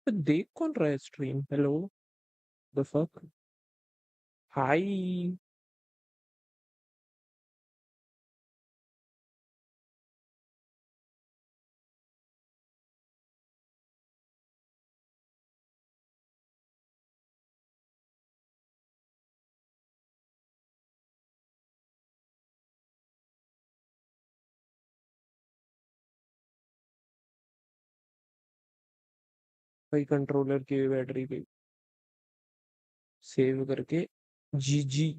तो देख कौन रहा है स्ट्रीम? हेलो द फक हाय भाई कंट्रोलर की बैटरी गई सेव करके जी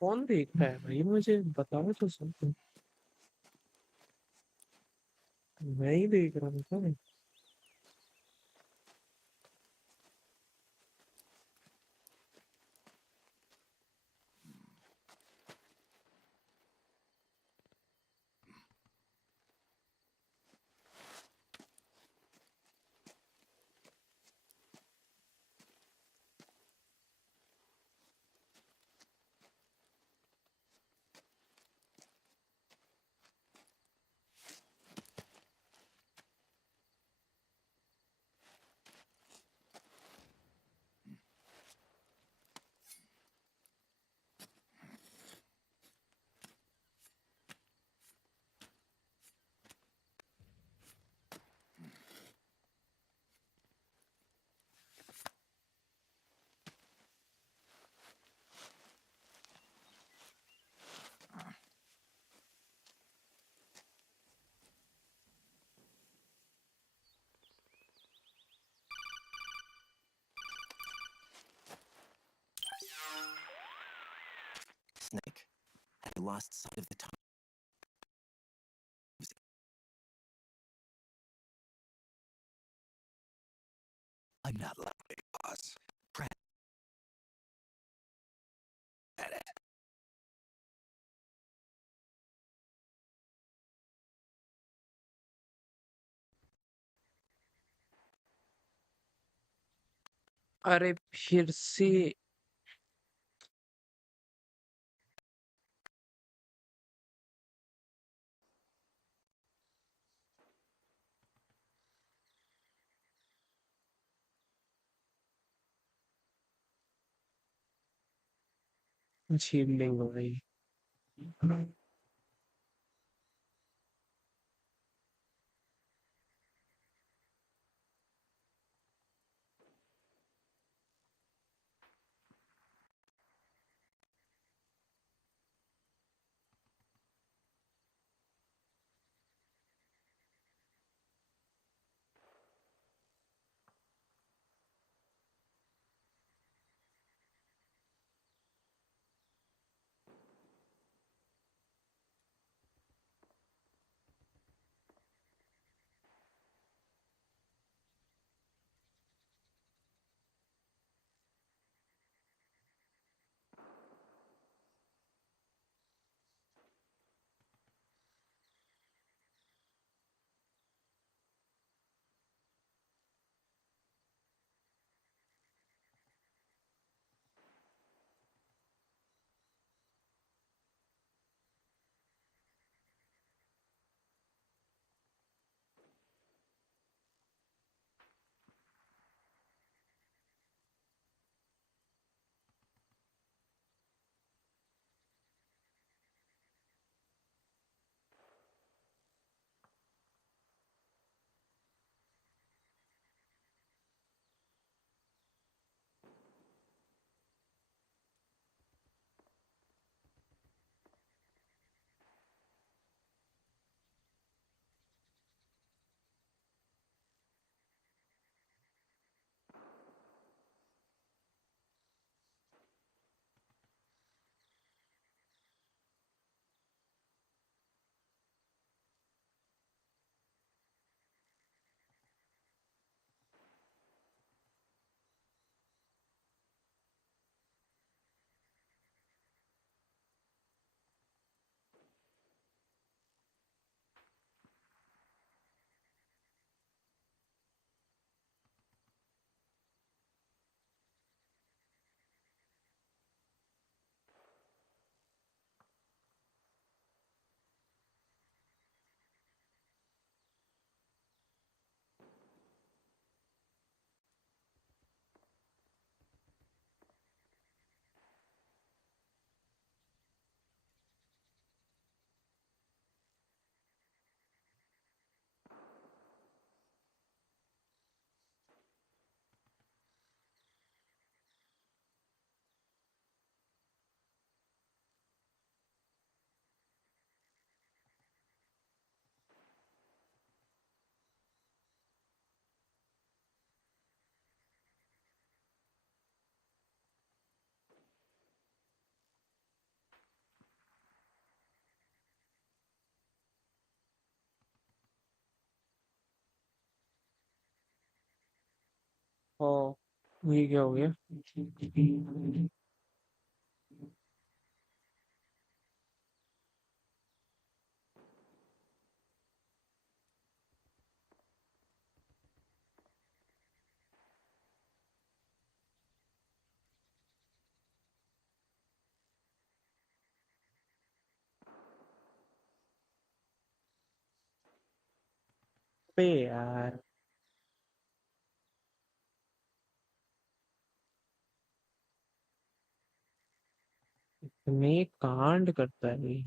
कौन देख रहा है भाई? मुझे बताओ तो सही। मैं ही देख रहा हूँ क्या? Snake, have you lost sight of the time? I'm not laughing, boss. Trent. At it. अरे फिर से झेल लेंगे भाई। ओ ये क्या हो गया? पे यार इतने कांड करता है ये।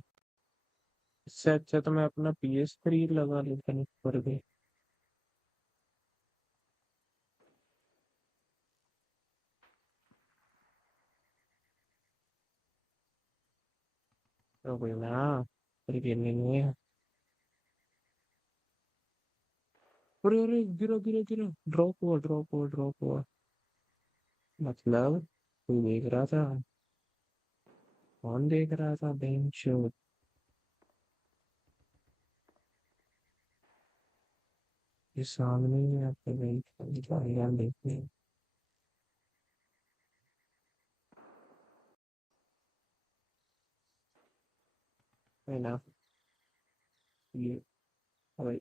इससे अच्छा तो मैं अपना PS3 लगा लेता हूँ पर भी। तो कोई ना पर ये नहीं है। अरे अरे गिरा गिरा गिरा, ड्रॉप हुआ। मतलब कोई देख रहा था? कौन देख रहा था बेंच? ये सामने ही है आपके बेंच यार देखने। है ना ये? भाई